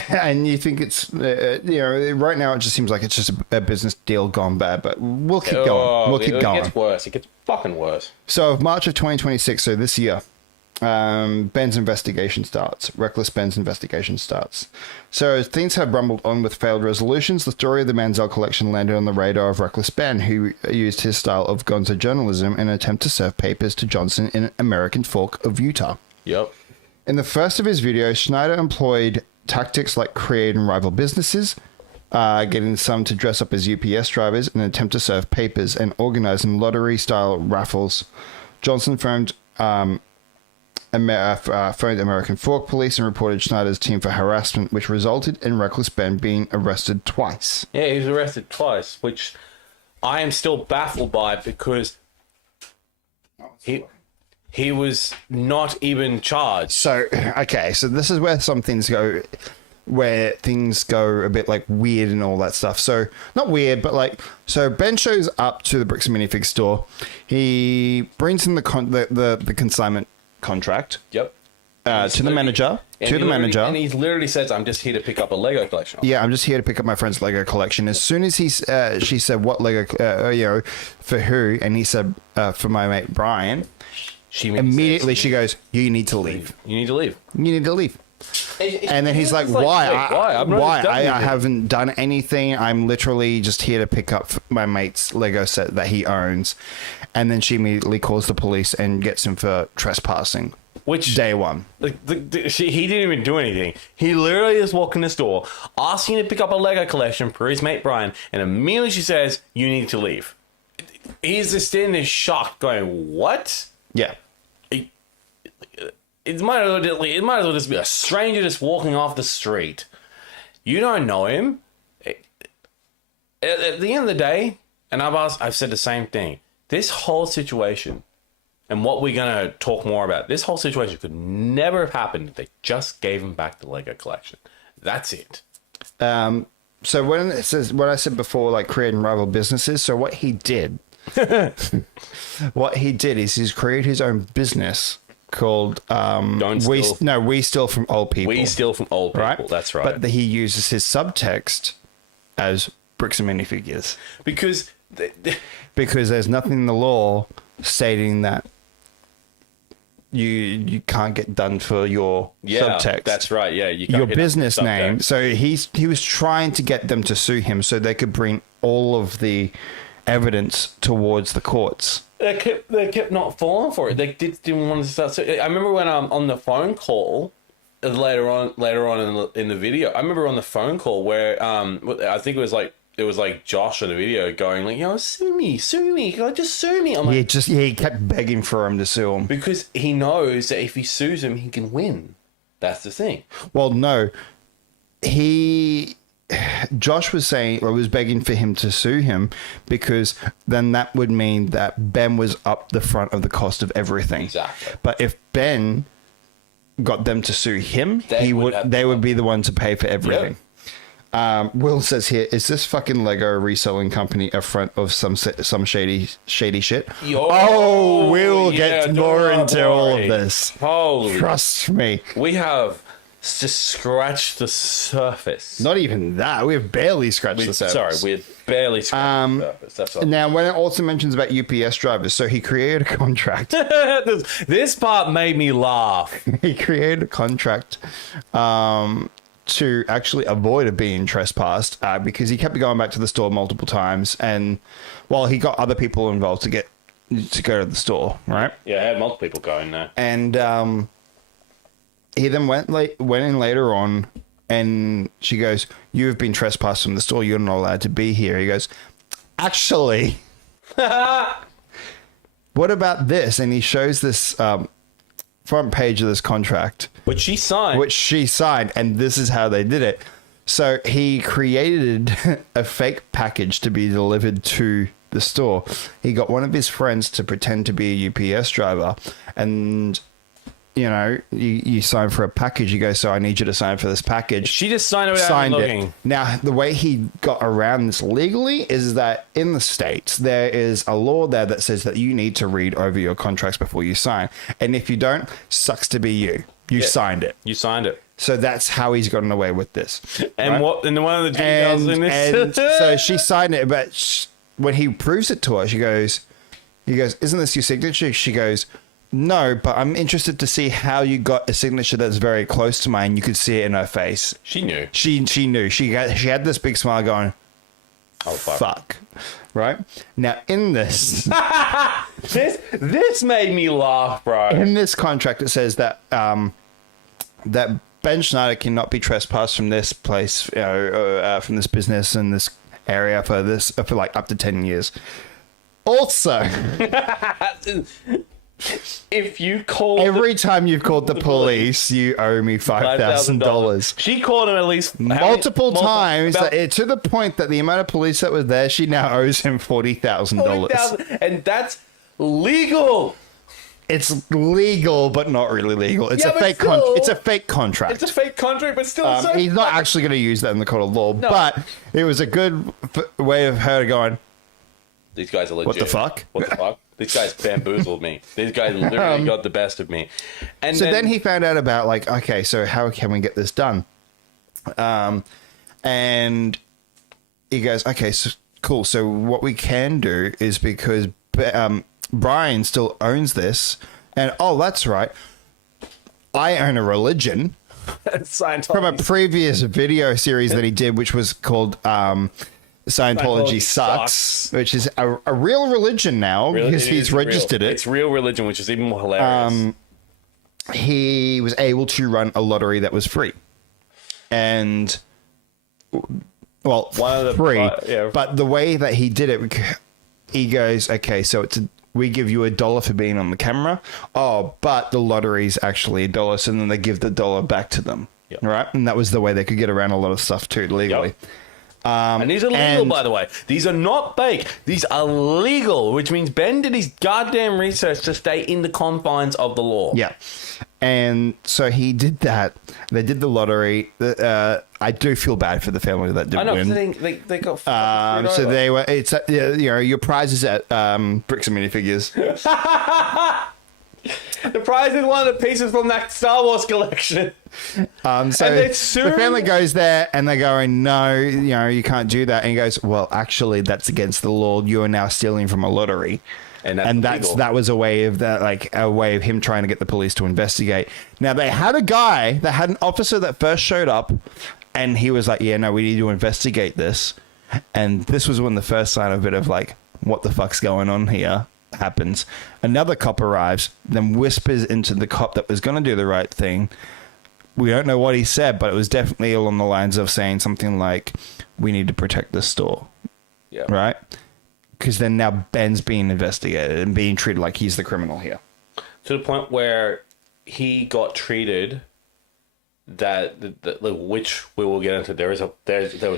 And you think it's, right now it just seems like it's just a business deal gone bad, but we'll keep going. We'll keep going. It gets worse. It gets fucking worse. So March of 2026, so this year, Ben's investigation starts. Reckless Ben's investigation starts. So as things have rumbled on with failed resolutions, the story of the Manzel collection landed on the radar of Reckless Ben, who used his style of gonzo journalism in an attempt to serve papers to Johnson in American Fork of Utah. Yep. In the first of his videos, Schneider employed tactics like creating rival businesses, getting some to dress up as UPS drivers in an attempt to serve papers, and organizing lottery-style raffles. Johnson phoned American Fork Police and reported Schneider's team for harassment, which resulted in Reckless Ben being arrested twice. Yeah, he was arrested twice, which I am still baffled by because he was not even charged. So, okay, so this is where some things go, where things go a bit like weird and all that stuff. So, not weird, but like, so Ben shows up to the Bricks Minifigs store. He brings in the consignment contract. Yep. To the manager. And he literally says, I'm just here to pick up a Lego collection. Yeah, I'm just here to pick up my friend's Lego collection. As soon as she said, what Lego, for who? And he said, for my mate Brian. She goes, you need to leave. You need to leave. You need to leave. And then he's like, why? Why? I haven't done anything. I'm literally just here to pick up my mate's Lego set that he owns. And then she immediately calls the police and gets him for trespassing. Which day one. He didn't even do anything. He literally just walked in the store, asking to pick up a Lego collection for his mate Brian, and immediately she says, you need to leave. He's just standing there shocked, going, what? Yeah. It might as well just be a stranger just walking off the street. You don't know him. At the end of the day, And I've said the same thing. This whole situation, and what we're going to talk more about, this whole situation could never have happened if they just gave him back the Lego collection. That's it. So when it says, what I said before, like creating rival businesses, so what he did, is he's created his own business called We Steal From Old People. We Steal From Old People, right? That's right. But he uses his subtext as Bricks and Minifigures. Because there's nothing in the law stating that you can't get done for your subtext. That's right. Yeah, you can't your get business name. So he was trying to get them to sue him so they could bring all of the evidence towards the courts. They kept not falling for it. They didn't want to start. So I remember when on the phone call later on in the video. I remember on the phone call where I think it was like Josh in the video going like, sue me, just sue me. I'm like, he kept begging for him to sue him because he knows that if he sues him, he can win. That's the thing. Well, no, Josh was begging for him to sue him because then that would mean that Ben was up the front of the cost of everything. Exactly. But if Ben got them to sue him, they would be the one to pay for everything. Yep. Will says here, is this fucking Lego reselling company a front of some shady shit? We'll get more into all of this. Holy, trust me. We have just scratched the surface. Not even that. We've barely scratched the surface. Sorry, we've barely scratched the surface. That's all. Now, when it also mentions about UPS drivers, so he created a contract. This part made me laugh. He created a contract to actually avoid being trespassed because he kept going back to the store multiple times, and he got other people involved to go to the store, right? Yeah, I had multiple people going there, and he then went in later on, and she goes, "You've been trespassed from the store. You're not allowed to be here." He goes, "Actually, what about this?" And he shows this front page of this contract, which she signed, and this is how they did it. So he created a fake package to be delivered to the store. He got one of his friends to pretend to be a UPS driver, and you sign for a package. You go, so I need you to sign for this package. She just signed it without looking. Now, the way he got around this legally is that in the States, there is a law there that says that you need to read over your contracts before you sign. And if you don't, sucks to be you. You signed it. You signed it. So that's how he's gotten away with this. And right? And one of the details in this. So she signed it, but when he proves it to her, he goes, "Isn't this your signature?" She goes, "No, but I'm interested to see how you got a signature that's very close to mine." You could see it in her face. She knew. She knew. She had this big smile going, "Oh, fuck." Right? Now, in this... this made me laugh, bro. In this contract, it says that that Ben Schneider cannot be trespassed from this place, from this business in this area for like up to 10 years. Also... If you call every time you've called the police, you owe me $5,000. She called him at least multiple times, to the point that the amount of police that was there, she now owes him $40,000. And that's legal. It's legal, but not really legal. It's a fake contract. It's a fake contract. It's a fake contract, but still, he's not actually going to use that in the court of law. No. But it was a good way of her going, "These guys are legit. What the fuck? What the fuck? These guys bamboozled me. These guys literally got the best of me." And so then he found out about okay, so how can we get this done? And he goes, "Okay, so cool. So what we can do is, because Brian still owns this, and that's right, I own a religion from a previous video series that he did, which was called Scientology sucks, which is a real religion now because he's registered it. It's real religion, which is even more hilarious. He was able to run a lottery that was free, and free. But the way that he did it, he goes, "Okay, so we give you $1 for being on the camera. But the lottery's actually $1, so then they give the $1 back to them, right?" And that was the way they could get around a lot of stuff too legally. And these are legal, by the way. These are not fake. These are legal, which means Ben did his goddamn research to stay in the confines of the law. Yeah. And so he did that. They did the lottery. I do feel bad for the family that did win. They got so they were. It's your prize is at Bricks Minifigs. The prize is one of the pieces from that Star Wars collection. So and the family goes there and they're going, no, you can't do that. And he goes, well, actually, that's against the law. You are now stealing from a lottery. And that was a way of him trying to get the police to investigate. Now they had an officer that first showed up, and he was like, "Yeah, no, we need to investigate this." And this was when the first sign of a bit of like, "What the fuck's going on here?" happens. Another cop arrives, then whispers into the cop that was going to do the right thing. We don't know what he said, but it was definitely along the lines of saying something like, "We need to protect the store." Yeah. Right. Because then now Ben's being investigated and being treated like he's the criminal here. To the point where he got treated which we will get into. There was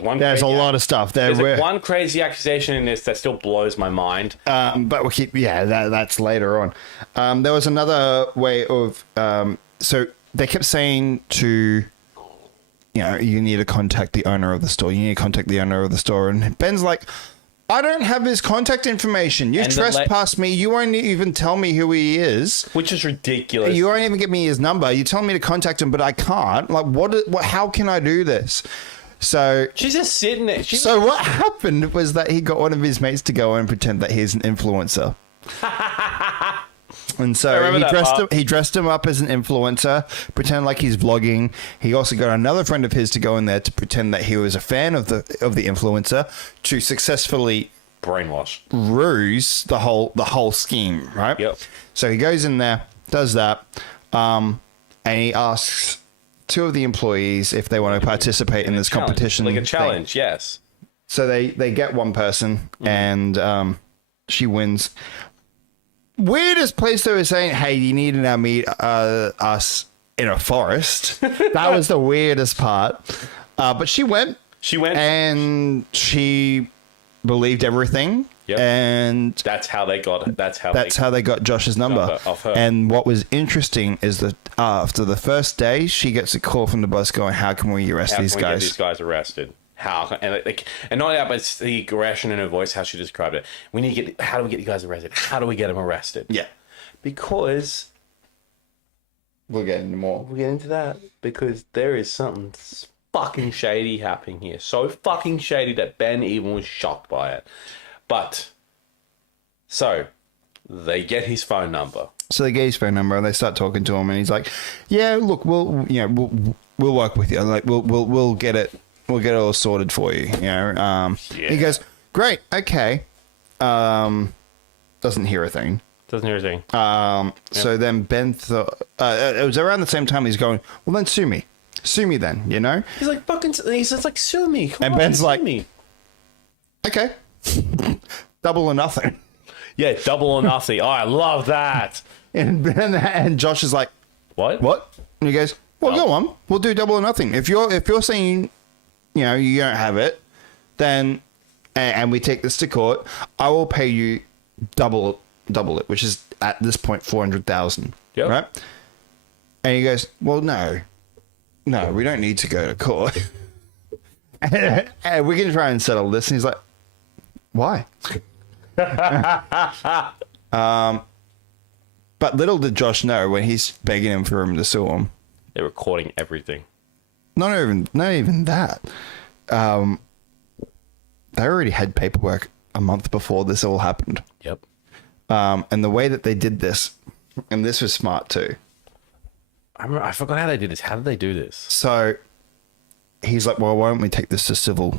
one. There's a lot of stuff. There's one crazy accusation in this that still blows my mind. But we'll keep. Yeah, that's later on. There was another way of. So they kept saying to. You need to contact the owner of the store. You need to contact the owner of the store. And Ben's like, I don't have his contact information. You trespassed me. You won't even tell me who he is. Which is ridiculous. You won't even give me his number. You tell me to contact him, but I can't. Like, how can I do this? So she's just sitting there. So what happened was that he got one of his mates to go and pretend that he's an influencer. And so he dressed him up as an influencer, pretend like he's vlogging. He also got another friend of his to go in there to pretend that he was a fan of the influencer to successfully ruse the whole scheme, right? Yep. So he goes in there, does that, and he asks two of the employees if they want to participate in this competition. Like a challenge, yes. So they get one person and she wins. Weirdest place they were saying, hey, you need to now meet us in a forest. That was the weirdest part. But she went. And she believed everything. Yep. And that's how they got it. That's how they got Josh's number off her. And what was interesting is that after the first day, she gets a call from the boss going, how can we arrest these guys? Get these guys arrested? How? And not that, but it's the aggression in her voice, how she described it. How do we get you guys arrested? How do we get them arrested? Yeah. Because we'll get into more. We'll get into that because there is something fucking shady happening here. So fucking shady that Ben even was shocked by it. But so they get his phone number. So they get his phone number and they start talking to him, and he's like, "Yeah, look, we'll work with you. Like we'll get it. We'll get it all sorted for you." He goes, "Great, okay." Doesn't hear a thing. So then Ben thought it was around the same time he's going, "Well, then sue me then." He's like, "Fucking," he says, "Like, sue me." Come on, Ben's like, me. "Okay, double or nothing." Yeah, double or nothing. Oh, I love that. And Josh is like, "What? And he goes, "Well, go on. We'll do double or nothing. If you're saying, you don't have it, then, and we take this to court, I will pay you double it, which is at this point 400,000. Yep. Right?" And he goes, "Well, no, we don't need to go to court. And we can try and settle this." And he's like, "Why?" But little did Josh know when he's begging him for him to sue him. They're recording everything. Not even that. They already had paperwork a month before this all happened. Yep. And the way that they did this, and this was smart too. I forgot how they did this. How did they do this? So he's like, "Well, why don't we take this to civil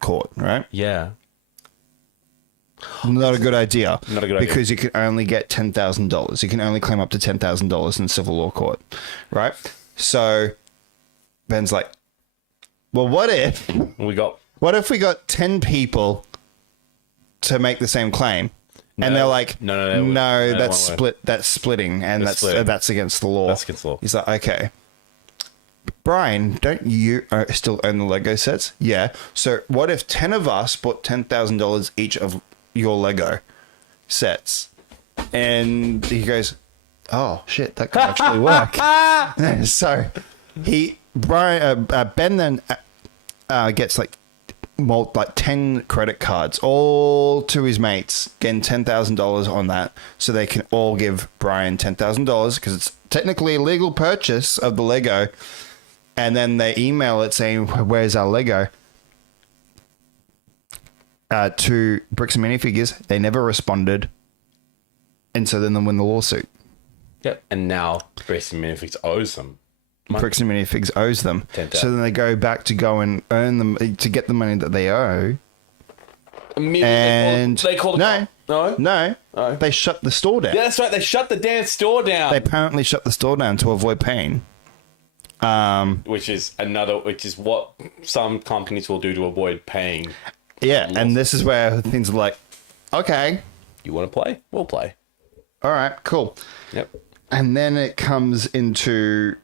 court, right?" Yeah. Not a good idea. Not a good idea. Because you can only get $10,000. You can only claim up to $10,000 in civil law court, right? So Ben's like, "Well, what if we got 10 people to make the same claim?" And they're like, no, that's splitting, and that's against the law. That's against the law. He's like, "Okay." Brian, don't you still own the Lego sets? Yeah. So what if 10 of us bought $10,000 each of your Lego sets? And he goes, oh, shit, that could actually work. So Ben then gets like 10 credit cards, all to his mates, getting $10,000 on that, so they can all give Brian $10,000 because it's technically a legal purchase of the Lego. And then they email it saying, where's our Lego? To Bricks Minifigs. They never responded. And so then they win the lawsuit. Yep. And now Bricks Minifigs owes them. Bricks and Minifigs owes them. 10,000. So then they go back to go and earn them to get the money that they owe. And they called no. They shut the store down. Yeah, that's right. They shut the damn store down. They apparently shut the store down to avoid paying. Which is what some companies will do to avoid paying. Yeah, and this is where things are like, okay, you want to play? We'll play. All right, cool. Yep. And then it comes into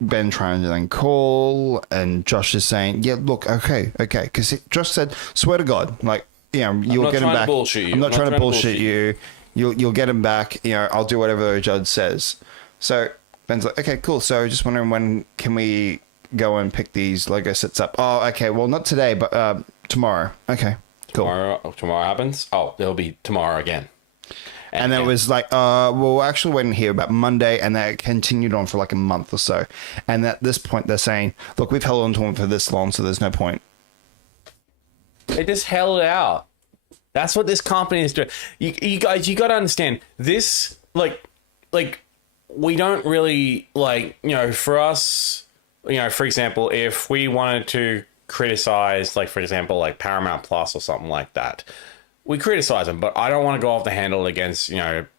Ben trying to then call, and Josh is saying, yeah, look, okay. Because Josh said, swear to God, like, you know, you'll get him back. I'm not trying to bullshit you. You'll get him back. You know, I'll do whatever the judge says. So Ben's like, okay, cool. So just wondering, when can we go and pick these Lego sets up? Oh, okay. Well, not today, but tomorrow. Okay, cool. Tomorrow happens? Oh, it'll be tomorrow again. And then it was like, we're actually waiting here about Monday, and that continued on for like a month or so. And at this point, they're saying, look, we've held on to him for this long, so there's no point. They just held out. That's what this company is doing. You guys, you got to understand this. Like we don't really for us. For example, if we wanted to criticize, for example, Paramount Plus or something like that, we criticize them. But I don't want to go off the handle against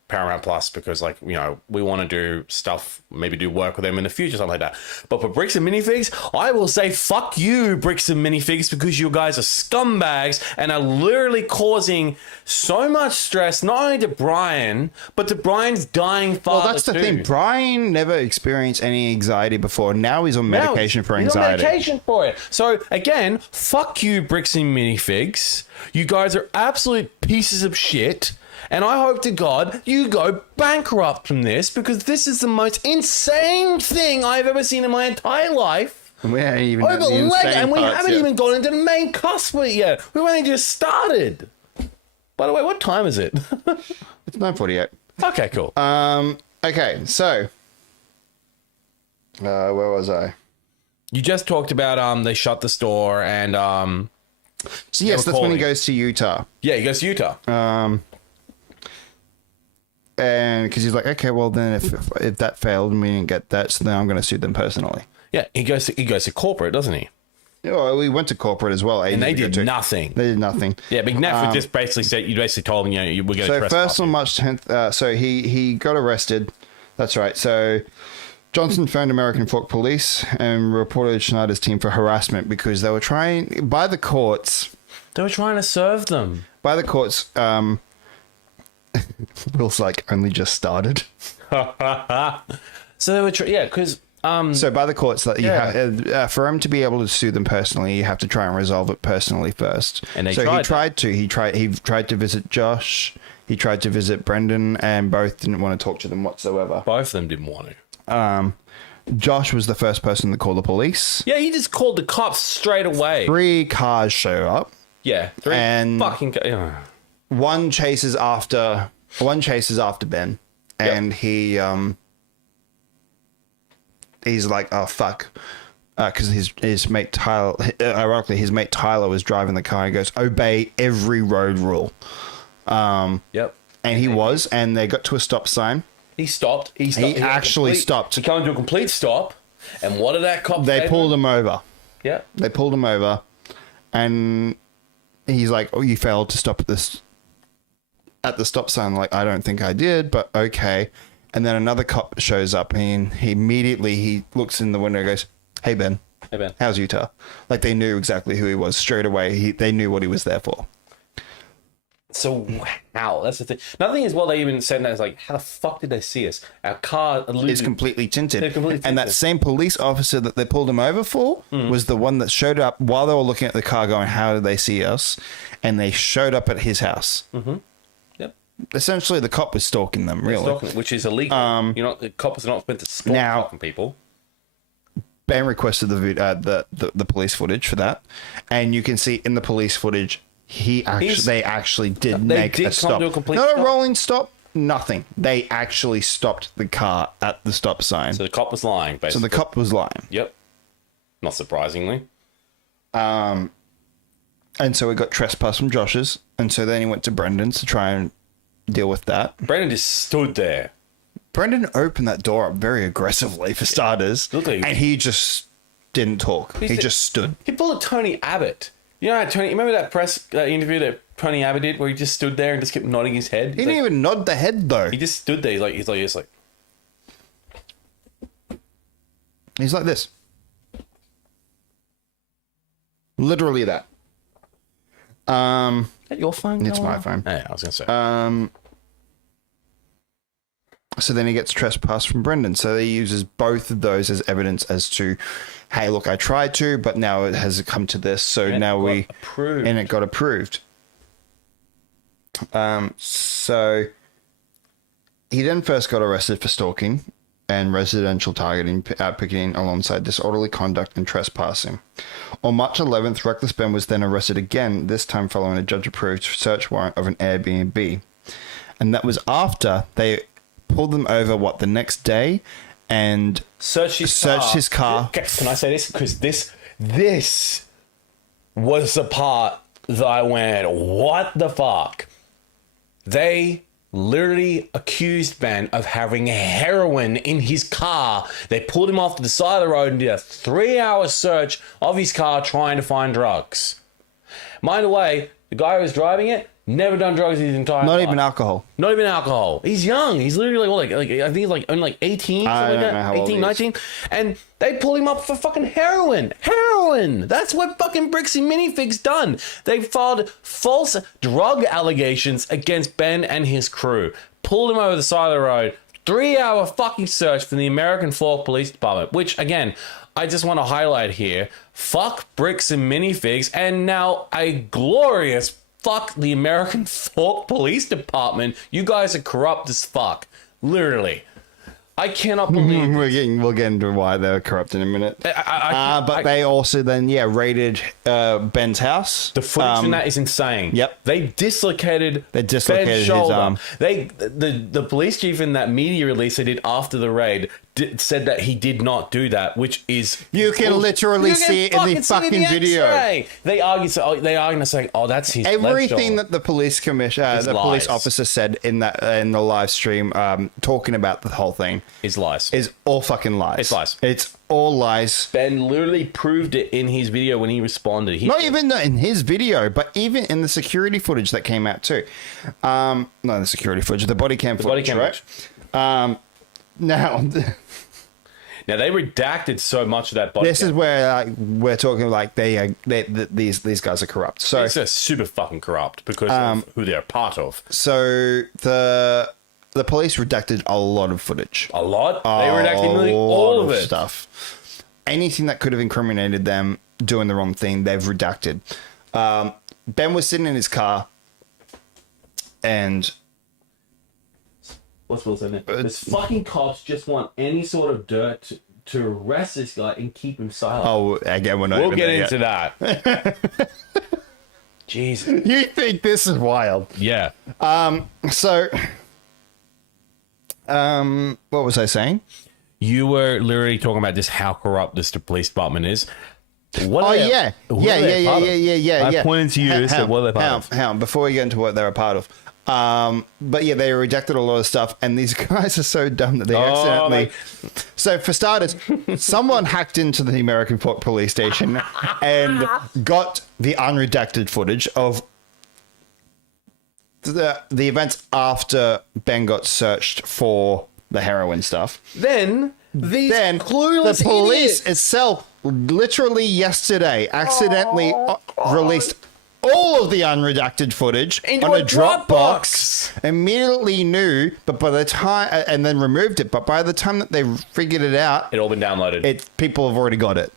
Paramount Plus because we want to do stuff, maybe do work with them in the future, something like that. But for Bricks and Minifigs, I will say fuck you, Bricks and Minifigs, because you guys are scumbags and are literally causing so much stress, not only to Brian, but to Brian's dying father. Well, that's the thing. Brian never experienced any anxiety before. Now he's on medication for He's on anxiety. medication for it. So again, fuck you, Bricks and Minifigs. You guys are absolute pieces of shit. And I hope to God you go bankrupt from this, because this is the most insane thing I've ever seen in my entire life. And we haven't even even gone into the main cusp of it yet. We've only just started. By the way, what time is it? It's 9:48. Okay, cool. Okay, so where was I? You just talked about they shut the store and so yes, that's when he goes to Utah. Yeah, he goes to Utah. And because he's like, okay, well then if that failed and we didn't get that, so then I'm going to sue them personally. Yeah, he goes to corporate, doesn't he? Yeah, we went to corporate as well. And they did nothing. They did nothing. Yeah, McNabb just basically said, you basically told him, we're going to So first on March 10th, so he got arrested. That's right. So Johnson phoned American Fork Police and reported Schneider's team for harassment because they were trying, by the courts. They were trying to serve them. By the courts, Will's only just started. So they were, because... so by the courts, that you have, for him to be able to sue them personally, you have to try and resolve it personally first. And he tried to visit Josh, he tried to visit Brendan, and both didn't want to talk to them whatsoever. Both of them didn't want to. Josh was the first person to call the police. Yeah, he just called the cops straight away. 3 cars show up. Yeah, 3 and fucking. One chases after Ben, and he's like, oh fuck, because his mate Tyler, ironically his mate Tyler was driving the car. And goes, obey every road rule. Yep. And he was, and they got to a stop sign. He stopped. He actually stopped. He came to a complete stop. And what did that cop say? They pulled him over. Yeah. They pulled him over, and he's like, oh, you failed to stop at the stop sign. Like, I don't think I did, but okay. And then another cop shows up, and he immediately looks in the window and goes, hey Ben, how's Utah? Like, they knew exactly who he was straight away. They knew what he was there for. So how? That's the thing. Another thing is, well, they even said that it's like, how the fuck did they see us? Our car It's completely tinted. They're completely And that tinted. same police officer that they pulled him over for was the one that showed up while they were looking at the car going, how did they see us? And they showed up at his house. Yep. Essentially, the cop was stalking them, really. Stalking, which is illegal. The cops are not meant to stalk Now- fucking people. Ben requested the police footage for that. And you can see in the police footage, they actually did make a come stop. to a complete Not stop. a rolling stop, nothing. They actually stopped the car at the stop sign. So the cop was lying, So basically. the cop was lying. Yep. Not surprisingly. And so we got trespass from Josh's. And so then he went to Brendan's to try and deal with that. Brendan just stood there. Brendan opened that door up very aggressively, for starters. Look like- And he just didn't talk. He just stood. He pulled a Tony Abbott. You know, Tony. Remember that press interview that Tony Abbott did, where he just stood there and just kept nodding his head. He didn't even nod the head, though. He just stood there. He's like. He's like this. Literally that. Is that your phone? It's going my on? phone. Oh, yeah, I was gonna say. So then he gets trespass from Brendan. So he uses both of those as evidence as to, hey, look, I tried to, but now it has come to this. So And now it got approved. and it got approved. So he then first got arrested for stalking and residential targeting, picketing alongside disorderly conduct and trespassing. On March 11th, Reckless Ben was then arrested again, this time following a judge-approved search warrant of an Airbnb. And that was after they pulled them over, the next day, and Searched his car. Okay, can I say this? Because this was the part that I went, what the fuck? They literally accused Ben of having heroin in his car. They pulled him off to the side of the road and did a 3-hour search of his car trying to find drugs. Mind the way, the guy who was driving it, never done drugs in his entire life. not even alcohol. Not even alcohol. He's young. He's literally like I think he's only 18, I something like don't know how that. old 18, he is. 19. And they pulled him up for fucking heroin. Heroin. That's what fucking Bricks Minifigs done. They filed false drug allegations against Ben and his crew. Pulled him over the side of the road. 3-hour fucking search from the American Fork Police Department, which again, I just want to highlight here. Fuck Bricks and Minifigs, and now a glorious fuck the American Fork Police Department. You guys are corrupt as fuck. Literally. I cannot believe We'll get into why they're corrupt in a minute. But they also then, raided Ben's house. the footage in that is insane. Yep. They dislocated dislocated Ben's his shoulder. arm. The police chief in that media release they did after the raid said that he did not do that, which is You can literally see it in the fucking video. X-ray. They argue saying, "Oh, that's his left Everything shoulder." that the police commissioner, the lies. police officer said in the live stream, talking about the whole thing, is lies. is all fucking lies. It's lies. It's all lies. Ben literally proved it in his video when he responded. Not even in his video, but even in the security footage that came out too. No, the security footage, the body cam footage, body cam right? Now, Now they redacted so much of that body. this is where we're talking like these guys are corrupt. So These are super fucking corrupt because of who they're part of. So the police redacted a lot of footage. A lot. They redacted nearly all of it. Stuff. Anything that could have incriminated them doing the wrong thing, they've redacted. Ben was sitting in his car, and What's Will saying? This fucking cops just want any sort of dirt to arrest this guy and keep him silent. again, we're not. We'll even get there into yet. that. Jesus. You think this is wild? Yeah. So, what was I saying? You were literally talking about just how corrupt this police department is. What are they- Yeah. what are they part of? I I pointed to you and said, what are they part of? Hang on, before we get into what they're a part of. But yeah, they rejected a lot of stuff, and these guys are so dumb that they accidentally. So for starters, someone hacked into the American Fork police station and got the unredacted footage of the events after Ben got searched for the heroin stuff. Then these Then clueless the police idiots. itself, literally yesterday, accidentally released all of the unredacted footage Into on a a Dropbox. Dropbox. Immediately knew, but by the time, and then removed it. But by the time that they figured it out, It all been downloaded. people have already got it.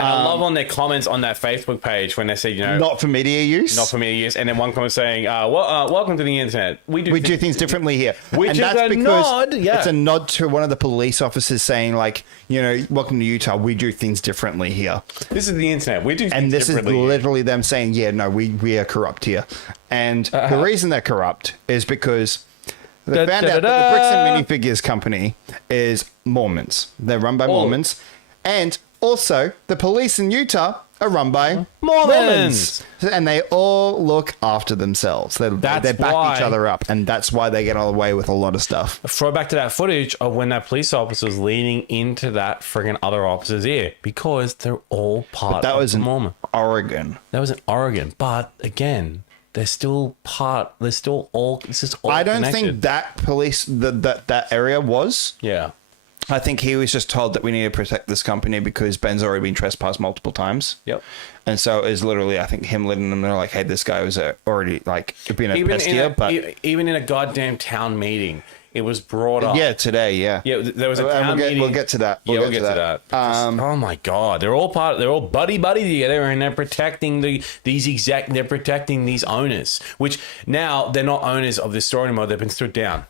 I love on their comments on that Facebook page when they said, Not for media use. not for me to use, and then one comment saying, welcome to the internet. We do things differently here. Which and is that's a because nod, yeah. It's a nod to one of the police officers saying, like, welcome to Utah. We do things differently here. This is the internet. We do things And this is differently. literally them saying, yeah, no, we are corrupt here. And the reason they're corrupt is because they found out that the Bricks Minifigs company is Mormons. They're run by Mormons. And also, the police in Utah are run by Mormons. And they all look after themselves. They back each other up. And that's why they get away with a lot of stuff. Throw back to that footage of when that police officer was leaning into that friggin' other officer's ear because they're all part of the Mormon. Oregon. That was in Oregon. But again, they're still part. They're still all. This is all. I don't connected. think that police that area was. Yeah. I think he was just told that we need to protect this company because Ben's already been trespassed multiple times. Yep. And so it was literally, I think, him letting them know, like, hey, this guy was already, like, been a pest here. But even in a goddamn town meeting, it was brought up. yeah, today, yeah. Yeah, there was a town meeting. We'll get to that. We'll get to that. Oh my god, they're all buddy together, and they're protecting they're protecting these owners, which now they're not owners of this store anymore. They've been stood down.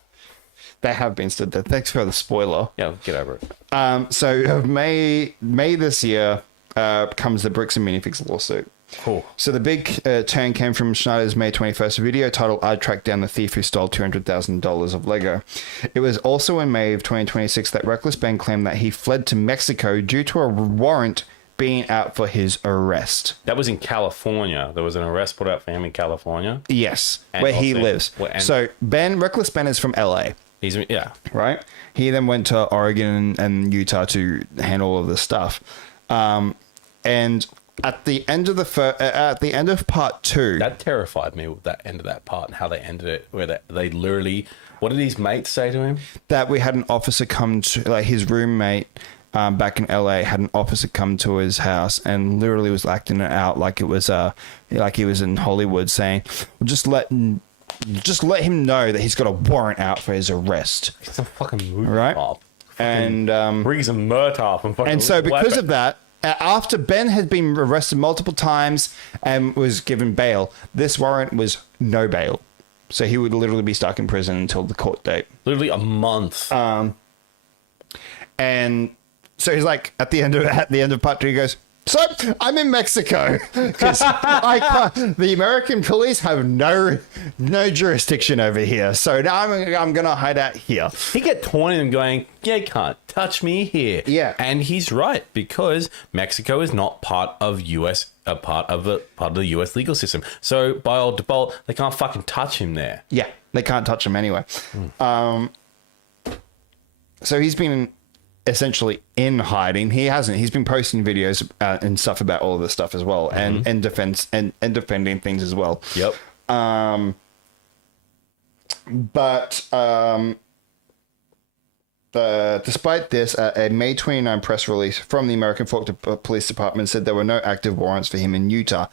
They have been stood there. Thanks for the spoiler. Yeah, get over it. So May this year comes the Bricks and Minifigs lawsuit. Cool. So the big turn came from Schneider's May 21st video titled "I Tracked Down the Thief Who Stole $200,000 of Lego." It was also in May of 2026 that Reckless Ben claimed that he fled to Mexico due to a warrant being out for his arrest. That was in California. There was an arrest put out for him in California. Yes, And where he also- lives. So Reckless Ben is from LA. Yeah. Right? He then went to Oregon and Utah to handle all of this stuff. And at the end of part 2, That terrified me with that end of that part and how they ended it, where they literally, what did his mates say to him? that we had an officer come to, like, his roommate back in LA had an officer come to his house and literally was acting it out like it was like he was in Hollywood, saying, well, just let him know that he's got a warrant out for his arrest. It's a fucking movie Right? pop. And Briggs and Murtaugh and fucking. and so because of that, after Ben had been arrested multiple times and was given bail, this warrant was no bail. So he would literally be stuck in prison until the court date. Literally a month. And so he's like, at the end of part 2, he goes, so I'm in Mexico because the American police have no jurisdiction over here. So now I'm going to hide out here. He get taunting and going, yeah, you can't touch me here. Yeah. And he's right, because Mexico is not part of the US legal system. So by all default, they can't fucking touch him there. Yeah, they can't touch him anyway. So he's been essentially in hiding. He's been posting videos and stuff about all of this stuff as well, and defending things as well. Yep. Despite this, a May 29 press release from the American Fork Police Department said there were no active warrants for him in Utah.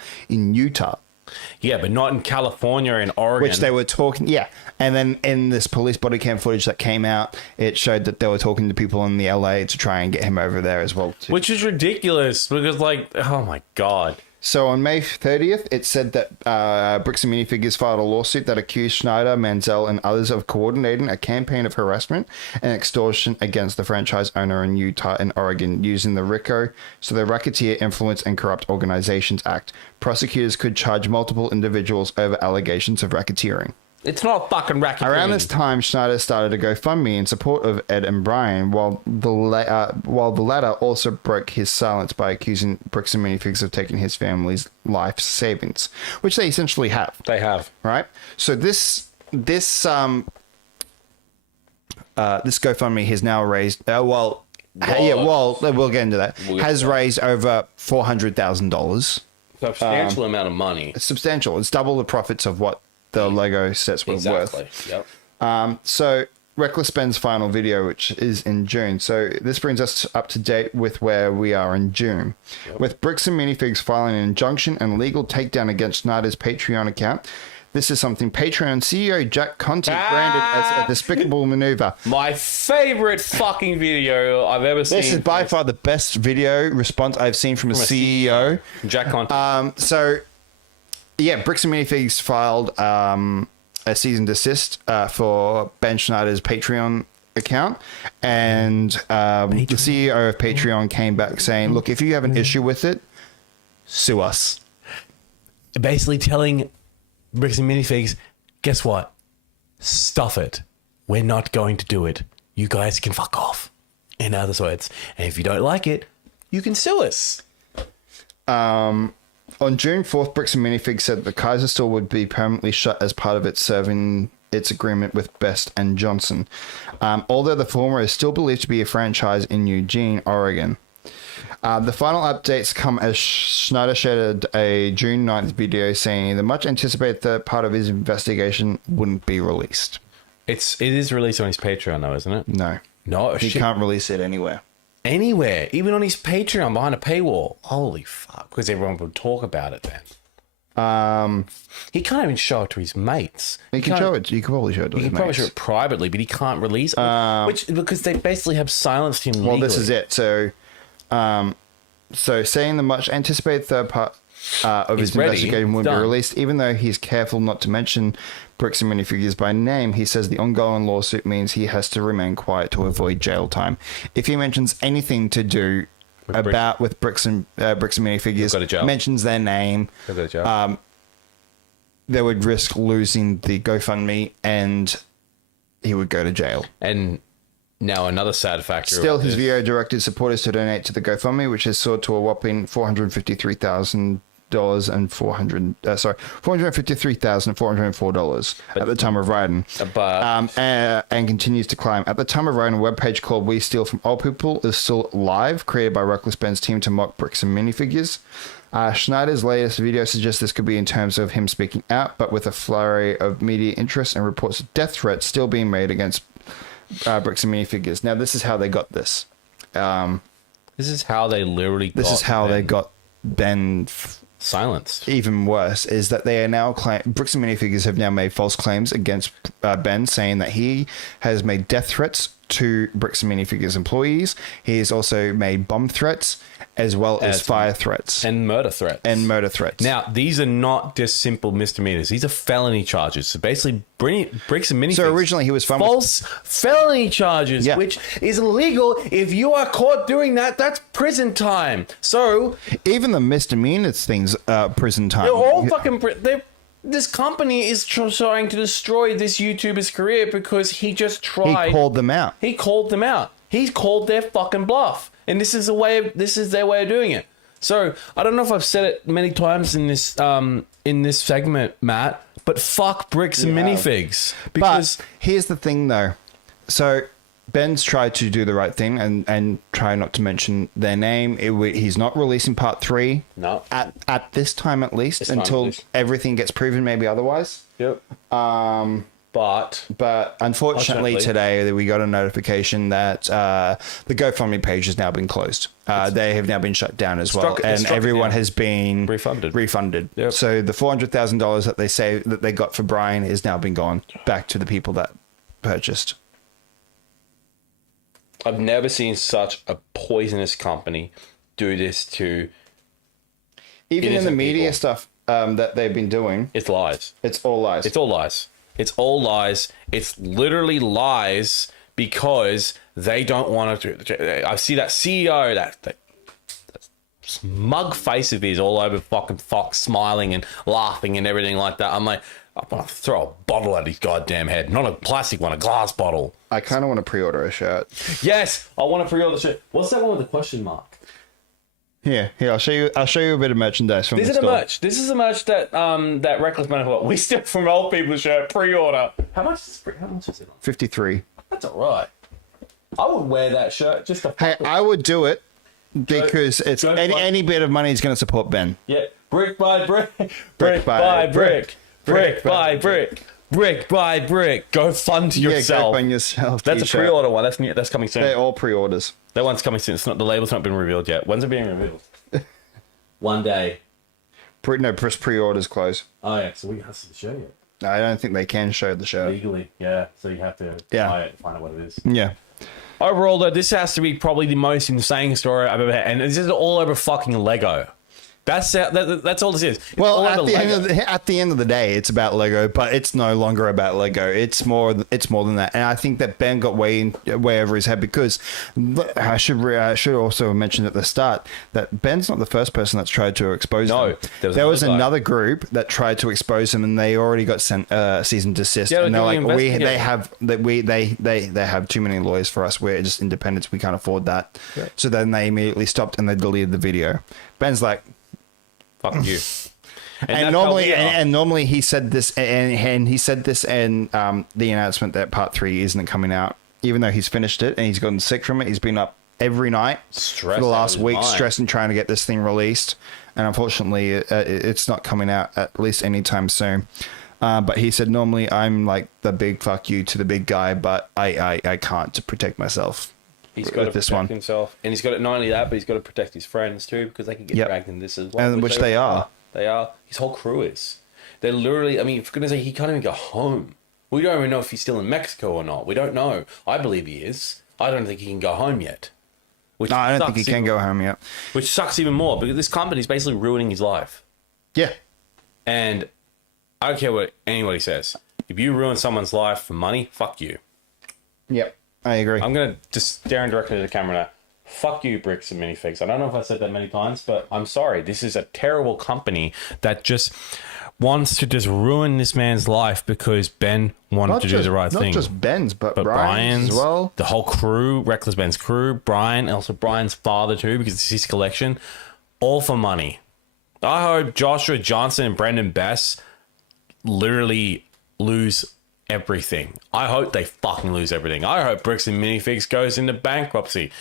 Yeah, but not in California and Oregon. Which they were talking, yeah. And then in this police body cam footage that came out, it showed that they were talking to people in the LA to try and get him over there as well, too. Which is ridiculous, because, like, oh my God. So on May 30th, it said that Bricks and Minifigs filed a lawsuit that accused Schneider, Manziel, and others of coordinating a campaign of harassment and extortion against the franchise owner in Utah and Oregon using the RICO, so the Racketeer Influence and Corrupt Organizations Act. Prosecutors could charge multiple individuals over allegations of racketeering. It's not fucking racketeering. Around this time, Schneider started a GoFundMe in support of Ed and Brian, while the latter also broke his silence by accusing Bricks and Minifigs of taking his family's life savings, which they essentially have. They have. Right? So this GoFundMe has now raised, we'll get into that, has raised over $400,000. Substantial amount of money. It's substantial. It's double the profits of what the Lego sets were worth. Yep. So Reckless Ben's final video, which is in June. So this brings us up to date with where we are in June. Yep. With Bricks and Minifigs filing an injunction and legal takedown against Snyder's Patreon account. This is something Patreon CEO Jack Conte branded as a despicable maneuver. My favorite fucking video I've ever seen. This is by far the best video response I've seen from a CEO. Jack Conte. So, yeah, Bricks and Minifigs filed a cease and desist for Ben Schneider's Patreon account. And the CEO of Patreon came back saying, look, if you have an issue with it, sue us. Basically telling Bricks and Minifigs, guess what? Stuff it. We're not going to do it. You guys can fuck off. In other words. And if you don't like it, you can sue us. On June 4th, Bricks and Minifigs said the Kaiser store would be permanently shut as part of its serving its agreement with Best and Johnson. Although the former is still believed to be a franchise in Eugene, Oregon. The final updates come as Schneider shared a June 9th video saying the much anticipated third part of his investigation wouldn't be released. It is released on his Patreon though, isn't it? No. No, he can't release it anywhere. Anywhere, even on his Patreon behind a paywall. Holy fuck, because everyone would talk about it then. He can't even show it to his mates. He can show it. You can probably show it to his mates. He can probably show it privately, but he can't release it. Because they basically have silenced him legally. Well, this is it. So saying the much anticipated third part of his investigation wouldn't be released, even though he's careful not to mention Bricks and Minifigures by name. He says the ongoing lawsuit means he has to remain quiet to avoid jail time. If he mentions anything to do with Bricks and Minifigures, mentions their name, they would risk losing the GoFundMe and he would go to jail. And now another sad factor. Still, his video directed supporters to donate to the GoFundMe, which has soared to a whopping $453,404 at the time of writing. And continues to climb. At the time of writing, a webpage called We Steal From Old People is still live, created by Reckless Ben's team to mock Bricks and Minifigures. Schneider's latest video suggests this could be in terms of him speaking out, but with a flurry of media interest and reports of death threats still being made against Bricks and Minifigures. Now, this is how they got this. This is how they literally got This is how they got Ben silenced. Even worse is that they are now Bricks and Minifigures have now made false claims against Ben, saying that he has made death threats to Bricks and Minifigures employees. He has also made bomb threats as well as fire threats and murder threats. Now, these are not just simple misdemeanors. These are felony charges. So basically, Bricks and Minifigs. So originally he was found false felony charges, which is illegal. If you are caught doing that, that's prison time. So even the misdemeanors things, prison time. They're all fucking. This company is trying to destroy this YouTuber's career because he just tried. He called them out. He called their fucking bluff. And this is their way of doing it. So I don't know if I've said it many times in this segment, Matt, but fuck Bricks and Minifigs. Because but here's the thing, though. So Ben's tried to do the right thing and try not to mention their name. He's not releasing part 3. No. At this time, at least, until everything gets proven, maybe otherwise. Yep. But unfortunately today we got a notification that the GoFundMe page has now been closed. They have now been shut down as well, and everyone has been refunded. Yep. So the $400,000 that they say that they got for Brian has now been gone back to the people that purchased. I've never seen such a poisonous company do this to. Even in the media stuff that they've been doing, it's lies. It's all lies. It's all lies. It's all lies. It's literally lies because they don't want to. I see that CEO, that smug face of his all over fucking Fox, smiling and laughing and everything like that. I'm like, I want to throw a bottle at his goddamn head. Not a plastic one, a glass bottle. I kind of want to pre-order a shirt. Yes, I want to pre-order the shirt. What's that one with the question mark? Here, I'll show you a bit of merchandise from this the is store. Merch. This is the merch that that Reckless Man We Steal From Old People's shirt pre-order. How much is it on? 53. That's all right. I would wear that shirt just to. Hey, I would do it because it's any bit of money is going to support Ben. Yeah, brick by brick, brick by brick, brick by brick, Brick by brick. Go fund Yeah, yourself. go fund yourself. That's a t-shirt. pre-order one. That's new. That's coming soon. They're all pre-orders. That one's coming soon. It's not, the label's not been revealed yet. When's it being revealed? One day. Pre-orders close. Oh yeah, so we have to show you I don't think they can show the shirt. legally. Yeah, so you have to buy it and find out what it is. Yeah. Overall, though, this has to be probably the most insane story I've ever had, and this is all over fucking Lego. That's all this is. It's Well, all at over the end of the day, it's about Lego, but it's no longer about Lego. It's more than that. And I think that Ben got way over his head because I should also have mentioned at the start that Ben's not the first person that's tried to expose him. There was another group that tried to expose him, and they already got sent cease and desist. Yeah, and they're like, they have too many lawyers for us. We're just independents. We can't afford that. Yeah. So then they immediately stopped and they deleted the video. Ben's like, fuck you. And normally he said this, and he said this in the announcement that part 3 isn't coming out, even though he's finished it and he's gotten sick from it. He's been up every night for the last week, stressing trying to get this thing released, and unfortunately, it's not coming out at least anytime soon. But he said normally I'm like the big fuck you to the big guy, but I can't to protect myself. He's got to protect himself, and he's got to not only that, but he's got to protect his friends too, because they can get dragged in this as well. And which they are. They are. His whole crew is. They're literally. I mean, for goodness' sake, he can't even go home. We don't even know if he's still in Mexico or not. We don't know. I believe he is. I don't think he can go home yet. No, I don't think he can go home yet. Which sucks even more because this company's basically ruining his life. Yeah. And I don't care what anybody says. If you ruin someone's life for money, fuck you. Yep. I agree. I'm going to just staring directly at the camera now. Fuck you, Bricks and Minifigs. I don't know if I said that many times, but I'm sorry. This is a terrible company that just wants to just ruin this man's life because Ben wanted to do the right thing. Not just Ben's, but Brian's as well. The whole crew, Reckless Ben's crew, Brian, also Brian's father too, because it's his collection. All for money. I hope Joshua Johnson and Brendan Bess literally lose everything. I hope they fucking lose everything. I hope Bricks and Minifigs goes into bankruptcy.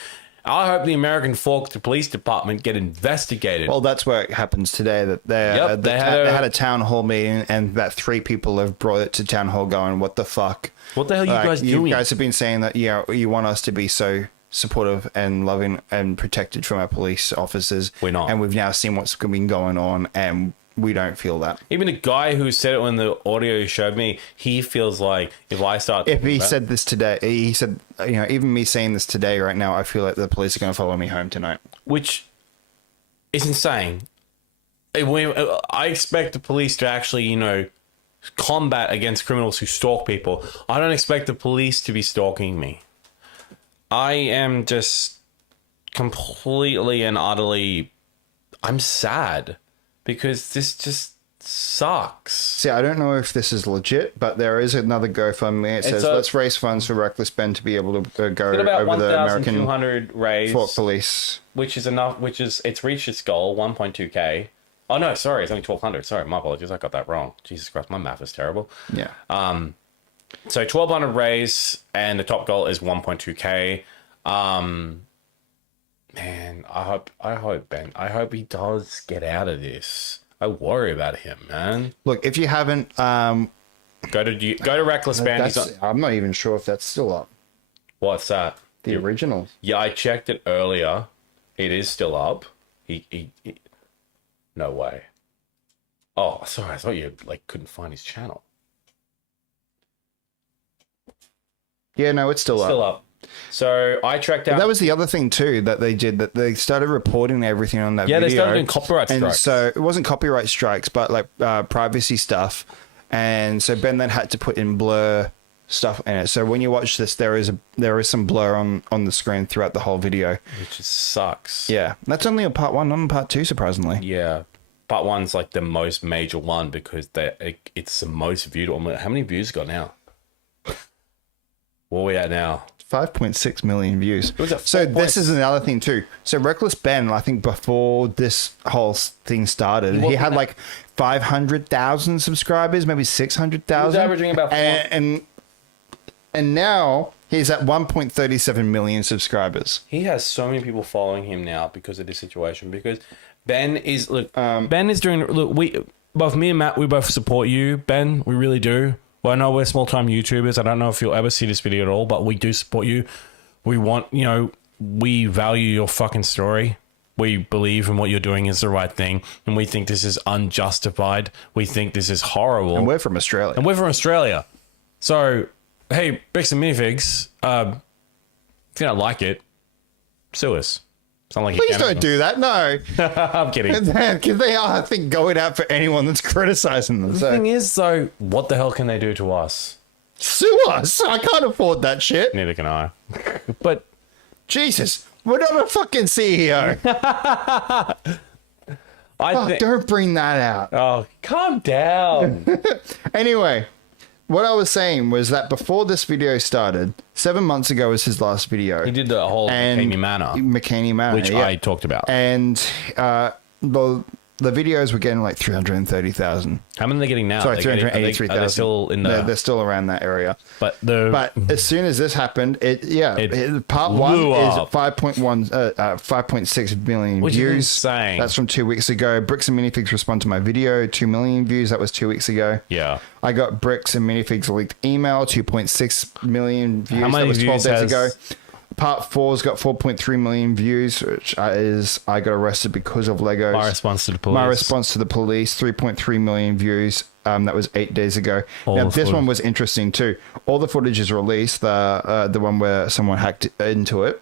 I hope the American Fork Police Department get investigated. Well, that's where it happens today. That they had a town hall meeting, and that 3 people have brought it to town hall, going, "What the fuck? What the hell are you guys doing? You guys have been saying that you want us to be so supportive and loving and protected from our police officers. We're not, and we've now seen what's been going on, and we don't feel that." Even the guy who said it when the audio you showed me, he feels like if he said this today, he said, even me saying this today right now, I feel like the police are going to follow me home tonight. Which is insane. I expect the police to actually, combat against criminals who stalk people. I don't expect the police to be stalking me. I am just completely and utterly, I'm sad. Because this just sucks. See, I don't know if this is legit, but there is another GoFundMe. It says, let's raise funds for Reckless Ben to be able to go over the American Fork Police. Which is enough, it's reached its goal, 1.2k. Oh, no, sorry, it's only 1,200. Sorry, my apologies, I got that wrong. Jesus Christ, my math is terrible. Yeah. So 1,200 raise, and the top goal is 1.2k. Man, I hope Ben. I hope he does get out of this. I worry about him, man. Look, if you haven't, go to Reckless Ben. I'm not even sure if that's still up. What's that? The original. Yeah, I checked it earlier. It is still up. He no way. Oh, sorry. I thought you couldn't find his channel. Yeah, no, it's still up. Still up. So I tracked out. But that was the other thing too that they did, that they started reporting everything on that video. Yeah, they started doing copyright strikes. And so it wasn't copyright strikes, but privacy stuff. And so Ben then had to put in blur stuff in it. So when you watch this, there is some blur on the screen throughout the whole video, which sucks. Yeah, that's only on part 1, not on part 2, surprisingly. Yeah, part 1's like the most major one because it's the most viewed. How many views got now? Where are we at now? 5.6 million views. So this is another thing too. So Reckless Ben, I think before this whole thing started, he had 500,000 subscribers, maybe 600,000. He was averaging about 4. And now he's at 1.37 million subscribers. He has so many people following him now because of this situation. Because Ben is Ben is doing. Look, both me and Matt, we both support you, Ben. We really do. Well, I know we're small-time YouTubers. I don't know if you'll ever see this video at all, but we do support you. We want, we value your fucking story. We believe in what you're doing is the right thing, and we think this is unjustified. We think this is horrible. And we're from Australia. So, hey, Bricks and Minifigs, if you don't like it, sue us. It's not like Please don't do that. No. I'm kidding. Because they are, I think, going out for anyone that's criticizing them. The So thing is, though, what the hell can they do to us? sue us. I can't afford that shit. Neither can I. But Jesus. We're not a fucking CEO. Don't bring that out. Oh, calm down. Anyway, what I was saying was that before this video started, 7 months ago was his last video. He did the whole McCaney Manor, which I talked about. And the videos were getting like 330,000. How many are they getting now? Sorry, 383,000. They're still in the... They're still around that area. But as soon as this happened, part one is 5.6 million which views. Is insane. That's from 2 weeks ago. Bricks and Minifigs respond to my video, 2 million views. That was 2 weeks ago. Yeah. I got Bricks and Minifigs leaked email, 2.6 million views. How many that was 12 views days ago. Part 4's got 4.3 million views, which is I got arrested because of Legos. My response to the police. 3.3 million views. That was 8 days ago. Now this one was interesting too. All the footage is released. The one where someone hacked into it.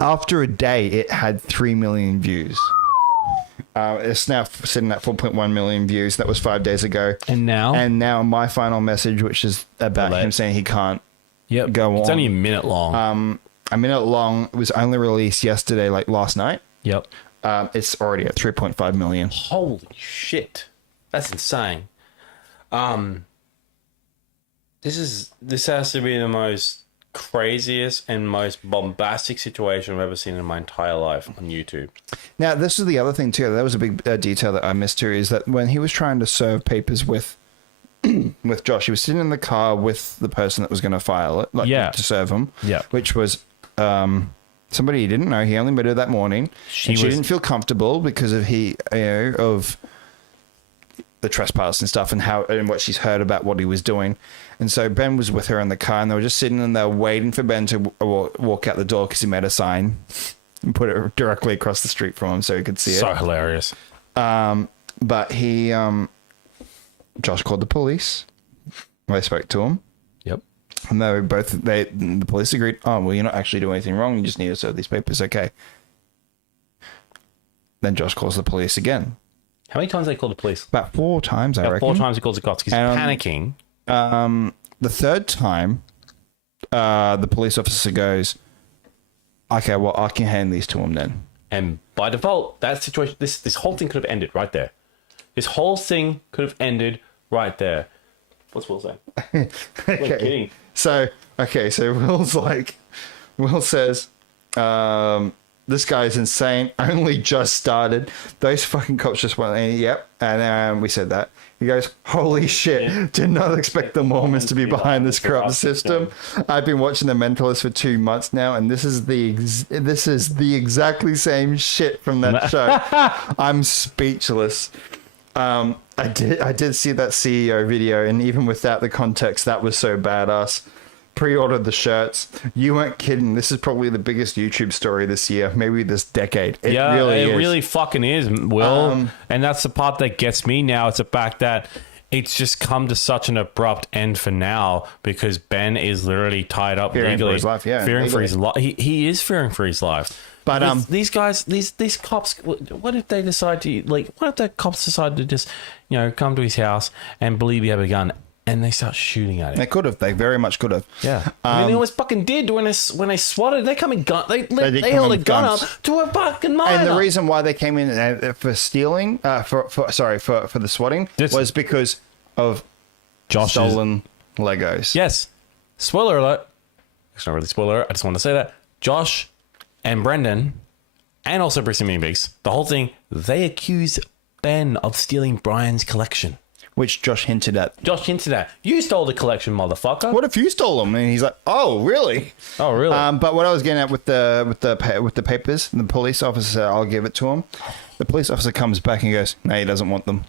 After a day, it had 3 million views. It's now sitting at 4.1 million views. That was 5 days ago. And now my final message, which is about him saying he can't. Yep. Go on. It's only a minute long. A minute long. It was only released yesterday, like last night. Yep. It's already at 3.5 million. Holy shit. That's insane. This has to be the most craziest and most bombastic situation I've ever seen in my entire life on YouTube. Now, this is the other thing too. That was a big detail that I missed too, is that when he was trying to serve papers with Josh, he was sitting in the car with the person that was going to file it, to serve him. Yeah. Which was somebody he didn't know. He only met her that morning. She didn't feel comfortable because of of the trespass and stuff and what she's heard about what he was doing. And so Ben was with her in the car, and they were just sitting in there waiting for Ben to walk out the door because he made a sign and put it directly across the street from him so he could see it. So hilarious. But he Josh called the police. They spoke to him. Yep. And the police agreed, oh, well, you're not actually doing anything wrong. You just need to serve these papers. Okay. Then Josh calls the police again. How many times did they call the police? About 4 times, I reckon. 4 times he calls the cops because he's panicking. The third time, the police officer goes, okay, well, I can hand these to him then. And by default, that situation, this whole thing could have ended right there. This whole thing could have ended right there. What's Will saying? Okay. So Will says, this guy's insane. Only just started. Those fucking cops just went, yep. And we said that. He goes, holy shit. Yeah. Did not expect the Mormons to be behind this corrupt system. I've been watching The Mentalist for 2 months now, and this is the exactly same shit from that show. I'm speechless. I did see that CEO video, and even without the context, that was so badass. Pre-ordered the shirts. You weren't kidding. This is probably the biggest YouTube story this year, maybe this decade. It really fucking is, Will. And that's the part that gets me now. It's the fact that it's just come to such an abrupt end for now because Ben is literally tied up legally. For his life, fearing for his life. He is fearing for his life. But these guys, these cops, what if they decide to what if the cops decide to just come to his house and believe he have a gun? And they start shooting at him. They could have. They very much could have. Yeah. I mean, they always fucking did when they swatted. They come in gun. They held a gun up to a fucking miner. And the reason why they came in for stealing, for the swatting, was because of stolen Legos. Yes. Spoiler alert. It's not really spoiler alert. I just want to say that Josh and Brendan, and also Bricks and Minifigs, the whole thing, they accuse Ben of stealing Brian's collection. Which Josh hinted at. You stole the collection, motherfucker. What if you stole them? And he's like, "Oh, really? Oh, really?" But what I was getting at with the papers, the police officer, I'll give it to him. The police officer comes back and goes, "No, he doesn't want them."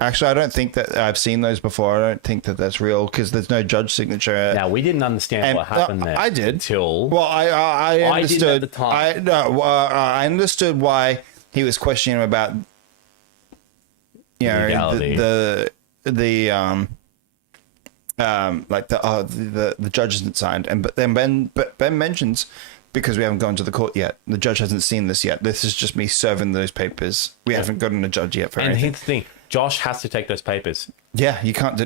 Actually, I don't think that I've seen those before. I don't think that that's real because there's no judge signature. Now, we didn't understand what happened there. I did. Until... Well, I understood. I didn't at the time. I understood why he was questioning him about, the judge isn't signed, but then Ben mentions, because we haven't gone to the court yet, the judge hasn't seen this yet. This is just me serving those papers. We haven't gotten a judge yet for anything. And here's the thing: Josh has to take those papers. Yeah, you can't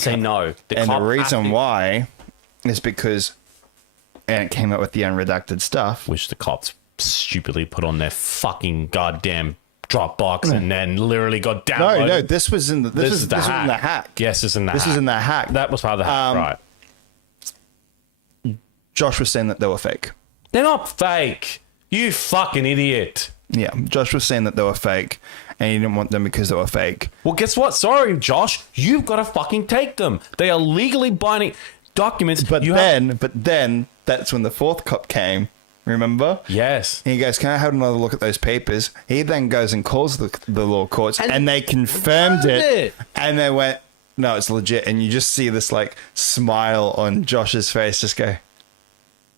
say no. The reason why is because, and it came out with the unredacted stuff, which the cops stupidly put on their fucking goddamn Dropbox and then literally got downloaded. No, this was in the this is the hack. Yes, this is in the This hack. is in the hack. That was part of the hack, right? Josh was saying that they were fake. They're not fake. You fucking idiot. Yeah, Josh was saying that they were fake, and he didn't want them because they were fake. Well, guess what? Sorry, Josh. You've got to fucking take them. They are legally binding documents. But then, that's when the fourth cop came. Remember? Yes. And he goes, "Can I have another look at those papers?" He then goes and calls the law courts, and they confirmed it. And they went, "No, it's legit." And you just see this like smile on Josh's face, just go,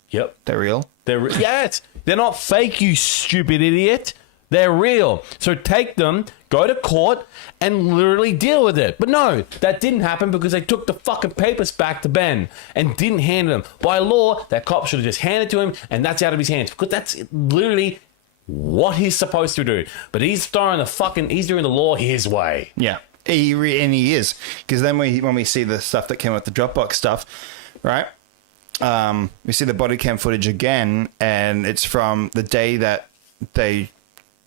"Yep, they're real." Yes, they're not fake, you stupid idiot. They're real. So take them, go to court, and literally deal with it. But no, that didn't happen because they took the fucking papers back to Ben and didn't hand them. By law, that cop should have just handed it to him, and that's out of his hands because that's literally what he's supposed to do. But he's doing the law his way. Yeah, he is, because then when we see the stuff that came with the Dropbox stuff, right? We see the body cam footage again, and it's from the day that they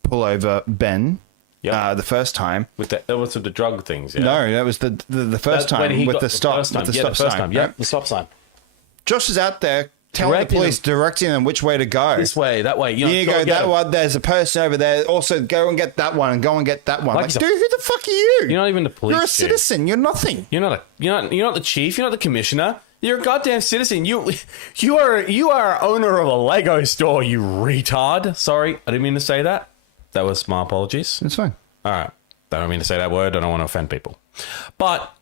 pull over Ben. Yep. The first time with that was with the drug things. Yeah. No, that was the first time with the stop sign. Yeah, right? the stop sign. Josh is out there telling the police, directing them which way to go. This way, that way. You go that one. There's a person over there. Also, go and get that one, and go and get that one. Like, dude, who the fuck are you? You're not even the police. You're a citizen. You're nothing. You're not the chief. You're not the commissioner. You're a goddamn citizen. You are owner of a Lego store, you retard. Sorry, I didn't mean to say that. That was my apologies. It's fine. All right. I don't mean to say that word. I don't want to offend people. But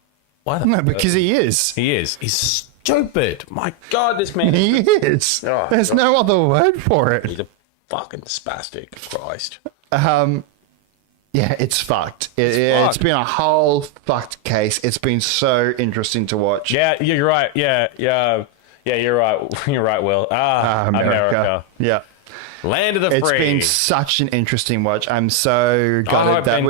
why the No, because he is. He is. He's stupid. My God, this man. He is. Oh, there's no other word for it. He's a fucking spastic. Christ. Yeah, it's fucked. It's been a whole fucked case. It's been so interesting to watch. Yeah, you're right. Yeah, you're right. You're right, Will. America. Yeah. Land of the free. It's been such an interesting watch. I'm so gutted that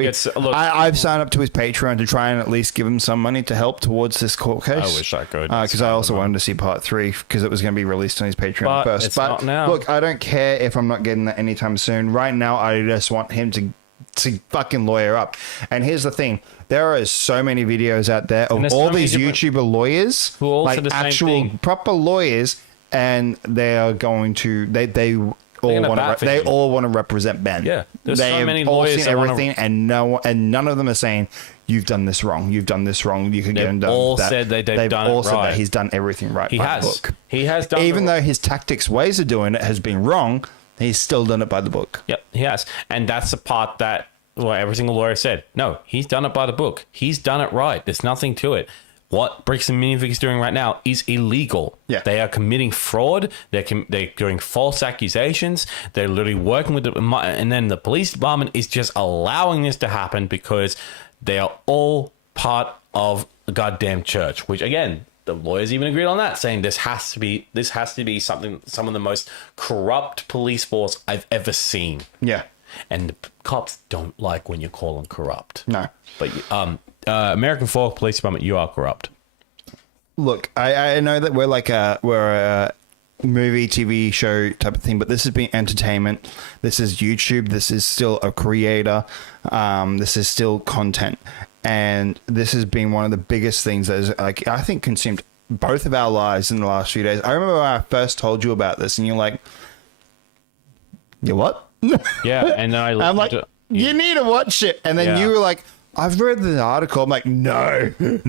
I've signed up to his Patreon to try and at least give him some money to help towards this court case. I wish I could. Because I also wanted to see part 3 because it was going to be released on his Patreon first. It's not now. Look, I don't care if I'm not getting that anytime soon. Right now, I just want him to fucking lawyer up. And here's the thing. There are so many videos out there of all these YouTuber lawyers, who all like said the same actual thing. proper lawyers, and they are going to they all want to represent Ben. Yeah, there's they so have many all lawyers seen that everything, and none of them are saying you've done this wrong. You've done this wrong. You could get him done. All that. said they've done all it said right. that he's done everything right. He by has. the book. He has done. Even though his tactics, ways of doing it has been wrong, he's still done it by the book. Yep, he has, and that's the part that every single lawyer said. No, he's done it by the book. He's done it right. There's nothing to it. What Bricks and Minifigs is doing right now is illegal. Yeah. They are committing fraud. They're doing false accusations. They're literally working with it. And then the police department is just allowing this to happen because they are all part of the goddamn church, which again, the lawyers even agreed on that, saying this has to be some of the most corrupt police force I've ever seen. Yeah. And the cops don't like when you call them corrupt. No. But American Fork Police Department, you are corrupt. Look, I know that we're a movie, TV show type of thing, but this has been entertainment. This is YouTube. This is still a creator. This is still content. And this has been one of the biggest things that is, like, I think consumed both of our lives in the last few days. I remember when I first told you about this and you're like, you what? Yeah, and then I'm like, you need to watch it. And then you were like, I've read the article. I'm like, no. And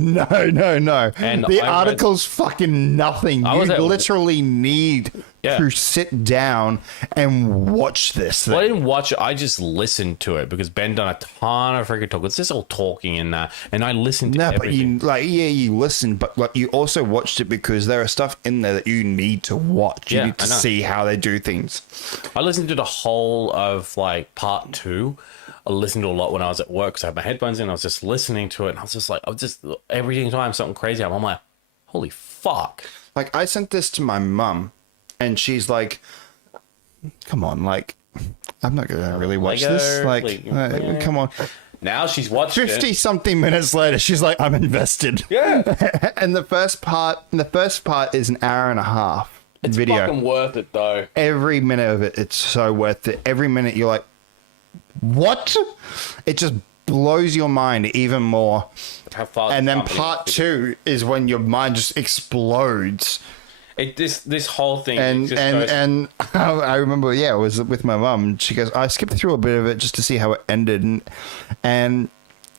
the article's fucking nothing. You literally need to sit down and watch this thing. Well, I didn't watch it. I just listened to it because Ben done a ton of freaking talk. It's just all talking in that, and I listened to everything. But you listened, but like you also watched it because there are stuff in there that you need to watch. You need to see how they do things. I listened to the whole of like part 2. I listened to a lot when I was at work because I had my headphones in. I was just listening to it, and I was just like, every single time something crazy happened, I'm like, holy fuck. Like, I sent this to my mum, and she's like, come on, like, I'm not going to really watch this. Like, come on. Now she's watched 50-something minutes later, she's like, I'm invested. Yeah. And the first part is an hour and a half video. It's fucking worth it, though. Every minute of it, it's so worth it. Every minute, you're like, what? It just blows your mind even more. How far? And then part 2 is when your mind just explodes. This whole thing. And I remember, it was with my mum. She goes, I skipped through a bit of it just to see how it ended, and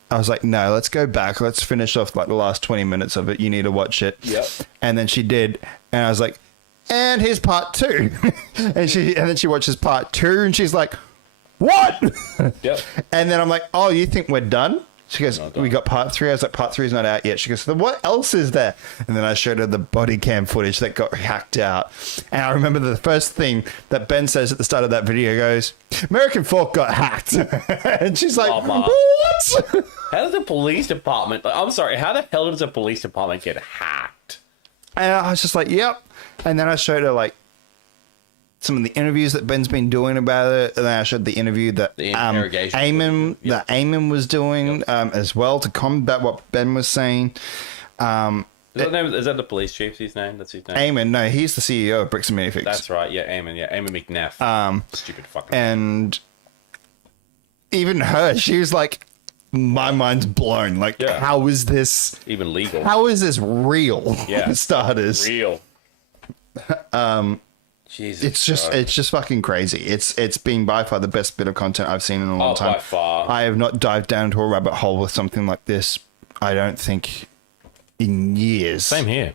I was like, no, let's go back. Let's finish off like the last 20 minutes of it. You need to watch it. Yep. And then she did, and I was like, and here's part 2. and then she watches part 2, and she's like, what? Yep. And then I'm like, oh, you think we're done? She goes, we got part 3. I was like, part 3 is not out yet. She goes, then what else is there? And then I showed her the body cam footage that got hacked out. And I remember the first thing that Ben says at the start of that video goes, American Fork got hacked. And she's like, what? How does the police department, I'm sorry, how the hell does a police department get hacked? And I was just like, yep. And then I showed her like some of the interviews that Ben's been doing about it, and then I showed the interview that Eamon was doing as well to combat what Ben was saying. Is that the police chief's his name? That's his name. Eamon, no, he's the CEO of Bricks Minifigs. That's right, Eamon McNaff. Stupid fucking. And even her, she was like, my mind's blown. Like, how is this even legal? How is this real? Yeah, starters real. Jesus, it's just fucking crazy. It's been by far the best bit of content I've seen in a long time. By far. I have not dived down into a rabbit hole with something like this, I don't think, in years. Same here.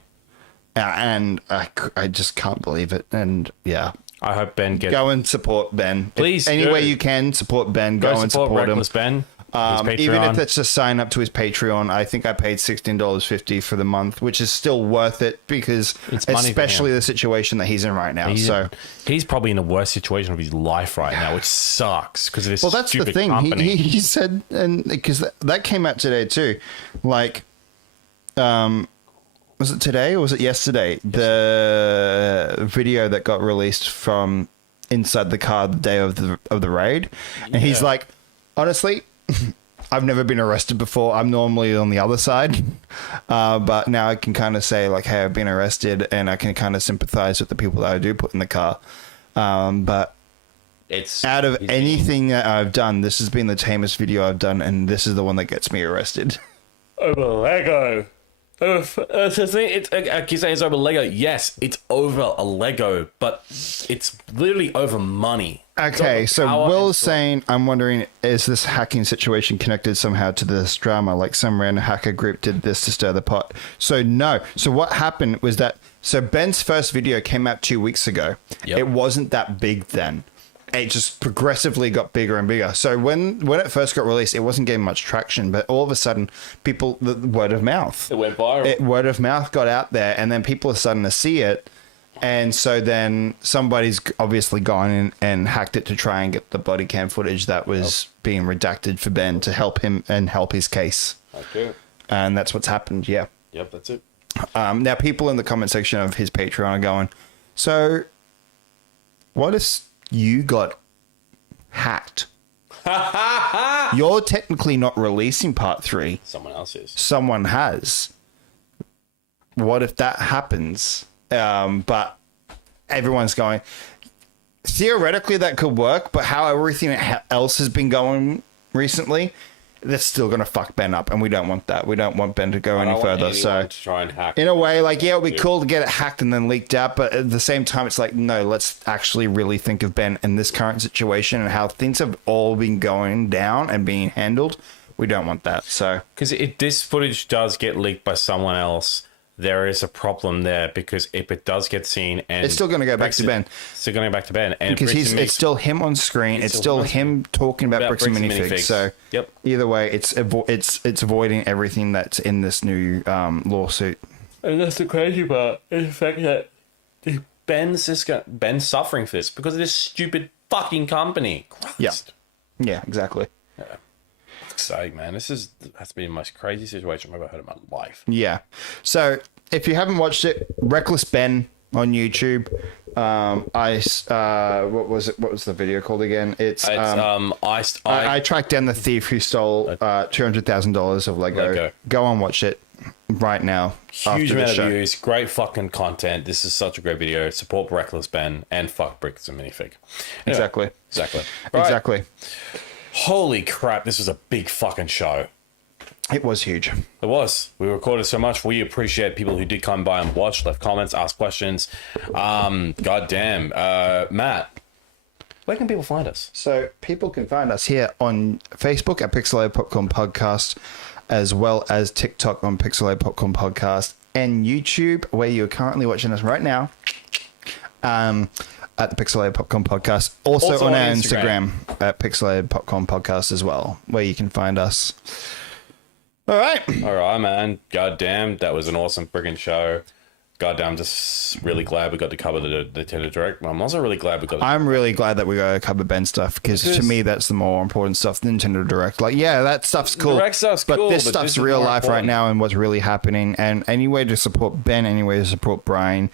And I just can't believe it. And yeah. I hope Ben gets... Go and support Ben. Please any way you can, support Ben. Go and support him. Reckless Ben. Even if it's just sign up to his Patreon, I think I paid $16.50 for the month, which is still worth it because especially the situation that he's in right now. He's probably in the worst situation of his life right now, which sucks because of this. Well, that's the thing. Company. He said, and because that came out today too, like, was it today or was it yesterday? The video that got released from inside the car the day of the raid, and he's like, honestly, I've never been arrested before. I'm normally on the other side. But now I can kind of say like, hey, I've been arrested, and I can kind of sympathize with the people that I do put in the car. But it's out of anything that I've done, this has been the tamest video I've done, and this is the one that gets me arrested. Over Lego. You say it's over Lego. Yes, it's over a Lego, but it's literally over money. Okay, so Will's saying, I'm wondering, is this hacking situation connected somehow to this drama? Like some random hacker group did this to stir the pot? So no. So what happened was that, so Ben's first video came out 2 weeks ago. Yep. It wasn't that big then. It just progressively got bigger and bigger. So when it first got released, it wasn't getting much traction, but all of a sudden, the word of mouth. It went viral. Word of mouth got out there, and then people are starting to see it. And so then somebody's obviously gone in and hacked it to try and get the body cam footage that was being redacted for Ben to help him and help his case. Okay. And that's what's happened, yeah. Yep, that's it. Now, people in the comment section of his Patreon are going, so what if you got hacked? You're technically not releasing part 3. Someone else is. Someone has. What if that happens? But everyone's going, theoretically that could work, but how everything else has been going recently, that's still going to fuck Ben up, and we don't want that. We don't want Ben to go any further. So to try and hack in a way, like, yeah, it'd be cool to get it hacked and then leaked out, but at the same time, it's like, no, let's actually really think of Ben in this current situation and how things have all been going down and being handled. We don't want that. So because if this footage does get leaked by someone else, there is a problem there, because if it does get seen, and it's still going to go back to Ben. It's still going to go back to Ben, and Because it's still him on screen. It's still him talking about Bricks and Minifigs. So yep. Either way, it's avoiding everything that's in this new lawsuit. And that's the crazy part, is the fact that Ben's suffering for this because of this stupid fucking company. Christ. Yeah, exactly. Fuck's sake, man, this has been the most crazy situation I've ever heard in my life. Yeah. So if you haven't watched it, Reckless Ben on YouTube. What was it? What was the video called again? I tracked down the thief who stole $200,000 of Lego. Go and watch it right now. Huge amount of views, great fucking content. This is such a great video. Support Reckless Ben and fuck Bricks and Minifig. Anyway, exactly. Exactly. Holy crap, this was a big fucking show. It was huge. It was. We recorded so much. We appreciate people who did come by and watch, left comments, ask questions. God damn. Matt, where can people find us? So people can find us here on Facebook at Pixelated Popcorn Podcast, as well as TikTok on Pixelated Popcorn Podcast, and YouTube, where you're currently watching us right now, at the Pixelated Popcorn Podcast. Also on our Instagram at Pixelated Popcorn Podcast as well, where you can find us. All right, man. God damn, that was an awesome friggin' show. God damn, I'm just really glad we got to cover the Nintendo Direct. I'm also really glad we got. I'm really glad that we got to cover Ben stuff, because to me that's the more important stuff. The Nintendo Direct, like, yeah, that stuff's cool. Direct stuff's but cool, this but stuff's this real is more life important. right now and what's really happening. And any way to support Ben, any way to support Brian,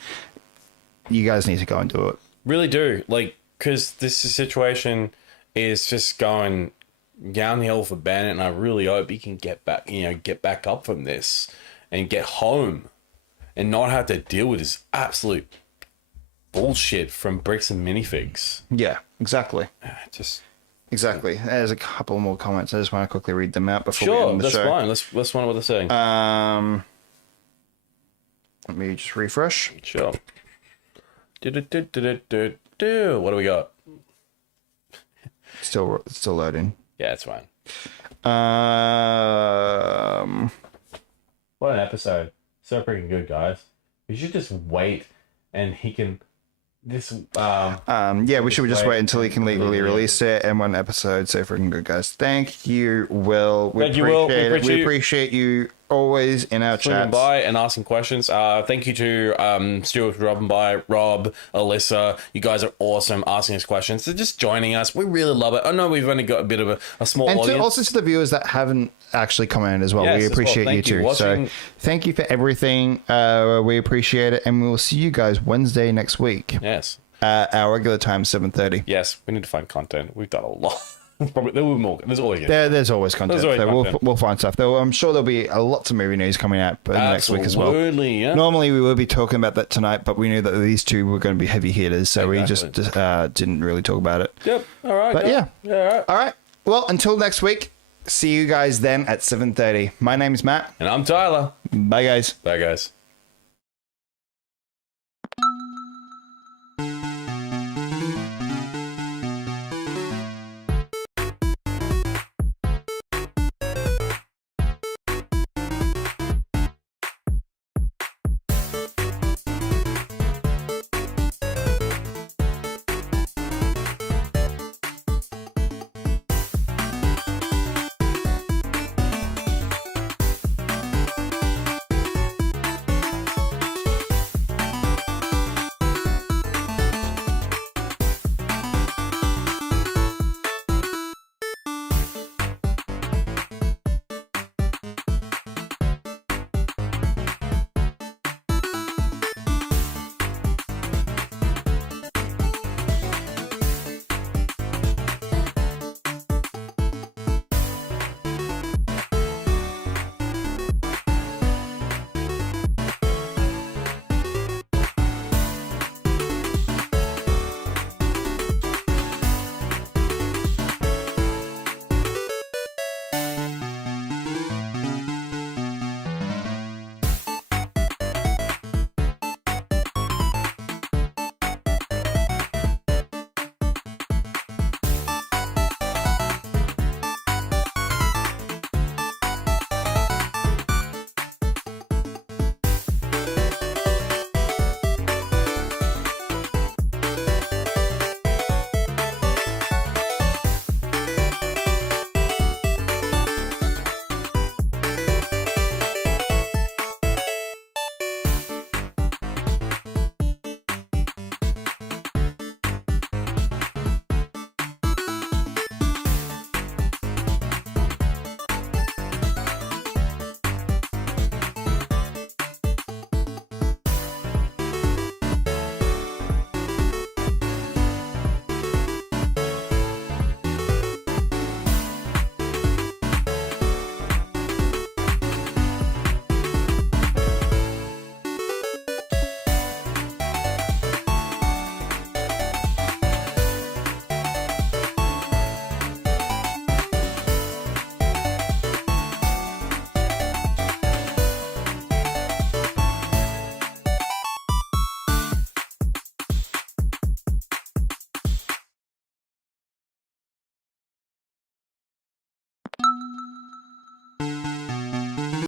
you guys need to go and do it. Really do, like, because this situation is just going downhill for Ben, and I really hope he can get back up from this and get home and not have to deal with this absolute bullshit from Bricks and Minifigs. Yeah, exactly. Exactly. There's a couple more comments. I just want to quickly read them out before we end the show. Fine. Let's find out what they're saying. Let me just refresh. Sure. What do we got? Still loading. Yeah, it's fine. What an episode. So freaking good, guys. We should just wait and he can we should just wait until he can legally release it. And one episode. So freaking good, guys. Thank you, Will. We appreciate you always in our chat by and asking questions. Thank you to Stuart for dropping by, Rob, Alyssa. You guys are awesome asking us questions. So just joining us. We really love it. I know we've only got a bit of a small audience. Also to the viewers that haven't actually commented as well. Yes, we appreciate you too. So thank you for everything. We appreciate it, and we will see you guys Wednesday next week. Yes. Our regular time, 7:30. Yes, we need to find content. We've done a lot. Probably there will be more. There's always content. We'll find stuff. I'm sure there'll be lots of movie news coming out next week as well. Yeah. Normally we would be talking about that tonight, but we knew that these two were going to be heavy hitters, so we just didn't really talk about it. Yep. All right. But all right. Well, until next week. See you guys then at 7:30. My name's Matt. And I'm Tyler. Bye, guys. Bye, guys. Bye.